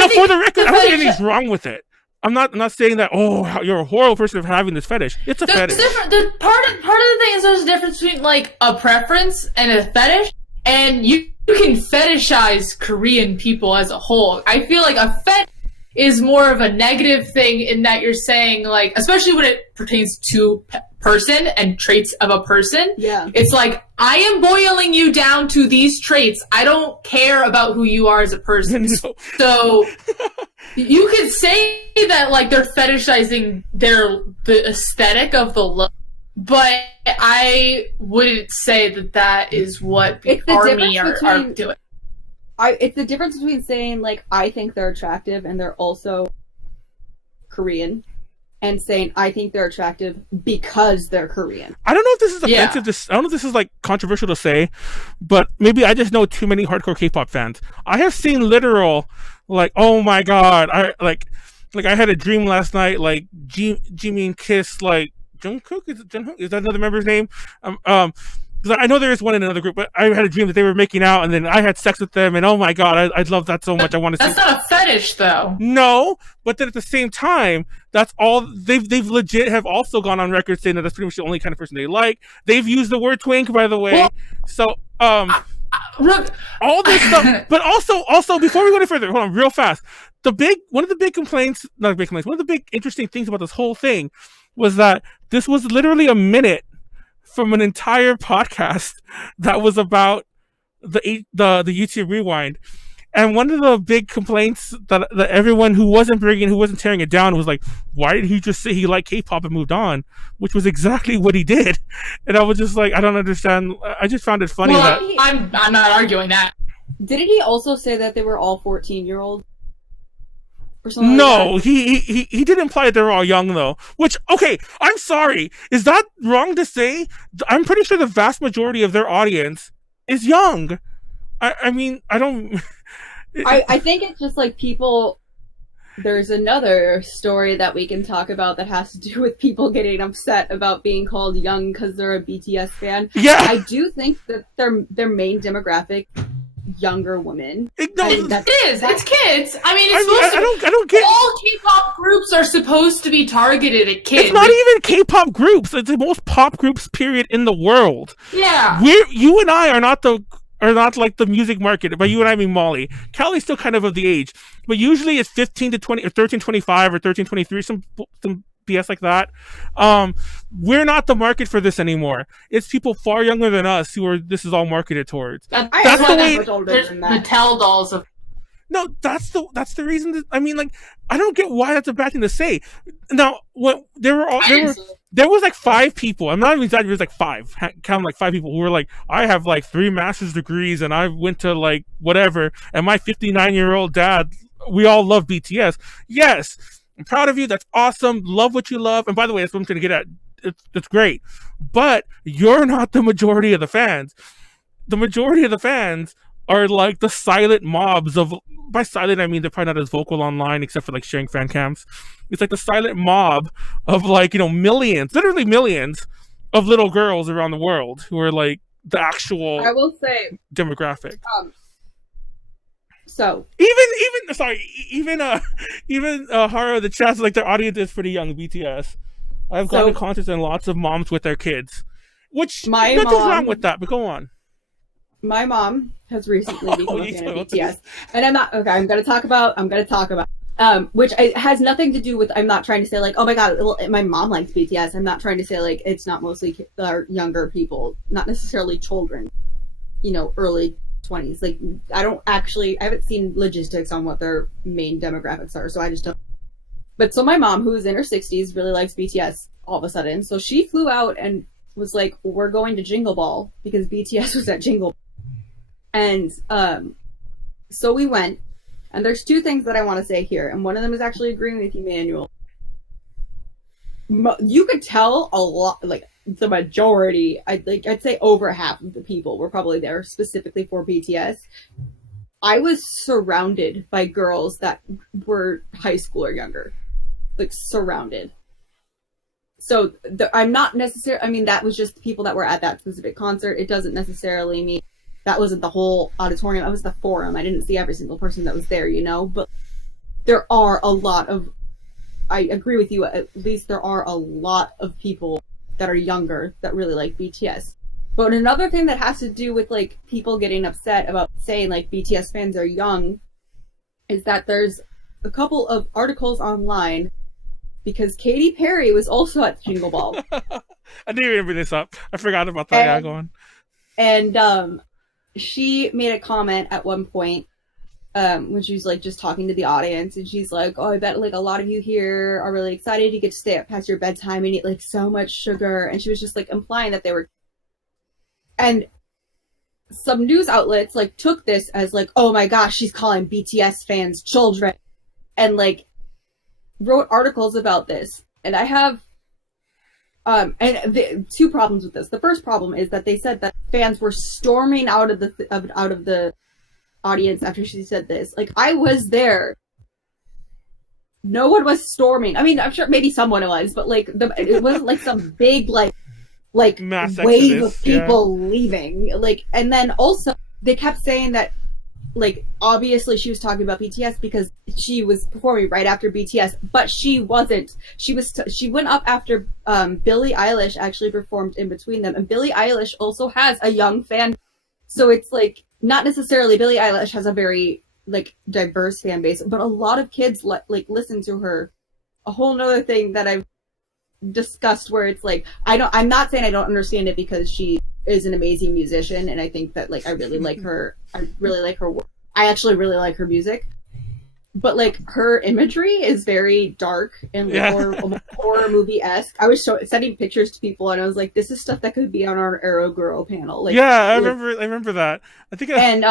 think for the record, I don't think anything's wrong with it. I'm not saying that. Oh, you're a horrible person for having this fetish. It's a fetish. Part of the thing is there's a difference between, like, a preference and a fetish, and you can fetishize Korean people as a whole. I feel like a fetish is more of a negative thing in that you're saying, like, especially when it pertains to person and traits of a person. Yeah. It's like, I am boiling you down to these traits. I don't care about who you are as a person. No. So you could say that, like, they're fetishizing the aesthetic of the look, but I wouldn't say that is what the ARMY are doing. It's the difference between saying, like, I think they're attractive and they're also Korean, and saying I think they're attractive because they're Korean. I don't know if this is offensive. I don't know if this is, like, controversial to say, but maybe I just know too many hardcore K-pop fans. I have seen literal, like, oh my god, I had a dream last night, like, Jimin kissed, like, Jungkook. Is that another member's name? Because I know there is one in another group, but I had a dream that they were making out, and then I had sex with them, and oh my god, I love that so much. I want to see. That's not a fetish, though. No, but then at the same time, that's all they've legit have also gone on record saying that that's pretty much the only kind of person they like. They've used the word twink, by the way. Well, so look, all this stuff, but also before we go any further, hold on, real fast. One of the big interesting things about this whole thing was that this was literally a minute from an entire podcast that was about the YouTube Rewind, And one of the big complaints that everyone who wasn't tearing it down was like, why did he just say he liked K-pop and moved on? Which was exactly what he did. And I was just like, I don't understand. I just found it funny that I'm not arguing that. Didn't he also say that they were all 14-year-olds? Or something no, like that? he did imply that they were all young though. Which, okay, I'm sorry. Is that wrong to say? I'm pretty sure the vast majority of their audience is young. I mean, I don't... I think it's just like people... There's another story that we can talk about that has to do with people getting upset about being called young because they're a BTS fan. Yeah! I do think that their main demographic, younger women. It is. It's kids. I mean, I don't get... All K-pop groups are supposed to be targeted at kids. It's not even K-pop groups. It's the most pop groups, period, in the world. Yeah. You and I are not like the music market. By you and I mean Molly. Callie's still kind of the age. But usually it's 15 to 20 or 13-25 or 13-23, some BS like that. We're not the market for this anymore. It's people far younger than us this is all marketed towards. That's the way there's Mattel dolls of... No, that's the reason that, I mean, like, I don't get why that's a bad thing to say. Now, there was like 5 people. I'm not even exaggerating. It was like 5. Count like 5 people who were like, I have like 3 master's degrees and I went to like whatever. And my 59-year-old dad, we all love BTS. Yes, I'm proud of you. That's awesome. Love what you love. And by the way, that's what I'm trying to get at. It's great. But you're not the majority of the fans. The majority of the fans are like the silent mobs of... By silent, I mean they're probably not as vocal online, except for like sharing fan cams. It's like the silent mob of like, millions, literally millions of little girls around the world who are like the actual... I will say... demographic. So... Even Haro, the chat's like their audience is pretty young, BTS. I've gone to concerts and lots of moms with their kids. Which, nothing's wrong with that, but go on. My mom has recently become a fan of BTS, and I'm going to talk about, which has nothing to do with, I'm not trying to say like, oh my god, my mom likes BTS. I'm not trying to say like, it's not mostly younger people, not necessarily children, early 20s. Like, I haven't seen logistics on what their main demographics are, so I just don't. But so my mom, who is in her 60s, really likes BTS all of a sudden, so she flew out and was like, we're going to Jingle Ball because BTS was at Jingle Ball. And so we went, and there's 2 things that I want to say here, and one of them is actually agreeing with you, Manuel. You could tell a lot, like the majority, I'd say over half of the people were probably there specifically for BTS. I was surrounded by girls that were high school or younger, like surrounded. So I'm not necessarily, I mean, that was just the people that were at that specific concert. It doesn't necessarily mean that wasn't the whole auditorium. That was the forum. I didn't see every single person that was there, but there are a lot of, I agree with you, at least there are a lot of people that are younger that really like BTS. But another thing that has to do with like people getting upset about saying like BTS fans are young is that there's a couple of articles online because Katy Perry was also at Jingle Ball. I didn't even bring this up. I forgot about that. Yeah, go on. And she made a comment at one point when she was like just talking to the audience, and she's like, oh, I bet like a lot of you here are really excited you get to stay up past your bedtime and eat like so much sugar. And she was just like implying that they were... And some news outlets like took this as like, oh my gosh, she's calling BTS fans children, and like wrote articles about this. And I have two problems with this. The first problem is that they said that fans were storming out of the audience after she said this. Like, I was there. No one was storming. I mean, I'm sure maybe someone was, but like it wasn't like some big like mass wave exodus, of people leaving. Like, and then also they kept saying that like obviously she was talking about BTS because she was performing right after BTS, but she wasn't. She went up after Billie Eilish actually performed in between them, and Billie Eilish also has a young fan, so it's like not necessarily Billie Eilish has a very like diverse fan base, but a lot of kids listen to her. A whole nother thing that I've discussed where it's like I'm not saying I don't understand it because she is an amazing musician, and I think that like I really like her work. I actually really like her music. But, like, her imagery is very dark and horror movie-esque. I was sending pictures to people, and I was like, this is stuff that could be on our Arrow Girl panel. Like, yeah, I remember that. I think and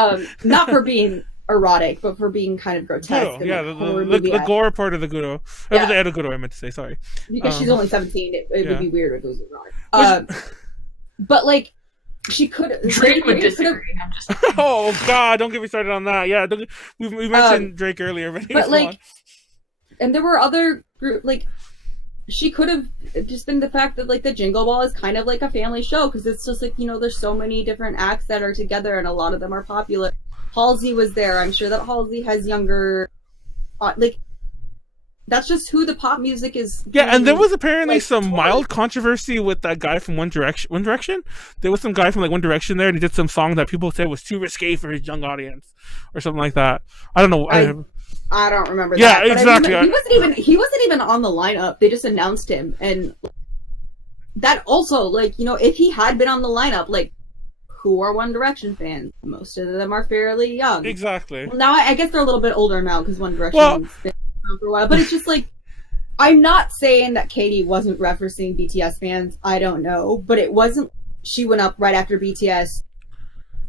not for being erotic, but for being kind of grotesque. Yeah, and, the gore part of the Guro. Yeah. The Edoguro, I meant to say, sorry. Because she's only 17, it would be weird if it was erotic. But, like, she could... Drake would disagree. I'm just... Oh, God, don't get me started on that. Yeah, we mentioned Drake earlier. But like... And there were other... Like, she could have just been the fact that, like, the Jingle Ball is kind of like a family show, because it's just, like, you know, there's so many different acts that are together, and a lot of them are popular. Halsey was there. I'm sure that Halsey has younger... like... That's just who the pop music is. Yeah, and there was apparently some mild controversy with that guy from One Direction. One Direction? There was some guy from like One Direction there, and he did some song that people said was too risque for his young audience, or something like that. I don't know. I don't remember that. Yeah, exactly. I mean, he wasn't even on the lineup. They just announced him, and that also, like, you know, if he had been on the lineup, like, who are One Direction fans? Most of them are fairly young. Exactly. Well, now I guess they're a little bit older now because One Direction's been for a while, but it's just like, I'm not saying that Katie wasn't referencing BTS fans. I don't know, but it wasn't. She went up right after BTS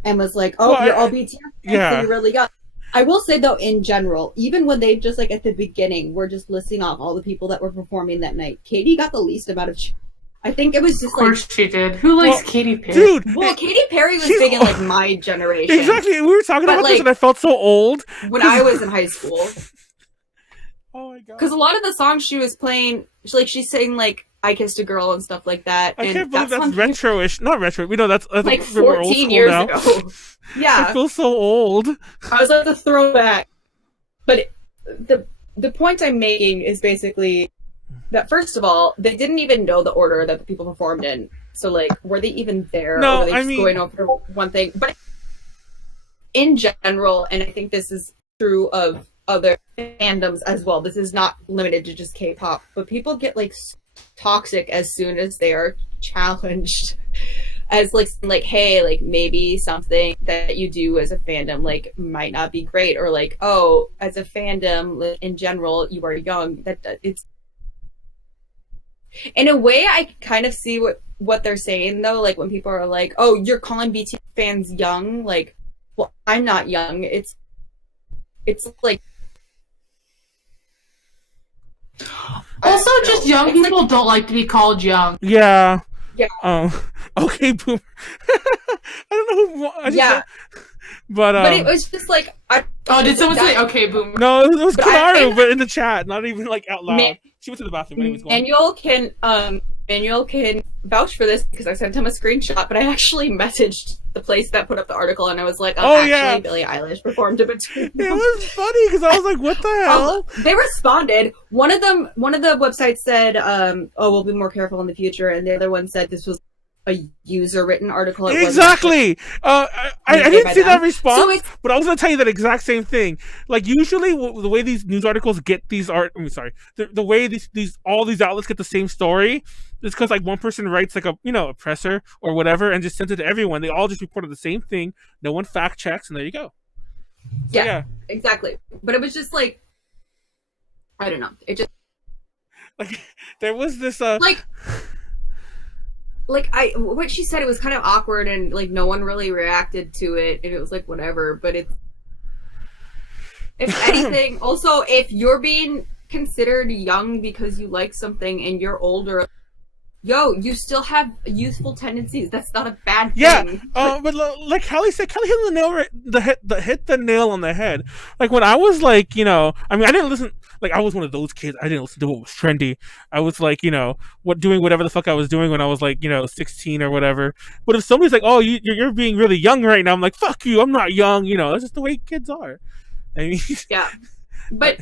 and was like, "Oh, you're all BTS fans, so you really got." I will say though, in general, even when they just like at the beginning, were just listing off all the people that were performing that night, Katie got the least amount of. I think it was just of course she did. Who likes Katy Perry? Dude, well, Katy Perry was big in like my generation. Exactly, we were talking about this, and I felt so old when I was in high school. Oh my God. Because a lot of the songs she was playing, she's saying like "I Kissed a Girl" and stuff like that. I can't believe that's retro-ish. Not retro. We know that's like 14 years ago. Yeah, I feel so old. I was at the throwback. But the point I'm making is basically that first of all, they didn't even know the order that the people performed in. So like, were they even there? No, or were they just going over one thing? But in general, and I think this is true of other fandoms as well. This is not limited to just K-pop, but people get like toxic as soon as they are challenged, as like, hey, like maybe something that you do as a fandom like might not be great, or like, oh, as a fandom like, in general, you are young. That it's in a way I kind of see what they're saying though. Like when people are like, oh, you're calling BTS fans young, like, well, I'm not young. It's like. Also, just young people don't like to be called young. Yeah. Yeah. Okay, boomer. I don't know who. But it was just like. Did someone say okay, boomer? No, it was Konaru, but in the chat, not even like out loud. She went to the bathroom. When he was going. Manuel can vouch for this because I sent him a screenshot, but I actually messaged the place that put up the article and I was like, Billie Eilish performed in between. It was funny because I was like, what the hell? They responded. One of the websites said, we'll be more careful in the future, and the other one said this was a user-written article. Exactly. I didn't see that response, but I was going to tell you that exact same thing. Like usually, the way these news articles get the way all these outlets get the same story is because like one person writes like a presser or whatever and just sends it to everyone. They all just reported the same thing. No one fact checks, and there you go. So, yeah, exactly. But it was just like, I don't know. It just like there was this what she said, it was kind of awkward and like no one really reacted to it and it was like whatever, but it's, if anything, also if you're being considered young because you like something and you're older, you still have youthful tendencies. That's not a bad thing. Yeah, but like Callie said, Callie hit the nail on the head. Like when I was like, I didn't listen. Like I was one of those kids. I didn't listen to what was trendy. I was like, doing whatever the fuck I was doing when I was like, 16 or whatever. But if somebody's like, oh, you're being really young right now, I'm like, fuck you. I'm not young. That's just the way kids are. I mean, yeah, but.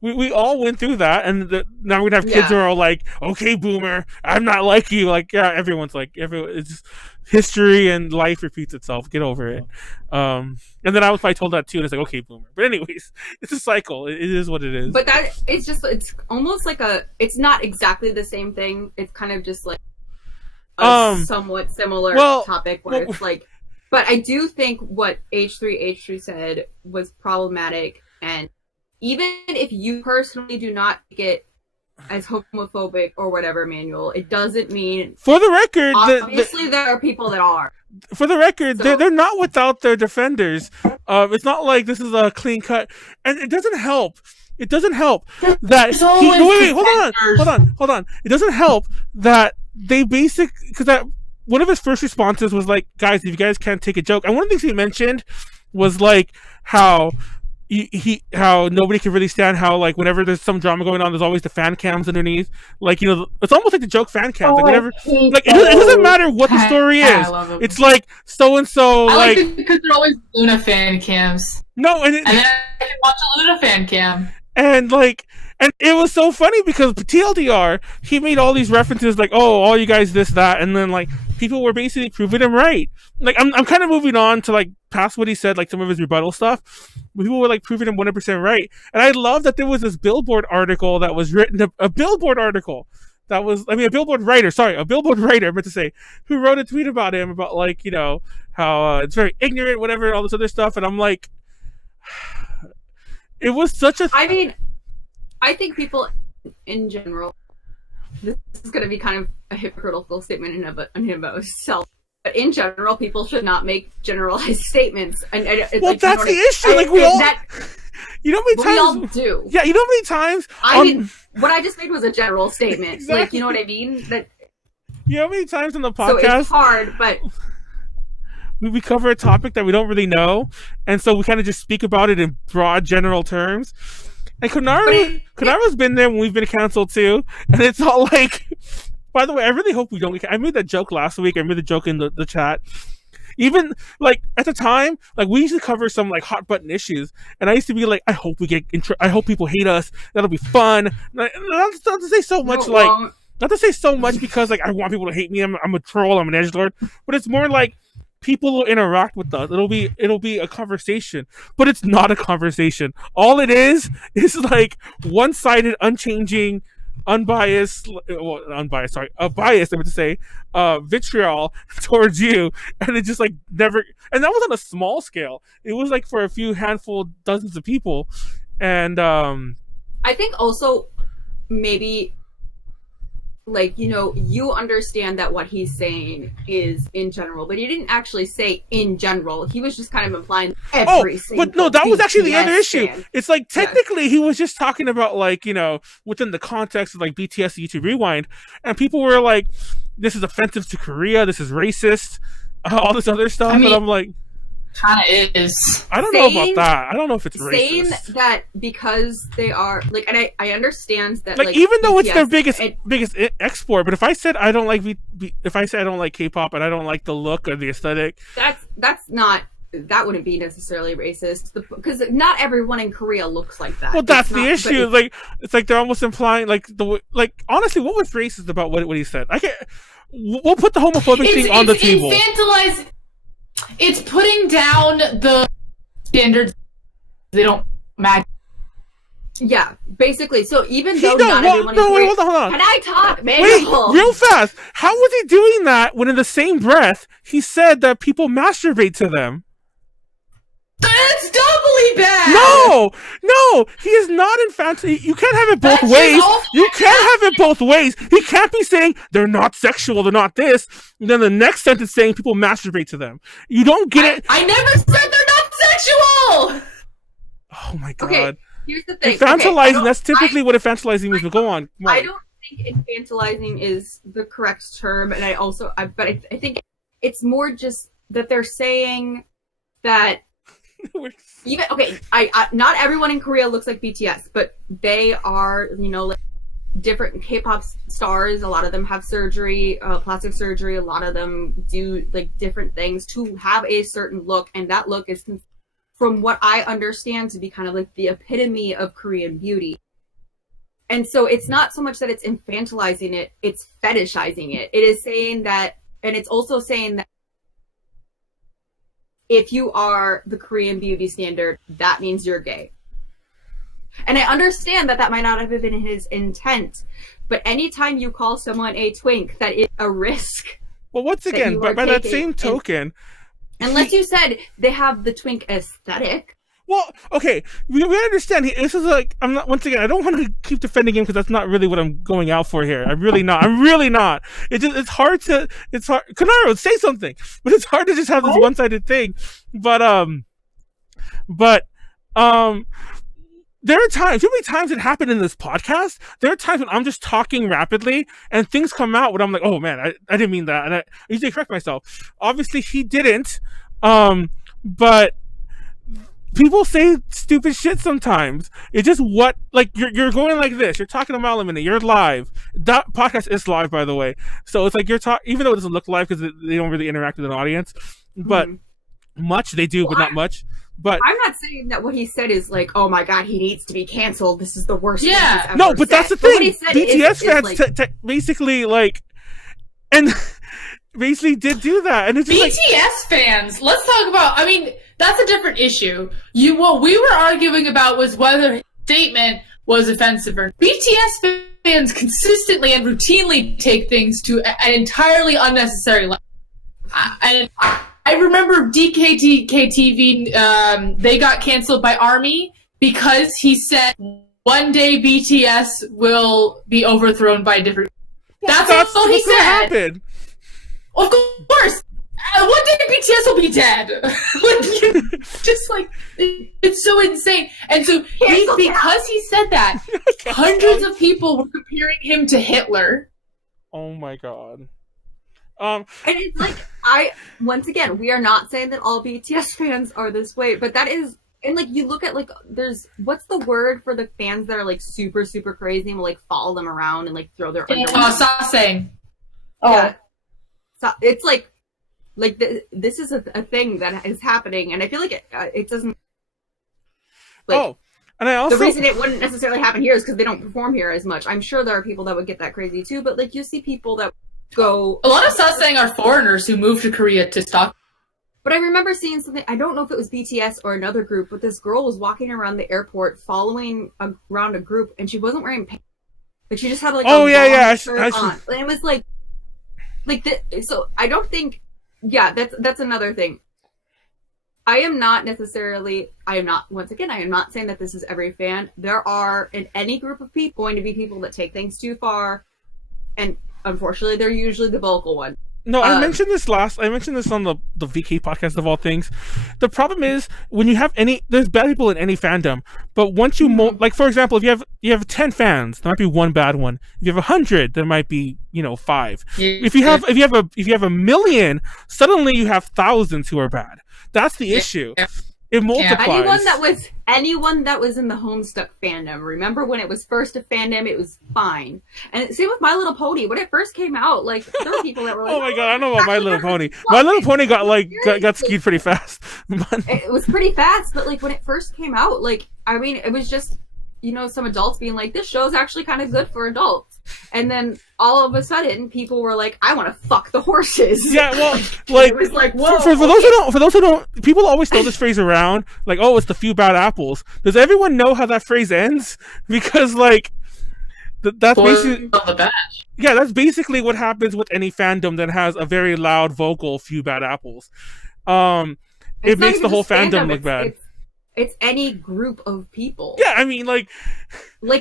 We all went through that, and now we're gonna have kids who are all like, "Okay, boomer, I'm not like you." Like, yeah, everyone's like, it's just history and life repeats itself. Get over it. And then I was probably told that too, and it's like, "Okay, boomer." But anyways, it's a cycle. It is what it is. But it's almost like it's not exactly the same thing. It's kind of just like a somewhat similar topic where it's like. But I do think what H3H3 said was problematic, and even if you personally do not get as homophobic or whatever, Manuel, it doesn't mean. For the record, obviously there are people that are. For the record, So, they're not without their defenders. It's not like this is a clean cut, and it doesn't help. It doesn't help that hold on. It doesn't help that they because that one of his first responses was like, guys, if you guys can't take a joke, and one of the things he mentioned was like how how nobody can really stand how like whenever there's some drama going on, there's always the fan cams underneath. Like, you know, it's almost like the joke fan cams. Like whenever, like it doesn't matter what the story is. It's like so and so. I like it because they're always Luna fan cams. No, and then I can watch a Luna fan cam. And like, and it was so funny because TLDR, he made all these references like, oh, all you guys this, that, and then like people were basically proving him right. Like I'm kind of moving on to like past what he said, like some of his rebuttal stuff. People were like proving him 100% right. And I love that there was this Billboard article that was written, a Billboard article that was, I mean, a Billboard writer, I meant to say, who wrote a tweet about him about like, you know, how it's very ignorant, whatever, all this other stuff. And I'm like, it was such a... I mean, I think people in general, this is going to be kind of a hypocritical statement in and of itself, but in general, people should not make generalized statements. And well, like, that's the issue. Like we all... You know how many times... We all do. Yeah, you know how many times... What I just made was a general statement. Exactly. Like, you know what I mean? You know how many times on the podcast... So it's hard, but... We cover a topic that we don't really know, and so we kind of just speak about it in broad, general terms. And Konaru's been there when we've been canceled too, and it's all like... By the way, I really hope we don't... I made that joke last week. I made the joke in the chat. Even, like, at the time, like, we used to cover some, like, hot button issues, and I used to be like, I hope I hope people hate us. That'll be fun. Not to say so much, not to say so much because, like, I want people to hate me. I'm a troll. I'm an edgelord. But it's more like, people will interact with us. It'll be a conversation, but it's not a conversation. All it is like one-sided, unchanging, biased, I meant to say, vitriol towards you, and it just like never, and that was on a small scale. It was like for a few handful, dozens of people, and I think also maybe, like, you know, you understand that what he's saying is in general, but he didn't actually say in general. He was just kind of implying every single but no, that was actually the other issue. Fan. It's like, technically, he was just talking about, like, you know, within the context of, like, BTS YouTube Rewind, and people were like, this is offensive to Korea, this is racist, all this other stuff, and I'm like... Kind of is. I don't know about that. I don't know if it's racist. Saying that because they are like, and I understand that, like even though BTS, it's their biggest export, but if I said I don't like K-pop and I don't like the look or the aesthetic, that's not, that wouldn't be necessarily racist because not everyone in Korea looks like that. Well, that's the issue. Like, it's like they're almost implying like honestly, what was racist about what he said? We'll put the homophobic thing on the table. It's putting down the standards. They don't match. Yeah, basically. So even though not everyone... Hold on. Can I talk, man? Wait, real fast. How was he doing that when in the same breath he said that people masturbate to them? That's doubly bad! No! He is not infantilizing. You can't have it both ways. You can't have it both ways. He can't be saying they're not sexual, they're not this, and then the next sentence saying people masturbate to them. You don't get it. I never said they're not sexual! Oh my god. Okay, here's the thing. Infantilizing, that's typically what infantilizing means, but go on. I don't think infantilizing is the correct term, and I think it's more just that they're saying that not everyone in Korea looks like BTS, but they are, you know, like different K-pop stars. A lot of them have surgery, plastic surgery. A lot of them do like different things to have a certain look, and that look is, from what I understand, to be kind of like the epitome of Korean beauty. And so it's not so much that it's infantilizing it, it's fetishizing it. It is saying that, and it's also saying that if you are the Korean beauty standard, that means you're gay. And I understand that might not have been his intent, but anytime you call someone a twink, that is a risk. Well, once again, by that same token, Unless you said they have the twink aesthetic. Well, okay, we understand. This is like, I'm not. Once again, I don't want to keep defending him because that's not really what I'm going out for here. I'm really not. It's hard. Konaru, say something. But it's hard to just have this one-sided thing. But there are times. Too many times it happened in this podcast. There are times when I'm just talking rapidly and things come out when I'm like, oh man, I didn't mean that, and I usually correct myself. Obviously, he didn't. But people say stupid shit sometimes. It's just you're going like this. You're talking a mile a minute. You're live. That podcast is live, by the way. So it's like even though it doesn't look live because they don't really interact with an audience, but much they do, but not much. But I'm not saying that what he said is like, oh my god, he needs to be canceled. This is the worst. Yeah. thing he's ever no, but said. that's the thing. BTS fans like, basically and basically did do that, and it's just BTS fans. Let's talk about. I mean, that's a different issue. What we were arguing about was whether his statement was offensive or BTS fans consistently and routinely take things to an entirely unnecessary level. And I remember DKTV, they got canceled by ARMY because he said one day BTS will be overthrown by a different. That's all he said. Happened. Of course. One day BTS will be dead. It's so insane. And so because he said that, hundreds of people were comparing him to Hitler. Oh my god. And it's like, once again, we are not saying that all BTS fans are this way, but that is, and like, you look at like, what's the word for the fans that are like super, super crazy and will like follow them around and like throw their underwear? Sasang. Yeah. So it's like this is a thing that is happening, and I feel like it doesn't. Like, and I also the reason it wouldn't necessarily happen here is because they don't perform here as much. I'm sure there are people that would get that crazy too, but like you see people that go. A lot of Sasang are foreigners who moved to Korea to stock. But I remember seeing something. I don't know if it was BTS or another group, but this girl was walking around the airport following around a group, and she wasn't wearing pants. Like she just had like shirt on, and it was like so I don't think. Yeah, that's another thing. I am not saying that this is every fan. There are, in any group of people, going to be people that take things too far, and unfortunately, they're usually the vocal one. No, I mentioned this on the VK podcast of all things. The problem is when you have there's bad people in any fandom, but once you like, for example, if you have 10 fans, there might be one bad one. If you have 100, there might be 5. If you have a million, suddenly you have thousands who are bad. That's the issue. It multiplies. Anyone that was in the Homestuck fandom. Remember when it was first a fandom, it was fine. And same with My Little Pony. When it first came out, like there were people that were like, "Oh my god, I know about My Little Pony." My Little Pony got skewed pretty fast. It was pretty fast, but like when it first came out, like I mean, it was just some adults being like, "This show's actually kind of good for adults," and then all of a sudden, people were like, "I want to fuck the horses." Yeah, well, like it was like, whoa. For those who don't, people always throw this phrase around, like, "Oh, it's the few bad apples." Does everyone know how that phrase ends? Because like, that's basically that's basically what happens with any fandom that has a very loud vocal few bad apples. It makes the whole fandom look bad. It's any group of people. Yeah, I mean, like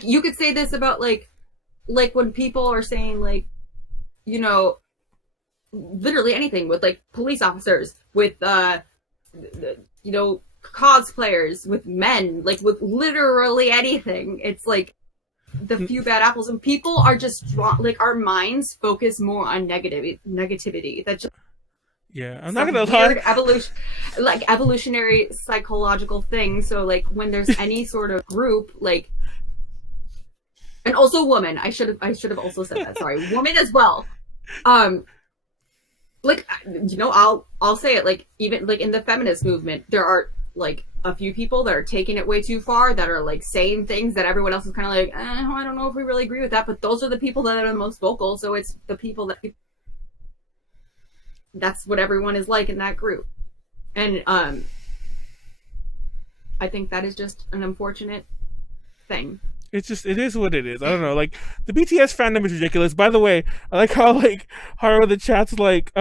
you could say this about like when people are saying like, literally anything with like police officers, with cosplayers, with men, like with literally anything. It's like the few bad apples, and people are just like our minds focus more on negativity. That's just. Yeah, I'm not gonna lie. Evolutionary psychological thing. So like when there's any sort of group, like, and also woman. I should have also said that. Sorry, woman as well. I'll say it. Like even like in the feminist movement, there are like a few people that are taking it way too far, that are like saying things that everyone else is kind of like, I don't know if we really agree with that. But those are the people that are the most vocal. So it's the people that. That's what everyone is like in that group. And I think that is just an unfortunate thing. It is what it is. I don't know. Like the BTS fandom is ridiculous. By the way, I like how like Haru the chat's like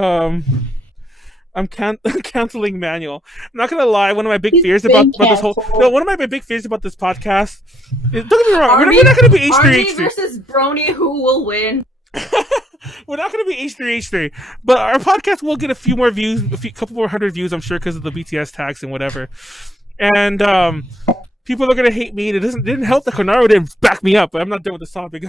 I'm canceling Manuel. I'm not gonna lie. One of my big He's fears been about this whole canceled. one of my big fears about this podcast is, don't get me wrong, we're not gonna be H3H3 Army versus Brony, who will win? We're not gonna be H3H3, but our podcast will get a few more views, couple more hundred views, I'm sure, because of the BTS tags and whatever. And people are gonna hate me. It didn't help that Konaru didn't back me up. I'm not done with this topic.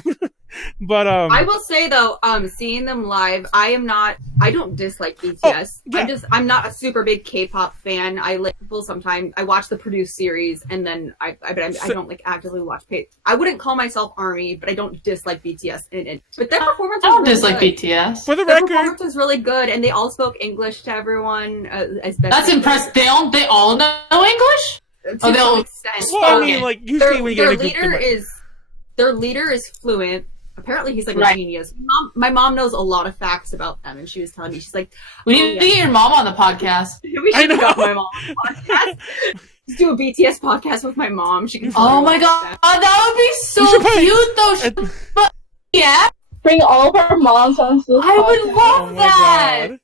But I will say though, seeing them live, I don't dislike BTS. yeah. I'm not a super big K-pop fan. I like people sometimes. I watch the produced series, and then I don't like actively watch. I wouldn't call myself ARMY, but I don't dislike BTS. But their performance. I don't was dislike really good. BTS. for the Their record, performance was really good, and they all spoke English to everyone. As best That's as impressive. They all know English? To Oh, they'll- some extent. well, I Okay. mean, like usually when you Their get a leader group, their leader is fluent. Apparently, he's like a Right. genius. My mom knows a lot of facts about them, and she was telling me, she's like, We need to get your mom on the podcast. we I should have know. got my mom on the podcast. Just do a BTS podcast with my mom. She can. Oh my god, that would be so You should probably- cute though. But yeah, Bring all of our moms onto this I would podcast. love oh my that. god,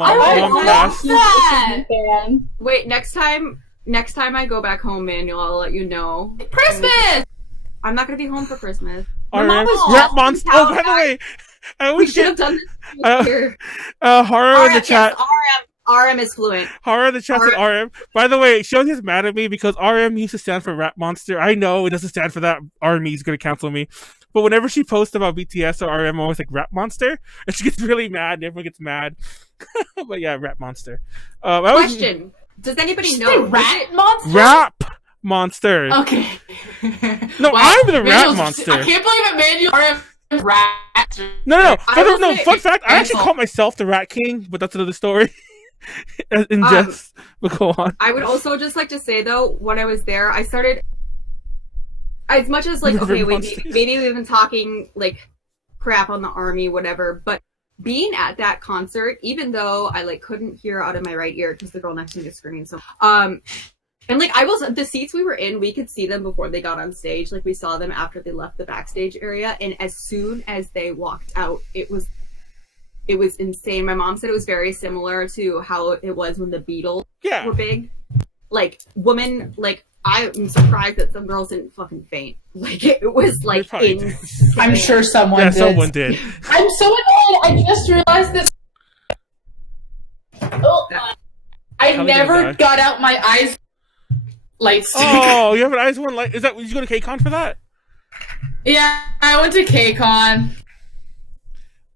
I would mom love cast. that. Fan. Wait, next time I go back home, Manuel, I'll let you know. Christmas. I'm not gonna be home for Christmas. RM, mom was Rap awesome. Monster. Oh, by the way, I We always should have get done this here. horror in the RM, chat. yes, RM is fluent. Horror in the chat said RM. By the way, Shoni is mad at me because RM used to stand for Rap Monster. I know it doesn't stand for that. Army's gonna cancel me. But whenever she posts about BTS or RM, I'm always like Rap Monster, and she gets really mad. And everyone gets mad. But yeah, Rap Monster. Question: does anybody The know? rat monster. Rap Monster. Okay. No, Wow. I'm the Rap Manuel's- Monster. I can't believe it, Manuel. Rat. No. I will No. say- Fun fact: I actually Cancel. call myself the Rat King, but that's another story. In Um, jest, but go on. I would also just like to say though, when I was there, I started as much as like River okay, monsters. maybe we've been talking like crap on the army, whatever, but being at that concert, even though I like couldn't hear out of my right ear because the girl next to me was screaming, so and like the seats we were in, we could see them before they got on stage. Like we saw them after they left the backstage area, and as soon as they walked out, it was insane. My mom said it was very similar to how it was when the Beatles Yeah. were big. Like women, like I'm surprised that some girls didn't fucking faint. Like it was like probably did. insane. I'm sure someone Yeah, did. someone did. I'm so annoyed. I just realized that. Oh, I Callie never gonna die. got out my eyes light stick. Oh, you have an eyes one light. Is that? Did you go to KCON for that? Yeah, I went to KCON.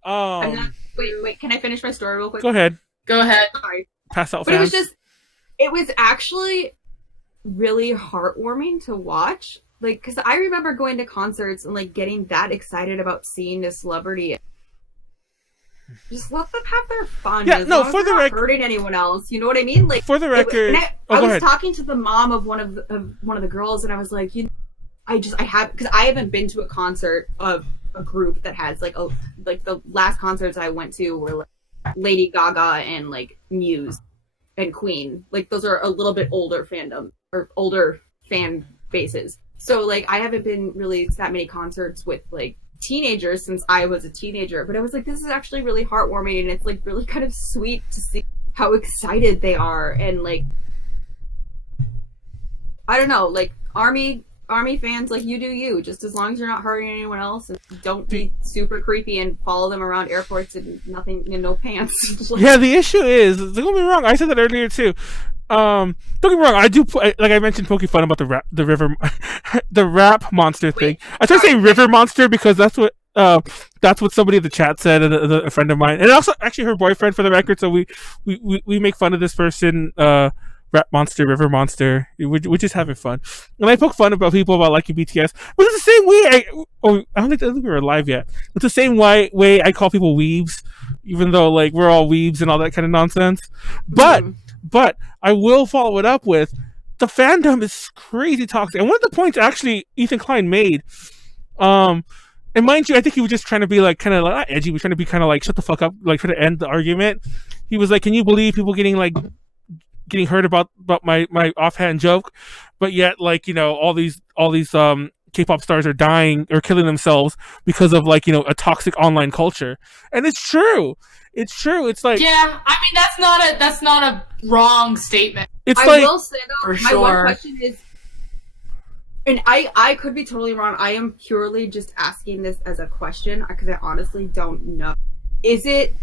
I'm not, wait, can I finish my story real quick? Go ahead. Go ahead. Sorry. Pass out But it fans. was actually really heartwarming to watch. Like, because I remember going to concerts and like getting that excited about seeing a celebrity. Just let them have their fun. Yeah, as no, long as for they're the not hurting anyone else. You know what I mean? Like, For the record, and I go was ahead. talking to the mom of one of the girls, and I was like, I have because I haven't been to a concert of a group that has like the last concerts I went to were like Lady Gaga and like Muse and Queen. Like those are a little bit older fandom or older fan bases. So like I haven't been really to that many concerts with like teenagers since I was a teenager. But I was like, this is actually really heartwarming, and it's like really kind of sweet to see how excited they are, and like I don't know, like army fans, like you do you, just as long as you're not hurting anyone else, and don't be super creepy and follow them around airports and nothing and no pants. Yeah, the issue is, don't get me wrong, I said that earlier too. Don't get me wrong, I do, like I mentioned, poking fun about the river, the rap monster thing. I try to say river monster because that's what somebody in the chat said, and a friend of mine, and also actually her boyfriend, for the record. So we make fun of this person, rap monster, river monster. We're just having fun, and I poke fun about people about liking BTS, but it's the same way I don't think we were alive yet. It's the same way I call people weebs, even though like we're all weebs and all that kind of nonsense. But I will follow it up with the fandom is crazy toxic, and one of the points actually Ethan Klein made, and mind you, I think he was just trying to be like kind of like not edgy, he was trying to be kind of like shut the fuck up, like try to end the argument. He was like, "Can you believe people getting hurt about my offhand joke, but yet like all these K-pop stars are dying or killing themselves because of a toxic online culture." And it's true. It's true. It's like, yeah, I mean that's not a wrong statement. it's I like, will say though, For my one sure. question is, and I could be totally wrong. I am purely just asking this as a question because I honestly don't know. Is it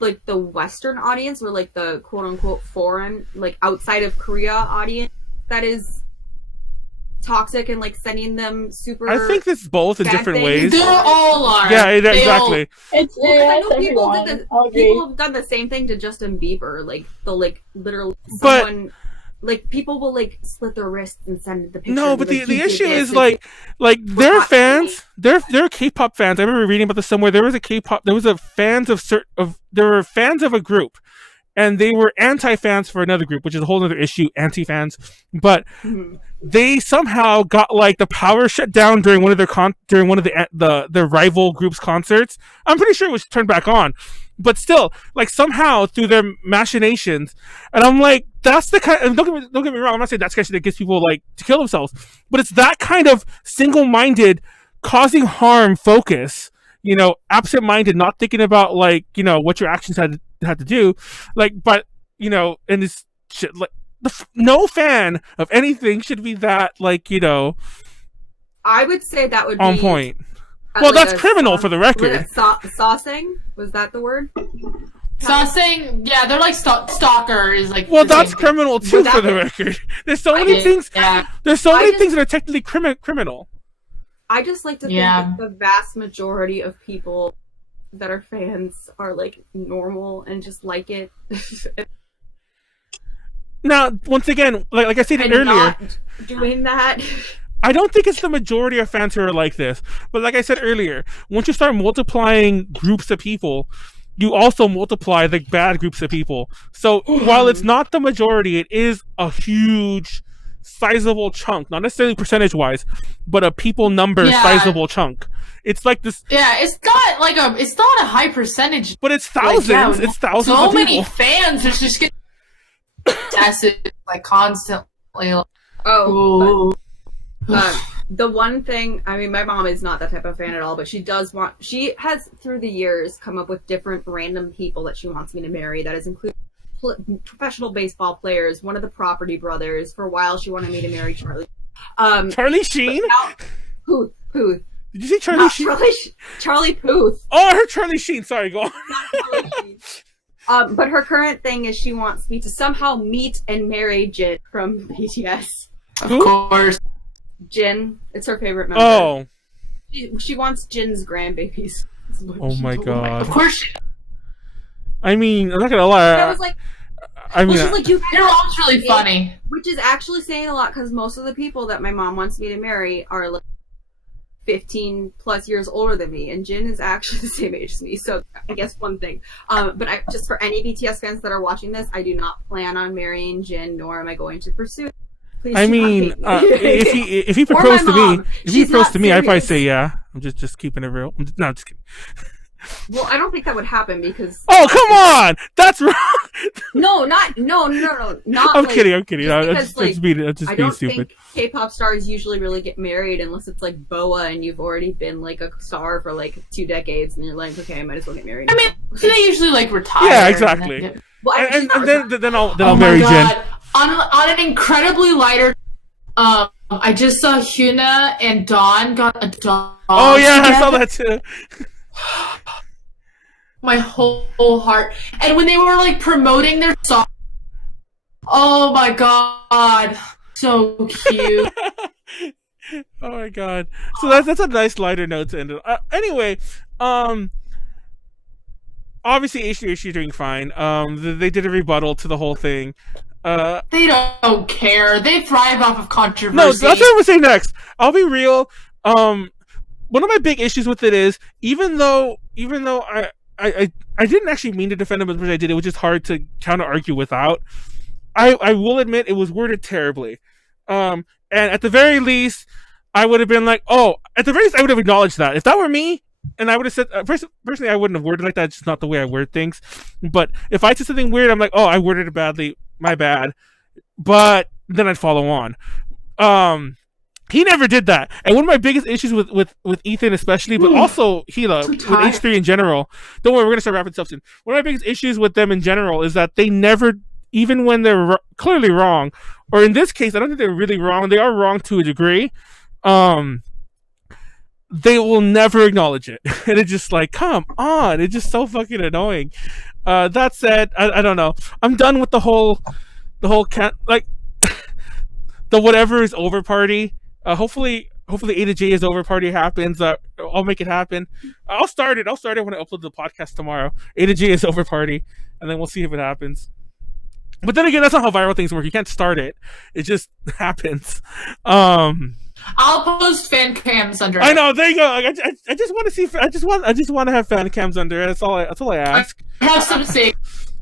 like the Western audience or like the quote unquote foreign, like outside of Korea audience that is toxic and like sending them super? I think it's both in bad different things. ways. They all are. Yeah, They all- exactly. It's Well, 'cause I it's know people everyone. did I'll the, agree. people have done the same thing to Justin Bieber. Like they'll like literally But- someone like people will like slit their wrists and send the picture. No, and be but like, the "He did issue this," is and like their hot fans, they're K-pop fans. I remember reading about this somewhere. There was a fans there were fans of a group, and they were anti-fans for another group, which is a whole other issue, anti-fans. But Mhm. they somehow got like the power shut down during one of their rival group's concerts. I'm pretty sure it was turned back on, but still, like somehow through their machinations, and I'm like, that's the kind. And don't get me wrong. I'm not saying that's the kind of shit that gets people like to kill themselves, but it's that kind of single-minded, causing harm focus. You know, absent-minded, not thinking about like what your actions had to do, like, but and this shit like. No fan of anything should be that I would say that would on be point. at, Well, like, that's a criminal sauce- for the record. Saucing? Was that the word? Saucing, yeah, they're like stalker is like. Well, the that's same criminal too But for that- the record. There's so I many did- things. Yeah. There's so I many just- things that are technically criminal. I just like to think Yeah. that the vast majority of people that are fans are like normal and just like it. Now, once again, like I said and earlier, not doing that. I don't think it's the majority of fans who are like this. But like I said earlier, once you start multiplying groups of people, you also multiply the bad groups of people. So while it's not the majority, it is a huge, sizable chunk. Not necessarily percentage-wise, but a people number Yeah. sizable chunk. It's like this, Yeah, it's not a high percentage. but it's thousands. Like, yeah, It's thousands So of many people. fans are just getting tested like constantly. Oh, Ooh. the one thing, I mean, my mom is not that type of fan at all, but she has through the years come up with different random people that she wants me to marry. That is including professional baseball players, one of the Property Brothers. For a while, she wanted me to marry Charlie. Charlie Sheen? Puth. Did you say Charlie Not Sheen? Charlie Puth. Oh, I heard Charlie Sheen. Sorry, go on. Not Charlie Sheen. But her current thing is she wants me to somehow meet and marry Jin from BTS. Of Who? course. Jin, it's her favorite member. Oh. She wants Jin's grandbabies. That's what Oh she my told me. God. Of course. I mean, I'm not gonna lie. I was like, I mean, well, she's like, you Your mom's really funny. which is actually saying a lot because most of the people that my mom wants me to marry are like 15 plus years older than me, and Jin is actually the same age as me. So I guess one thing. But just for any BTS fans that are watching this, I do not plan on marrying Jin, nor am I going to pursue it. Please I do not mean, hate me. if he Or my proposed to me, mom. if he She's proposed not to me, I'd probably serious. say yeah. I'm just keeping it real. I'm just kidding. Well, I don't think that would happen because Oh, come on! That's wrong. no, not I'm like, kidding. I'm kidding. just I'm because, just like, being I being don't stupid. think K-pop stars usually really get married unless it's like BoA and you've already been like a star for like 2 decades and you're like, okay, I might as well get married. I mean, they usually like retire. Yeah, and exactly. then- well, I- she's And not then I'll Oh my marry Jin. God. On an incredibly lighter, I just saw Hyuna and Dawn got a dog. Oh yeah, I saw together. that too. My whole heart. And when they were like promoting their song, oh my God, so cute. Oh my god. So that's a nice lighter note to end it. Anyway, obviously H3H3 is doing fine. They did a rebuttal to the whole thing. They don't care. They thrive off of controversy. No, that's what I'm gonna say next. I'll be real. One of my big issues with it is even though I didn't actually mean to defend them as much as I did, it was just hard to counter argue without. I will admit it was worded terribly. And at the very least, I would have been like, oh, at the very least, I would have acknowledged that. If that were me, and I would have said, personally, I wouldn't have worded like that. It's just not the way I word things. But if I said something weird, I'm like, oh, I worded it badly. My bad. But then I'd follow on. He never did that. And one of my biggest issues with Ethan especially, but also Hila, with H3 in general, don't worry, we're going to start wrapping stuff soon. One of my biggest issues with them in general is that they never, even when they're clearly wrong, or in this case, I don't think they're really wrong, they are wrong to a degree, they will never acknowledge it. And it's just like, come on, it's just so fucking annoying. That said, I don't know. I'm done with the whole like, the whatever is over party. Hopefully A2J is over party happens. I'll make it happen. I'll start it when I upload the podcast tomorrow. A2J is over party, and then we'll see if it happens. But then again, that's not how viral things work. You can't start it; it just happens. I'll post fan cams under it. I know. There you go. I just want to see. I just want to have fan cams under it. That's all I ask. I have some to say.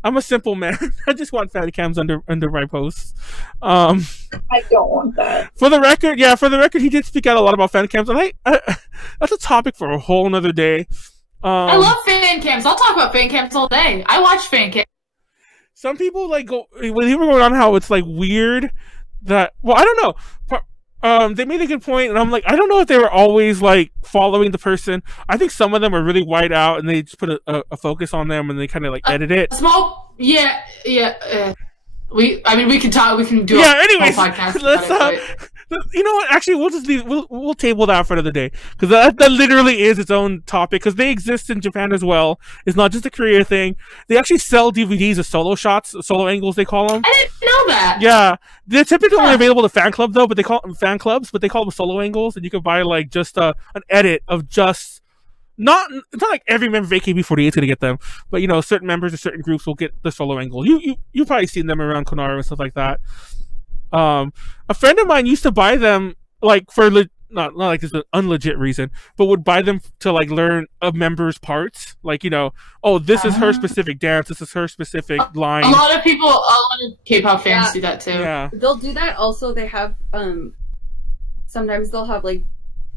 I'm a simple man. I just want fan cams under my posts. I don't want that. For the record, he did speak out a lot about fan cams, and I that's a topic for a whole nother day. I love fan cams. I'll talk about fan cams all day. I watch fan cams. Some people like go when they were going on how it's like weird that, well, I don't know. They made a good point, and I'm like, I don't know if they were always like following the person. I think some of them are really white out, and they just put a focus on them, and they kind of like edit it. We can talk. We can do. Yeah. Anyways, a podcast. Let's you know what? Actually, we'll just leave. We'll table that for another day, because that literally is its own topic. Because they exist in Japan as well. It's not just a Korea thing. They actually sell DVDs of solo shots, solo angles. They call them. I didn't know that. Yeah, they're typically only available to fan club though, but they call them fan clubs. But they call them solo angles, and you can buy like just an edit of just. It's not like every member of AKB48 is gonna get them, but you know, certain members of certain groups will get the solo angle. You've probably seen them around Konaru and stuff like that. A friend of mine used to buy them like for not like this is an unlegit reason, but would buy them to like learn a member's parts. Like, you know, oh, this is her specific dance, this is her specific line. A lot of K-pop fans do that too. Yeah, they'll do that. Also, they have sometimes they'll have like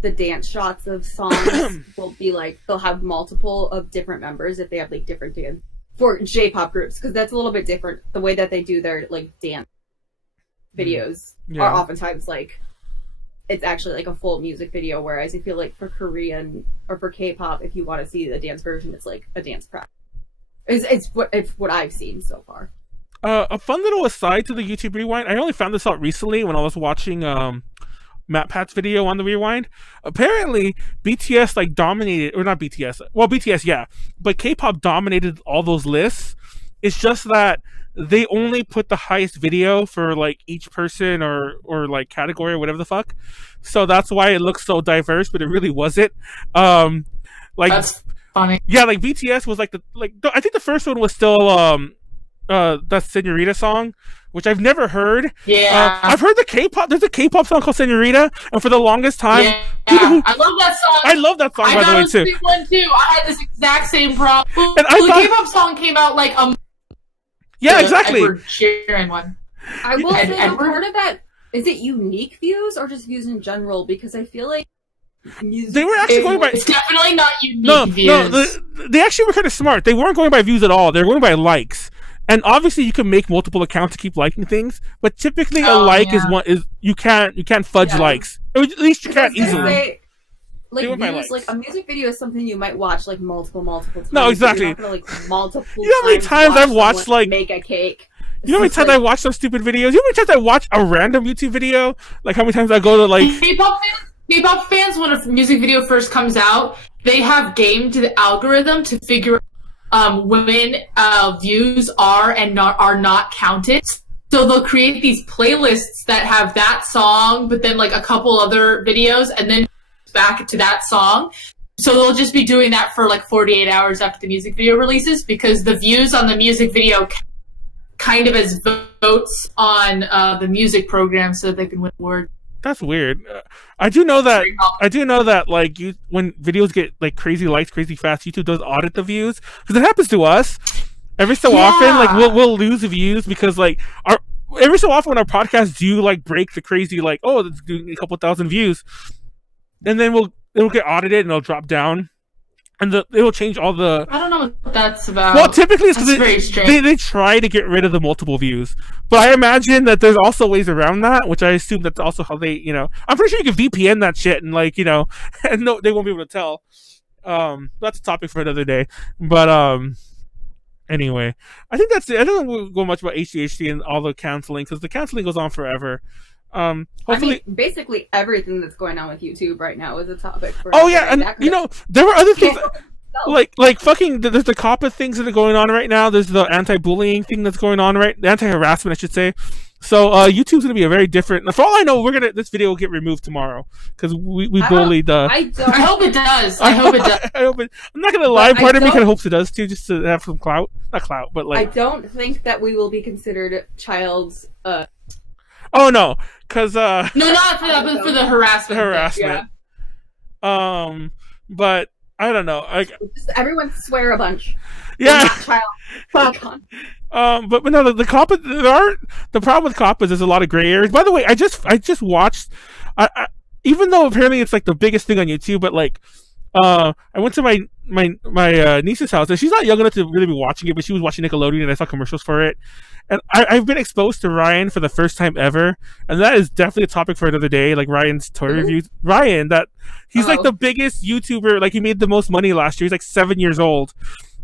the dance shots of songs will be like they'll have multiple of different members if they have like different dance for J-pop groups, because that's a little bit different. The way that they do their like dance videos are oftentimes like it's actually like a full music video, whereas I feel like for Korean or for K-pop, if you want to see the dance version, it's like a dance practice. It's what I've seen so far. A fun little aside to the YouTube Rewind. I only found this out recently when I was watching MatPat's video on the Rewind. Apparently, BTS like dominated, or not BTS. Well, BTS, yeah, but K-pop dominated all those lists. It's just that they only put the highest video for like each person or like category or whatever the fuck. So that's why it looks so diverse, but it really wasn't. Like that's funny. Yeah, like BTS was like I think the first one was still that Senorita song, which I've never heard. Yeah. I've heard there's a K-pop song called Senorita, and for the longest time, I love that song. I love that song, by the way, too. One too. I had this exact same problem. And the K-pop song came out like yeah, exactly. Edward Sheeran one. I will say part of that, is it unique views or just views in general? Because I feel like they were actually going by. It's definitely not unique views. No, they actually were kind of smart. They weren't going by views at all. They were going by likes. And obviously, you can make multiple accounts to keep liking things, but typically a like is you can't fudge likes. Or at least you can't easily. Like views, like a music video is something you might watch like multiple times. No, exactly. You're not gonna, like, multiple. You know how many times I've watched like make a cake. You know how many times I watch those stupid videos? You know how many times I watch a random YouTube video? Like how many times I go to like K-pop fans, when a music video first comes out, they have gamed the algorithm to figure when views are and are not counted. So they'll create these playlists that have that song, but then like a couple other videos, and then back to that song. So they'll just be doing that for like 48 hours after the music video releases, because the views on the music video kind of as votes on the music program, so that they can win awards. That's weird. I do know that like when videos get like crazy likes crazy fast, YouTube does audit the views, because it happens to us every so often. Like we'll lose views because like every so often when our podcasts do like break the crazy like, oh, it's doing a couple thousand views, and then it'll get audited and it'll drop down. and it will change all the. I don't know what that's about. Well, typically it's That's very because strange. they try to get rid of the multiple views, but I imagine that there's also ways around that, which I assume that's also how they, I'm pretty sure you can VPN that shit and like, and no, they won't be able to tell. That's a topic for another day, but anyway, I think that's it. I don't want to go much about H3H3 and all the canceling because the canceling goes on forever. Hopefully, basically everything that's going on with YouTube right now is a topic for. Oh yeah, and there were other things. Like fucking, there's the COPPA things that are going on right now. There's the anti-bullying thing that's going on the anti-harassment, I should say. So YouTube's gonna be a very different. For all I know, this video will get removed tomorrow because we bullied. I hope it does. I hope it does. I'm not gonna lie. Part of me kind of hopes it does too, just to have some clout. Not clout, but like. I don't think that we will be considered child's. Oh no, because no, not for that, but for the harassment. Harassment. Yeah. But. I don't know. Everyone swear a bunch. Yeah. But no, the COPPA. The problem with COPPA is there's a lot of gray areas. By the way, I just watched. Even though apparently it's like the biggest thing on YouTube, but like, I went to my niece's house and she's not young enough to really be watching it, but she was watching Nickelodeon and I saw commercials for it. And I've been exposed to Ryan for the first time ever, and that is definitely a topic for another day. Like Ryan's toy reviews. Ryan, he's like the biggest YouTuber. Like he made the most money last year. He's like 7 years old,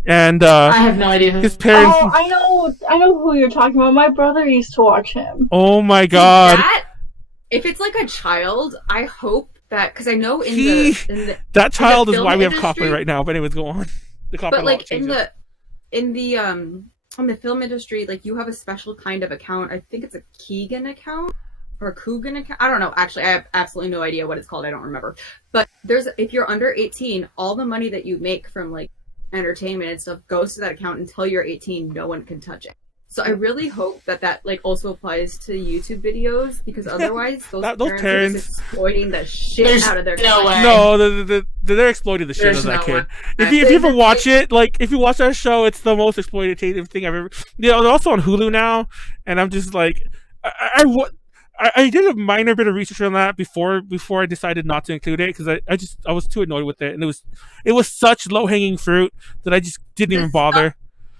and I have no idea. His parents. Oh, I know who you're talking about. My brother used to watch him. Oh my god! If it's like a child, I hope that because I know that child is why we have industry, COPPA right now. But anyways, go on. The COPPA but like in the film industry, like you have a special kind of account. I think it's a Keegan account or a Coogan account. I don't know. Actually, I have absolutely no idea what it's called. I don't remember. But if you're under 18, all the money that you make from like entertainment and stuff goes to that account until you're 18. No one can touch it. So I really hope that like also applies to YouTube videos because otherwise those parents are just exploiting the shit out of their kids. No, they're exploiting the shit out of that kid. If you ever watch it, like if you watch that show, it's the most exploitative thing I've ever. They're also on Hulu now, and I'm just like, I did a minor bit of research on that before I decided not to include it because I was too annoyed with it, and it was such low hanging fruit that I just didn't even bother.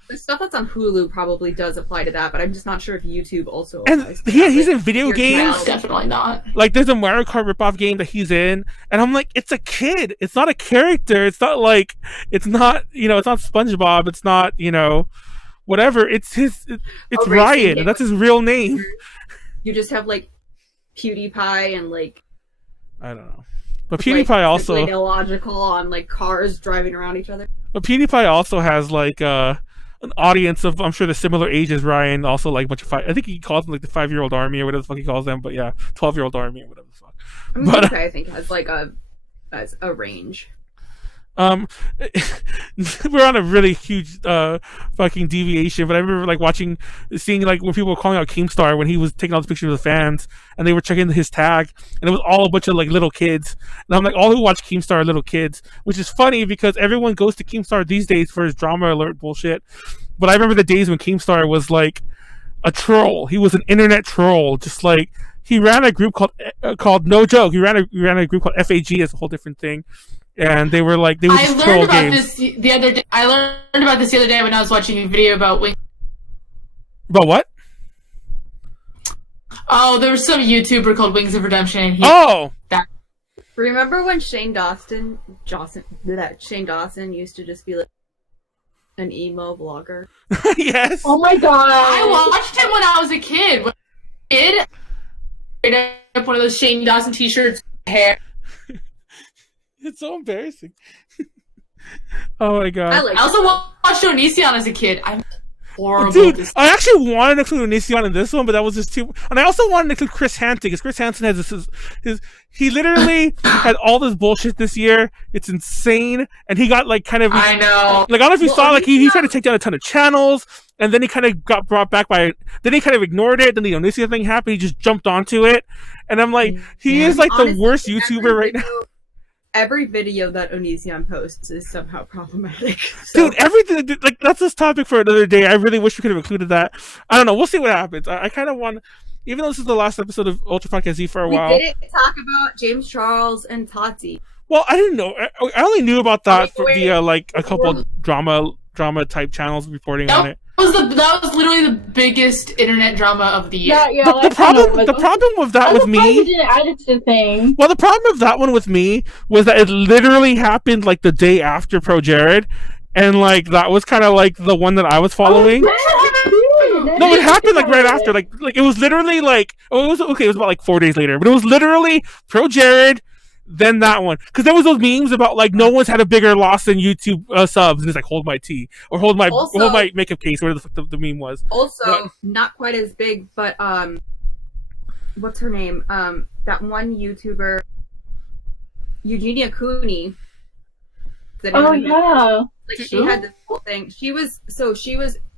The stuff that's on Hulu probably does apply to that, but I'm just not sure if YouTube also applies. And he's in video games. No, definitely not. Like there's a Mario Kart ripoff game that he's in, and I'm like, it's a kid. It's not a character. It's not like it's not SpongeBob. It's not whatever. It's Ryan, and that's his real name. You just have like PewDiePie and like I don't know, but PewDiePie also like illogical on like cars driving around each other. But PewDiePie also has like an audience of, I'm sure, the similar age as Ryan, also like a bunch of I think he calls them like the 5-year-old army or whatever the fuck he calls them, but yeah, 12-year-old army or whatever the fuck. I mean, but I think has like a range. We're on a really huge fucking deviation, but I remember like seeing like when people were calling out Keemstar when he was taking all the pictures of the fans and they were checking his tag and it was all a bunch of like little kids, and I'm like, all who watch Keemstar are little kids, which is funny because everyone goes to Keemstar these days for his drama alert bullshit, but I remember the days when Keemstar was like a troll. He was an internet troll, just like he ran a group called no joke, he ran a group called FAG. It's a whole different thing. And they were just troll games. I learned about this the other day when I was watching a video about Wings. About what? Oh, there was some YouTuber called Wings of Redemption. Remember when Shane Dawson used to just be like an emo vlogger? Yes. Oh my god. I watched him when I was a kid. Up one of those Shane Dawson t-shirts, hair. It's so embarrassing. Oh my god. I also watched Onision as a kid. I'm horrible. Dude, I actually wanted to include Onision in this one, but that was just too. And I also wanted to include Chris Hansen because Chris Hansen has he literally had all this bullshit this year. It's insane, and he got like kind of. I know. Like I don't know if you saw, like he tried to take down a ton of channels, and then he kind of got brought back by. Then he kind of ignored it. Then the Onision thing happened. He just jumped onto it, and I'm like, he is like honestly, the worst YouTuber right now. Every video that Onision posts is somehow problematic. So. Dude, everything, like, that's this topic for another day. I really wish we could have included that. I don't know. We'll see what happens. I kind of want, even though this is the last episode of Ultra Podcast Z for a while. We didn't talk about James Charles and Tati. Well, I didn't know. I only knew about that Wait. via like a couple drama type channels reporting on it. That was literally the biggest internet drama of the year. Yeah, The problem with that with me. You didn't add it to the thing. Well, the problem with that one with me was that it literally happened like the day after ProJared, and like that was kind of like the one that I was following. No, it happened like right after. Like it was literally like it was about like 4 days later, but it was literally ProJared, then that one, because there was those memes about like no one's had a bigger loss than YouTube subs, and it's like hold my tea or hold my makeup case, whatever the fuck the meme was. Also, not quite as big, but what's her name? That one YouTuber, Eugenia Cooney. Oh yeah. Like she had this whole thing. She was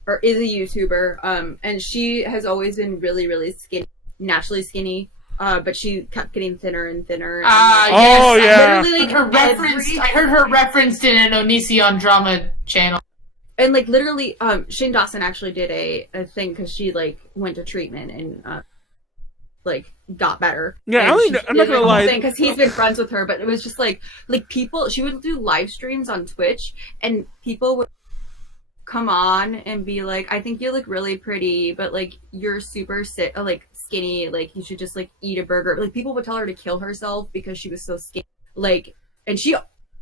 or is a YouTuber, and she has always been really, really skinny, naturally skinny. But she kept getting thinner and thinner. Yes. Oh yeah. I heard her referenced in an Onision drama channel. And like literally, Shane Dawson actually did a thing because she like went to treatment and like got better. Yeah, I'm not gonna lie, because he's been friends with her. But it was just like people. She would do live streams on Twitch, and people would come on and be like, "I think you look really pretty, but like you're super skinny. Like you should just like eat a burger." Like people would tell her to kill herself because she was so skinny. Like, and she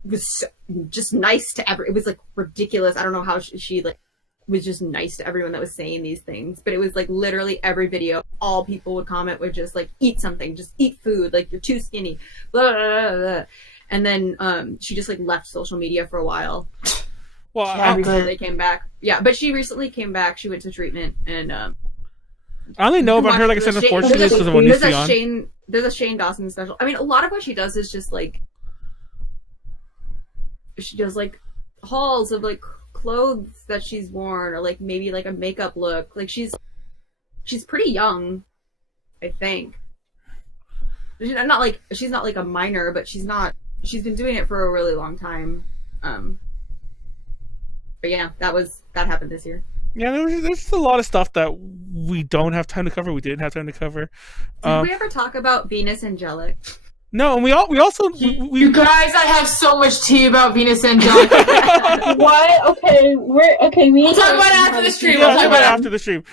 was just nice to everyone. It was like ridiculous. I don't know how she like was just nice to everyone that was saying these things, but it was like literally every video, all people would comment with just like, eat something, just eat food, like you're too skinny, blah, blah, blah, blah. And then she just like left social media for a while. Well, recently came back. Yeah, but she recently came back. She went to treatment, and I only know about her, like I said, unfortunately, because of Onision. There's a Shane Dawson special. I mean, a lot of what she does is just like she does like hauls of like clothes that she's worn, or like maybe like a makeup look. Like she's pretty young, I think. She's not like a minor, but she's been doing it for a really long time. But yeah, that happened this year. Yeah, there's just a lot of stuff that we don't have time to cover. We didn't have time to cover. Did we ever talk about Venus Angelic? No, and we also you guys, I have so much tea about Venus Angelic. What? Okay, we'll talk about it after the stream. Yeah, we'll talk about it after the stream.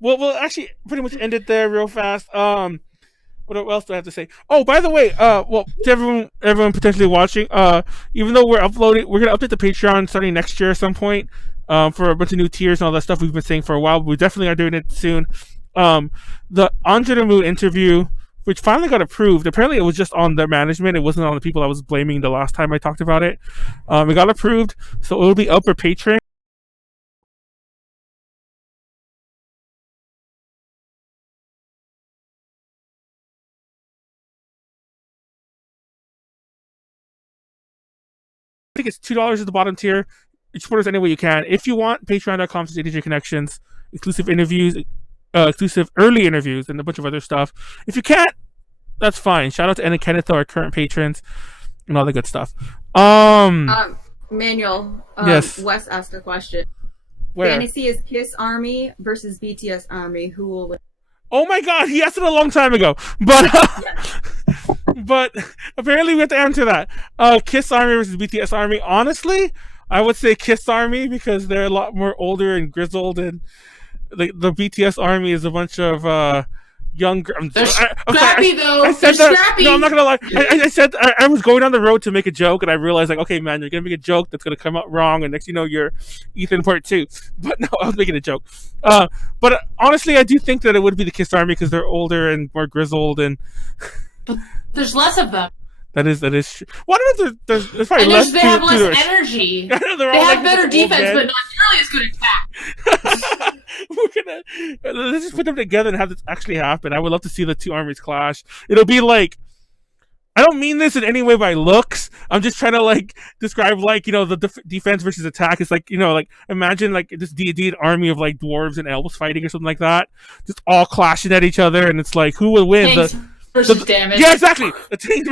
We'll actually pretty much end it there real fast. What else do I have to say? Oh, by the way, well, to everyone potentially watching, even though we're gonna update the Patreon starting next year at some point, for a bunch of new tiers and all that stuff we've been saying for a while. We definitely are doing it soon. The Under the Moon interview, which finally got approved. Apparently, it was just on their management. It wasn't on the people I was blaming the last time I talked about it. It got approved, so it'll be up for Patreon. I think it's $2 at the bottom tier. You support us any way you can. If you want, patreon.com/ADJ-Connections, exclusive interviews, exclusive early interviews, and a bunch of other stuff. If you can't, that's fine. Shout out to Anna and Kenneth, our current patrons, and all the good stuff. Manuel, yes. Wes asked a question. Where? Fantasy is Kiss Army versus BTS Army. Who will win? Oh my god, he asked it a long time ago. But but apparently we have to answer that. Kiss Army versus BTS Army. Honestly, I would say Kiss Army because they're a lot more older and grizzled, and the BTS Army is a bunch of younger. They're scrappy though. I said they're that. Scrappy. No, I'm not gonna lie. I said I was going down the road to make a joke, and I realized like, okay, man, you're gonna make a joke that's gonna come out wrong, and next you know you're Ethan Part 2. But no, I was making a joke. But honestly, I do think that it would be the Kiss Army because they're older and more grizzled, and but there's less of them. That is true. Well, I don't know if there's probably less. They have less energy. I know, they have better defense, but not nearly as good attack. Let's just put them together and have this actually happen. I would love to see the two armies clash. It'll be like, I don't mean this in any way by looks. I'm just trying to like describe like, you know, the defense versus attack. It's like, you know, like imagine like this D&D army of like dwarves and elves fighting or something like that, just all clashing at each other, and it's like who will win? Tanks versus damage. Yeah, exactly. The tank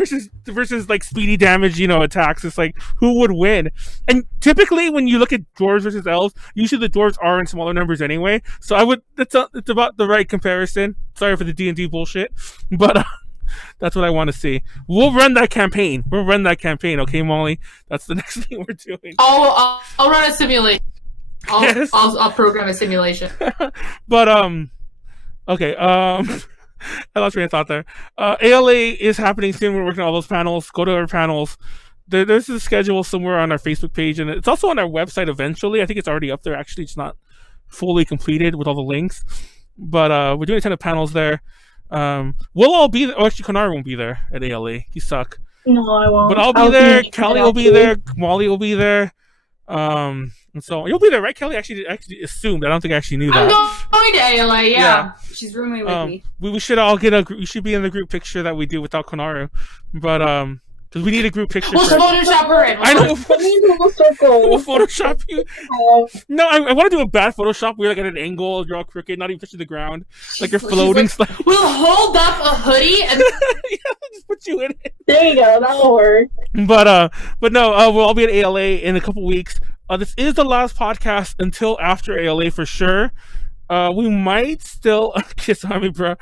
versus like speedy damage, you know, attacks. It's like who would win? And typically when you look at dwarves versus elves, usually the dwarves are in smaller numbers anyway. So it's about the right comparison. Sorry for the D&D bullshit, but That's what I want to see. We'll run that campaign. Okay, Molly? That's the next thing we're doing. I'll run a simulation. Yes. I'll program a simulation. But okay. I lost train of thought there. ALA is happening soon. We're working on all those panels. Go to our panels. There's a schedule somewhere on our Facebook page, and it's also on our website eventually. I think it's already up there. Actually, it's not fully completed with all the links. But we're doing a ton of panels there. We'll all be there. Oh, actually, Konaru won't be there at ALA. You suck. No, I won't. But I'll be there. Callie will be there. Molly will be there. And so you'll be there, right, Callie? Actually assumed. I don't think I actually knew that. I'm going to ALA, yeah. She's rooming with me. We should all we should be in the group picture that we do without Konaru. But because we need a group picture. We'll Photoshop her in. I know. We'll circle. We'll Photoshop you. No, I want to do a bad Photoshop. We're like at an angle, you're all crooked, not even touching the ground, like you're floating. We'll hold up a hoodie and just put you in it. There you go. That'll work. But no, we'll all be at ALA in a couple weeks. This is the last podcast until after ALA for sure. We might still kiss on me, bro.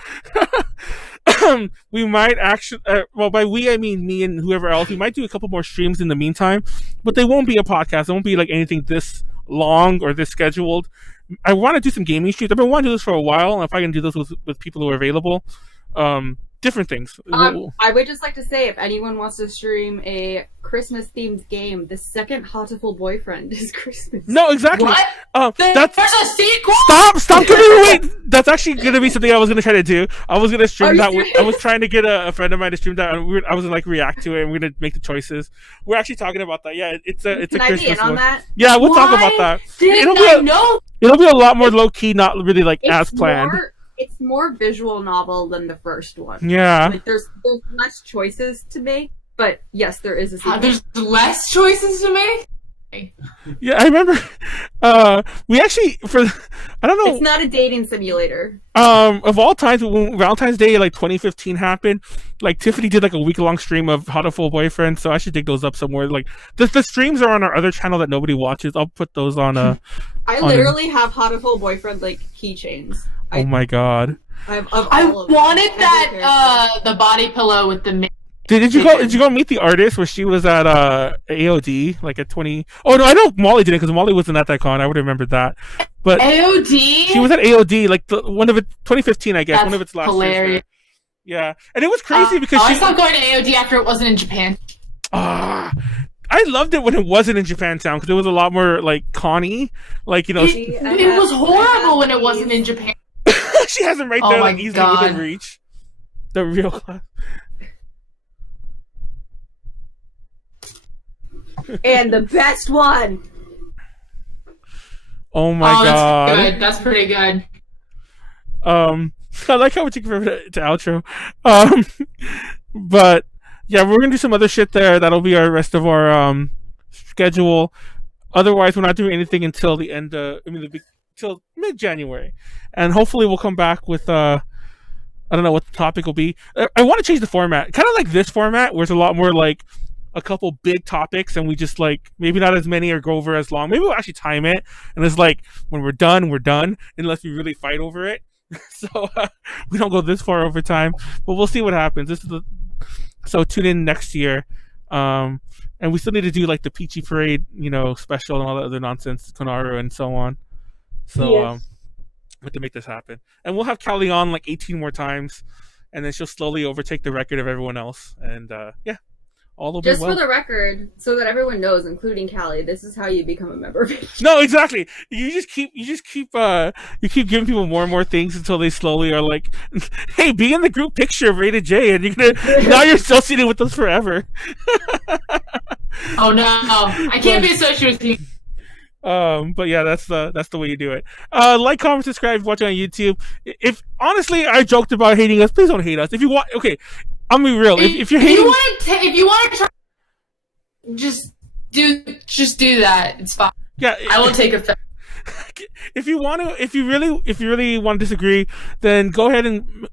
We might actually, well, by we I mean me and whoever else. We might do a couple more streams in the meantime, but they won't be a podcast. It won't be like anything this long or this scheduled. I want to do some gaming streams. I've been wanting to do this for a while, and if I can do this with people who are available, different things. I would just like to say, if anyone wants to stream a Christmas-themed game, the second Hotiful Boyfriend is Christmas. No, exactly. What? There's a sequel? Stop giving me away! That's actually going to be something I was going to try to do. I was going to stream that. I was trying to get a friend of mine to stream that. And I was going to like react to it, and we're going to make the choices. We're actually talking about that. Yeah, it's a Can Christmas I be in on one. that? Yeah, we'll talk about that. It'll be a lot more low key, not really like as planned. It's more visual novel than the first one. Yeah. Like there's less choices to make, but yes, there is a sequel. There's less choices to make? Yeah, I remember. We actually I don't know. It's not a dating simulator. Of all times, when Valentine's Day like 2015 happened, like Tiffany did like a week-long stream of How to Full Boyfriend, so I should dig those up somewhere. Like the streams are on our other channel that nobody watches. I'll put those on. I literally have How to Full Boyfriend like keychains. Oh my god! I wanted that the body pillow with the. Did you go meet the artist where she was at AOD like at 20? Oh no, I know Molly didn't because Molly wasn't at that con. I would have remembered that. But AOD. She was at AOD like one of it 2015, I guess. That's one of its last hilarious. Years. Yeah, and it was crazy because I stopped going to AOD after it wasn't in Japan. I loved it when it wasn't in Japantown because it was a lot more like Connie, like you know. It was horrible when it wasn't in Japan. She has them right there, like easily within reach. The real class. And the best one. Oh my god. That's good. That's pretty good. I like how we took forever to outro. But yeah, we're gonna do some other shit there. That'll be our rest of our schedule. Otherwise, we're not doing anything until the end. Till mid-January, and hopefully we'll come back with I don't know what the topic will be. I want to change the format, kind of like this format, where it's a lot more like a couple big topics, and we just like maybe not as many or go over as long. Maybe we'll actually time it, and it's like when we're done, unless we really fight over it. So we don't go this far over time, but we'll see what happens. So tune in next year. And we still need to do like the Peachy Parade, special and all that other nonsense, Konaru and so on. So yes. We have to make this happen, and we'll have Callie on like 18 more times, and then she'll slowly overtake the record of everyone else. And yeah, all will be well. Just for the record, so that everyone knows, including Callie, this is how you become a member. No, exactly. You keep giving people more and more things until they slowly are like, "Hey, be in the group picture of Rated J," and now you're associated with us forever. Oh no, I can't be associated with you. But yeah, that's the way you do it. Like, comment, subscribe if you're watching on YouTube. If honestly I joked about hating us, please don't hate us. If you want, okay, I'm gonna be real. If you're hating, if you want to try, just do that. It's fine. Yeah, I will take offense. If you really want to disagree, then go ahead and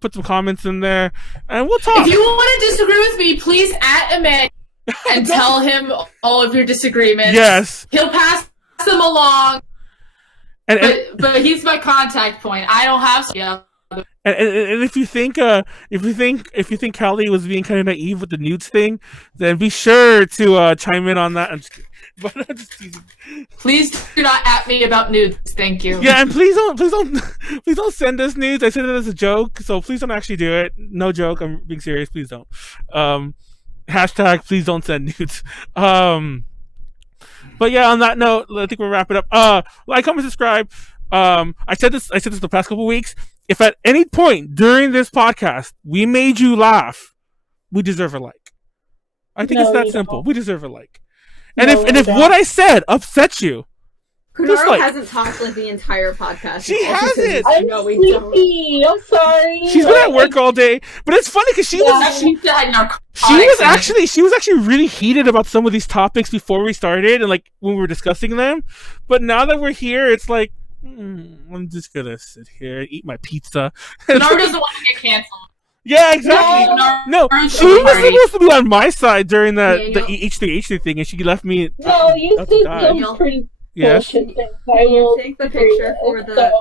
put some comments in there, and we'll talk. If you want to disagree with me, please @Emmanuel and tell him all of your disagreements. Yes, he'll pass them along. But he's my contact point. I don't have. Yeah. And if you think Callie was being kind of naive with the nudes thing, then be sure to chime in on that. I'm just kidding. But I'm just teasing. Please do not at me about nudes. Thank you. Yeah, and please don't send us nudes. I said it as a joke, so please don't actually do it. No joke. I'm being serious. Please don't. Hashtag please don't send nudes. But yeah, on that note, I think we'll wrap it up. Like, comment, subscribe. I said this the past couple of weeks. If at any point during this podcast we made you laugh, we deserve a like. I think it's that simple. We deserve a like. And if what I said upsets you, Konaru hasn't talked like the entire podcast. She hasn't. I'm sleepy. I'm sorry. She's been at work all day, but it's funny because she was actually really heated about some of these topics before we started and like when we were discussing them. But now that we're here, it's like I'm just gonna sit here and eat my pizza. Konaru doesn't want to get canceled. Yeah, exactly. No, she was supposed to be on my side during the H3H3 thing, and she left me. No, you said some pretty bullshit things. I will take the picture for the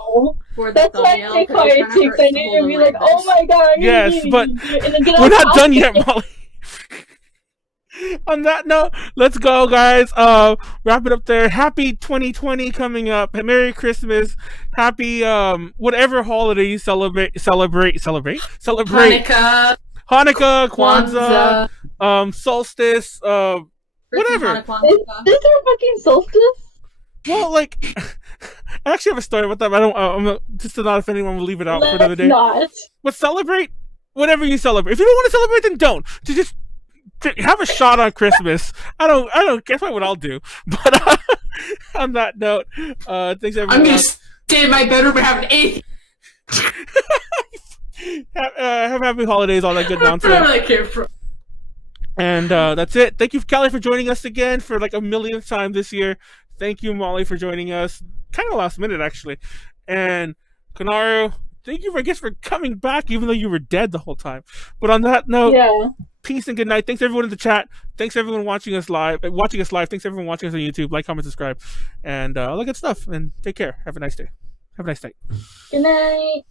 that's why I take fire takes. I need to be like, oh my god. Yes, but we're not done yet, Molly. On that note, let's go, guys. Wrap it up there. Happy 2020 coming up. Merry Christmas. Happy whatever holiday you celebrate. Hanukkah, Kwanzaa, solstice, whatever. Is there a fucking solstice? Well, like, I actually have a story about that. But I'm just to not offend anyone. We'll leave it out for another day. Not. But celebrate whatever you celebrate. If you don't want to celebrate, then don't. Just have a shot on Christmas. I don't guess what I'll do. But on that note, thanks everyone. I'm gonna stay in my bedroom and have an eighth. Have happy holidays, all that good nonsense. I don't really care for. And that's it. Thank you, Callie, for joining us again for like a millionth time this year. Thank you, Molly, for joining us. Kind of last minute, actually. And Konaru, thank you, for coming back, even though you were dead the whole time. But on that note, peace and good night. Thanks everyone in the chat. Thanks everyone watching us live. Thanks everyone watching us on YouTube. Like, comment, subscribe, and all that good stuff. And take care. Have a nice day. Have a nice night. Good night.